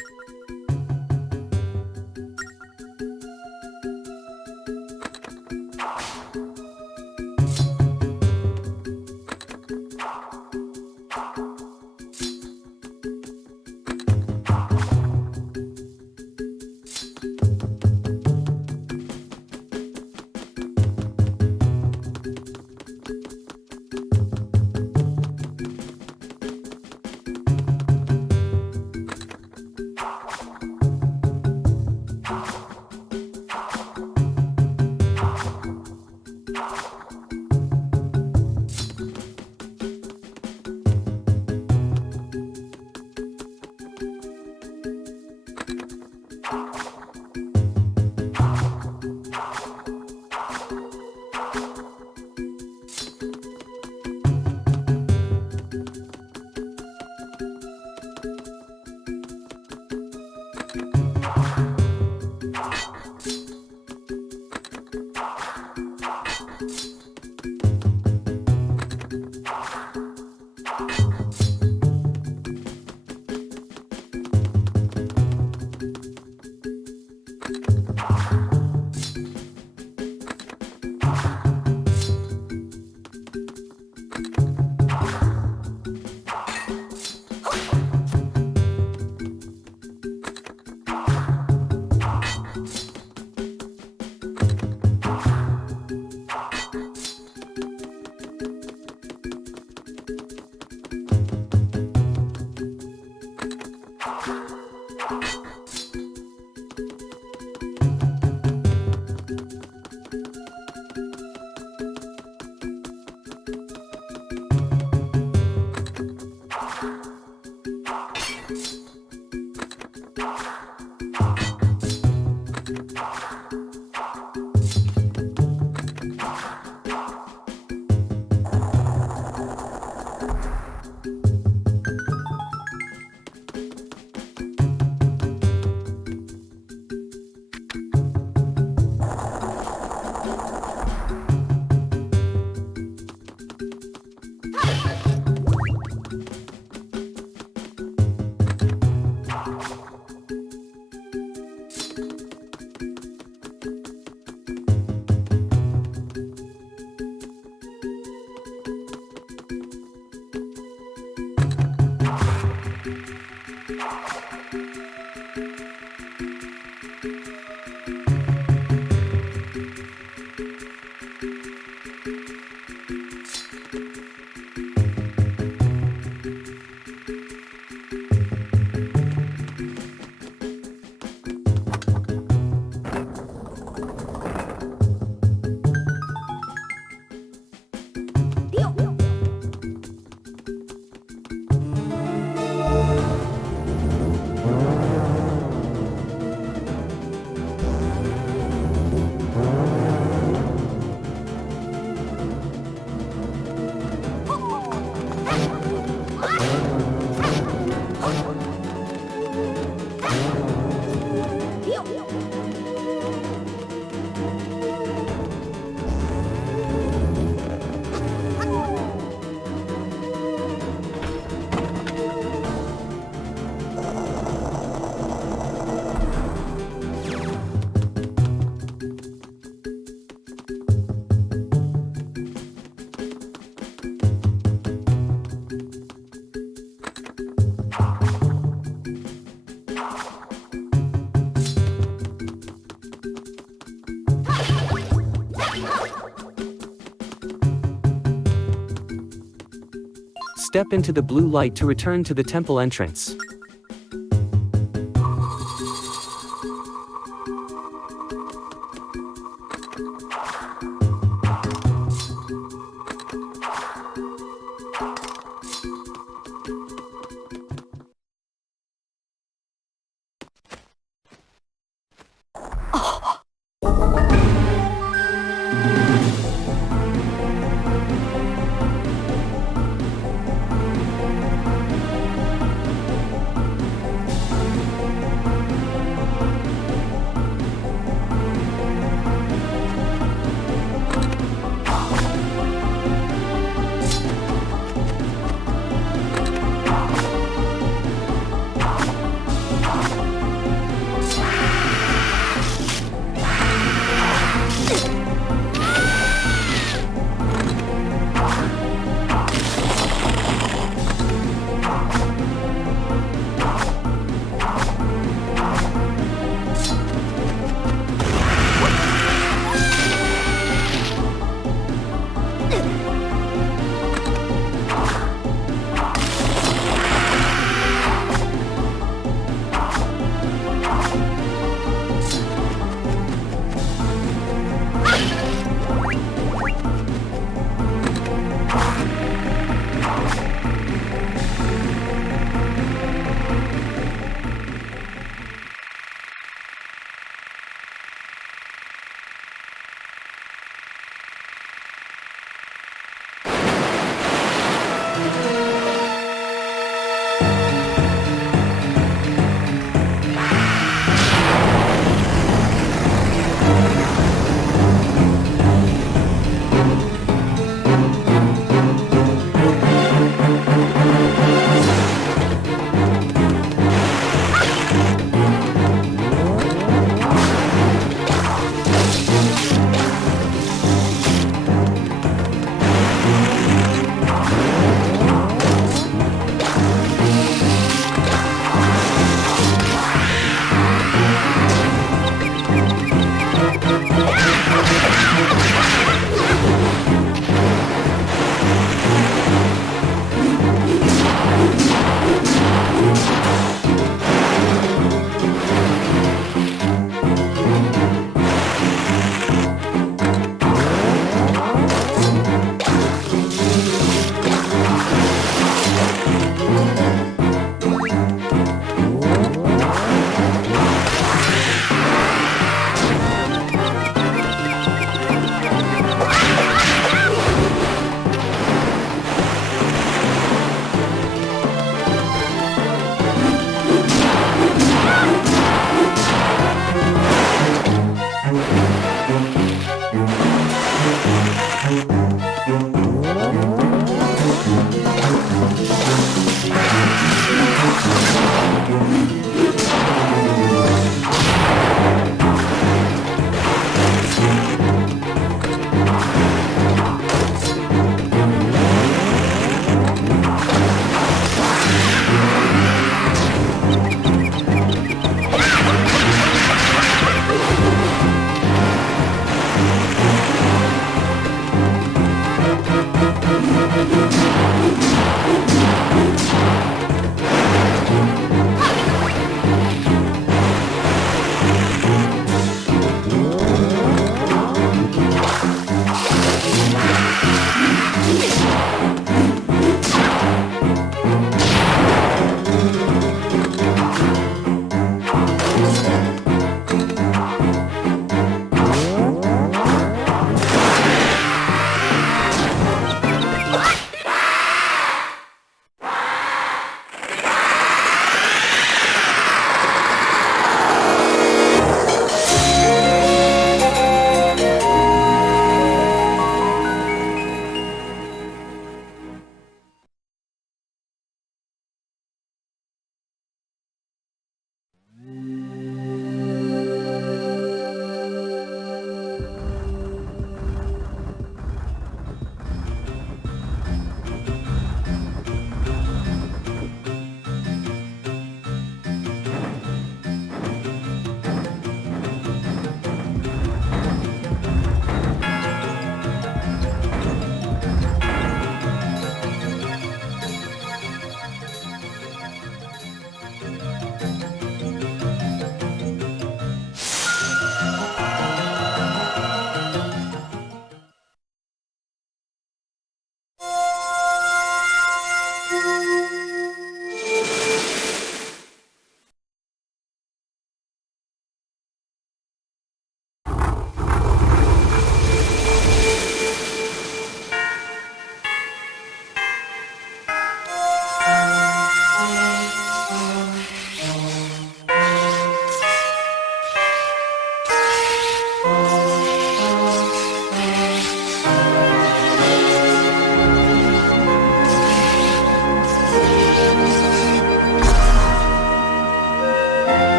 Step into the blue light to return to the temple entrance.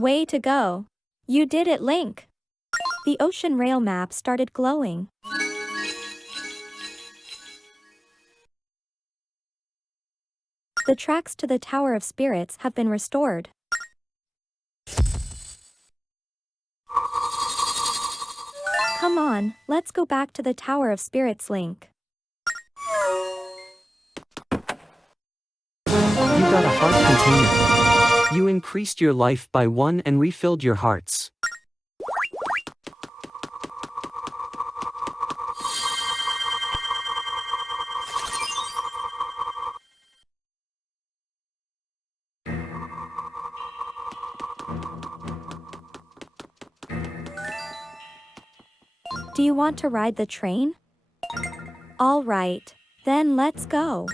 Way to go. You did it, Link. The ocean rail map started glowing. The tracks to the Tower of Spirits have been restored. Come on, let's go back to the Tower of Spirits, Link. You got a heart container. You increased your life by 1 and refilled your hearts. Do you want to ride the train? All right, then let's go.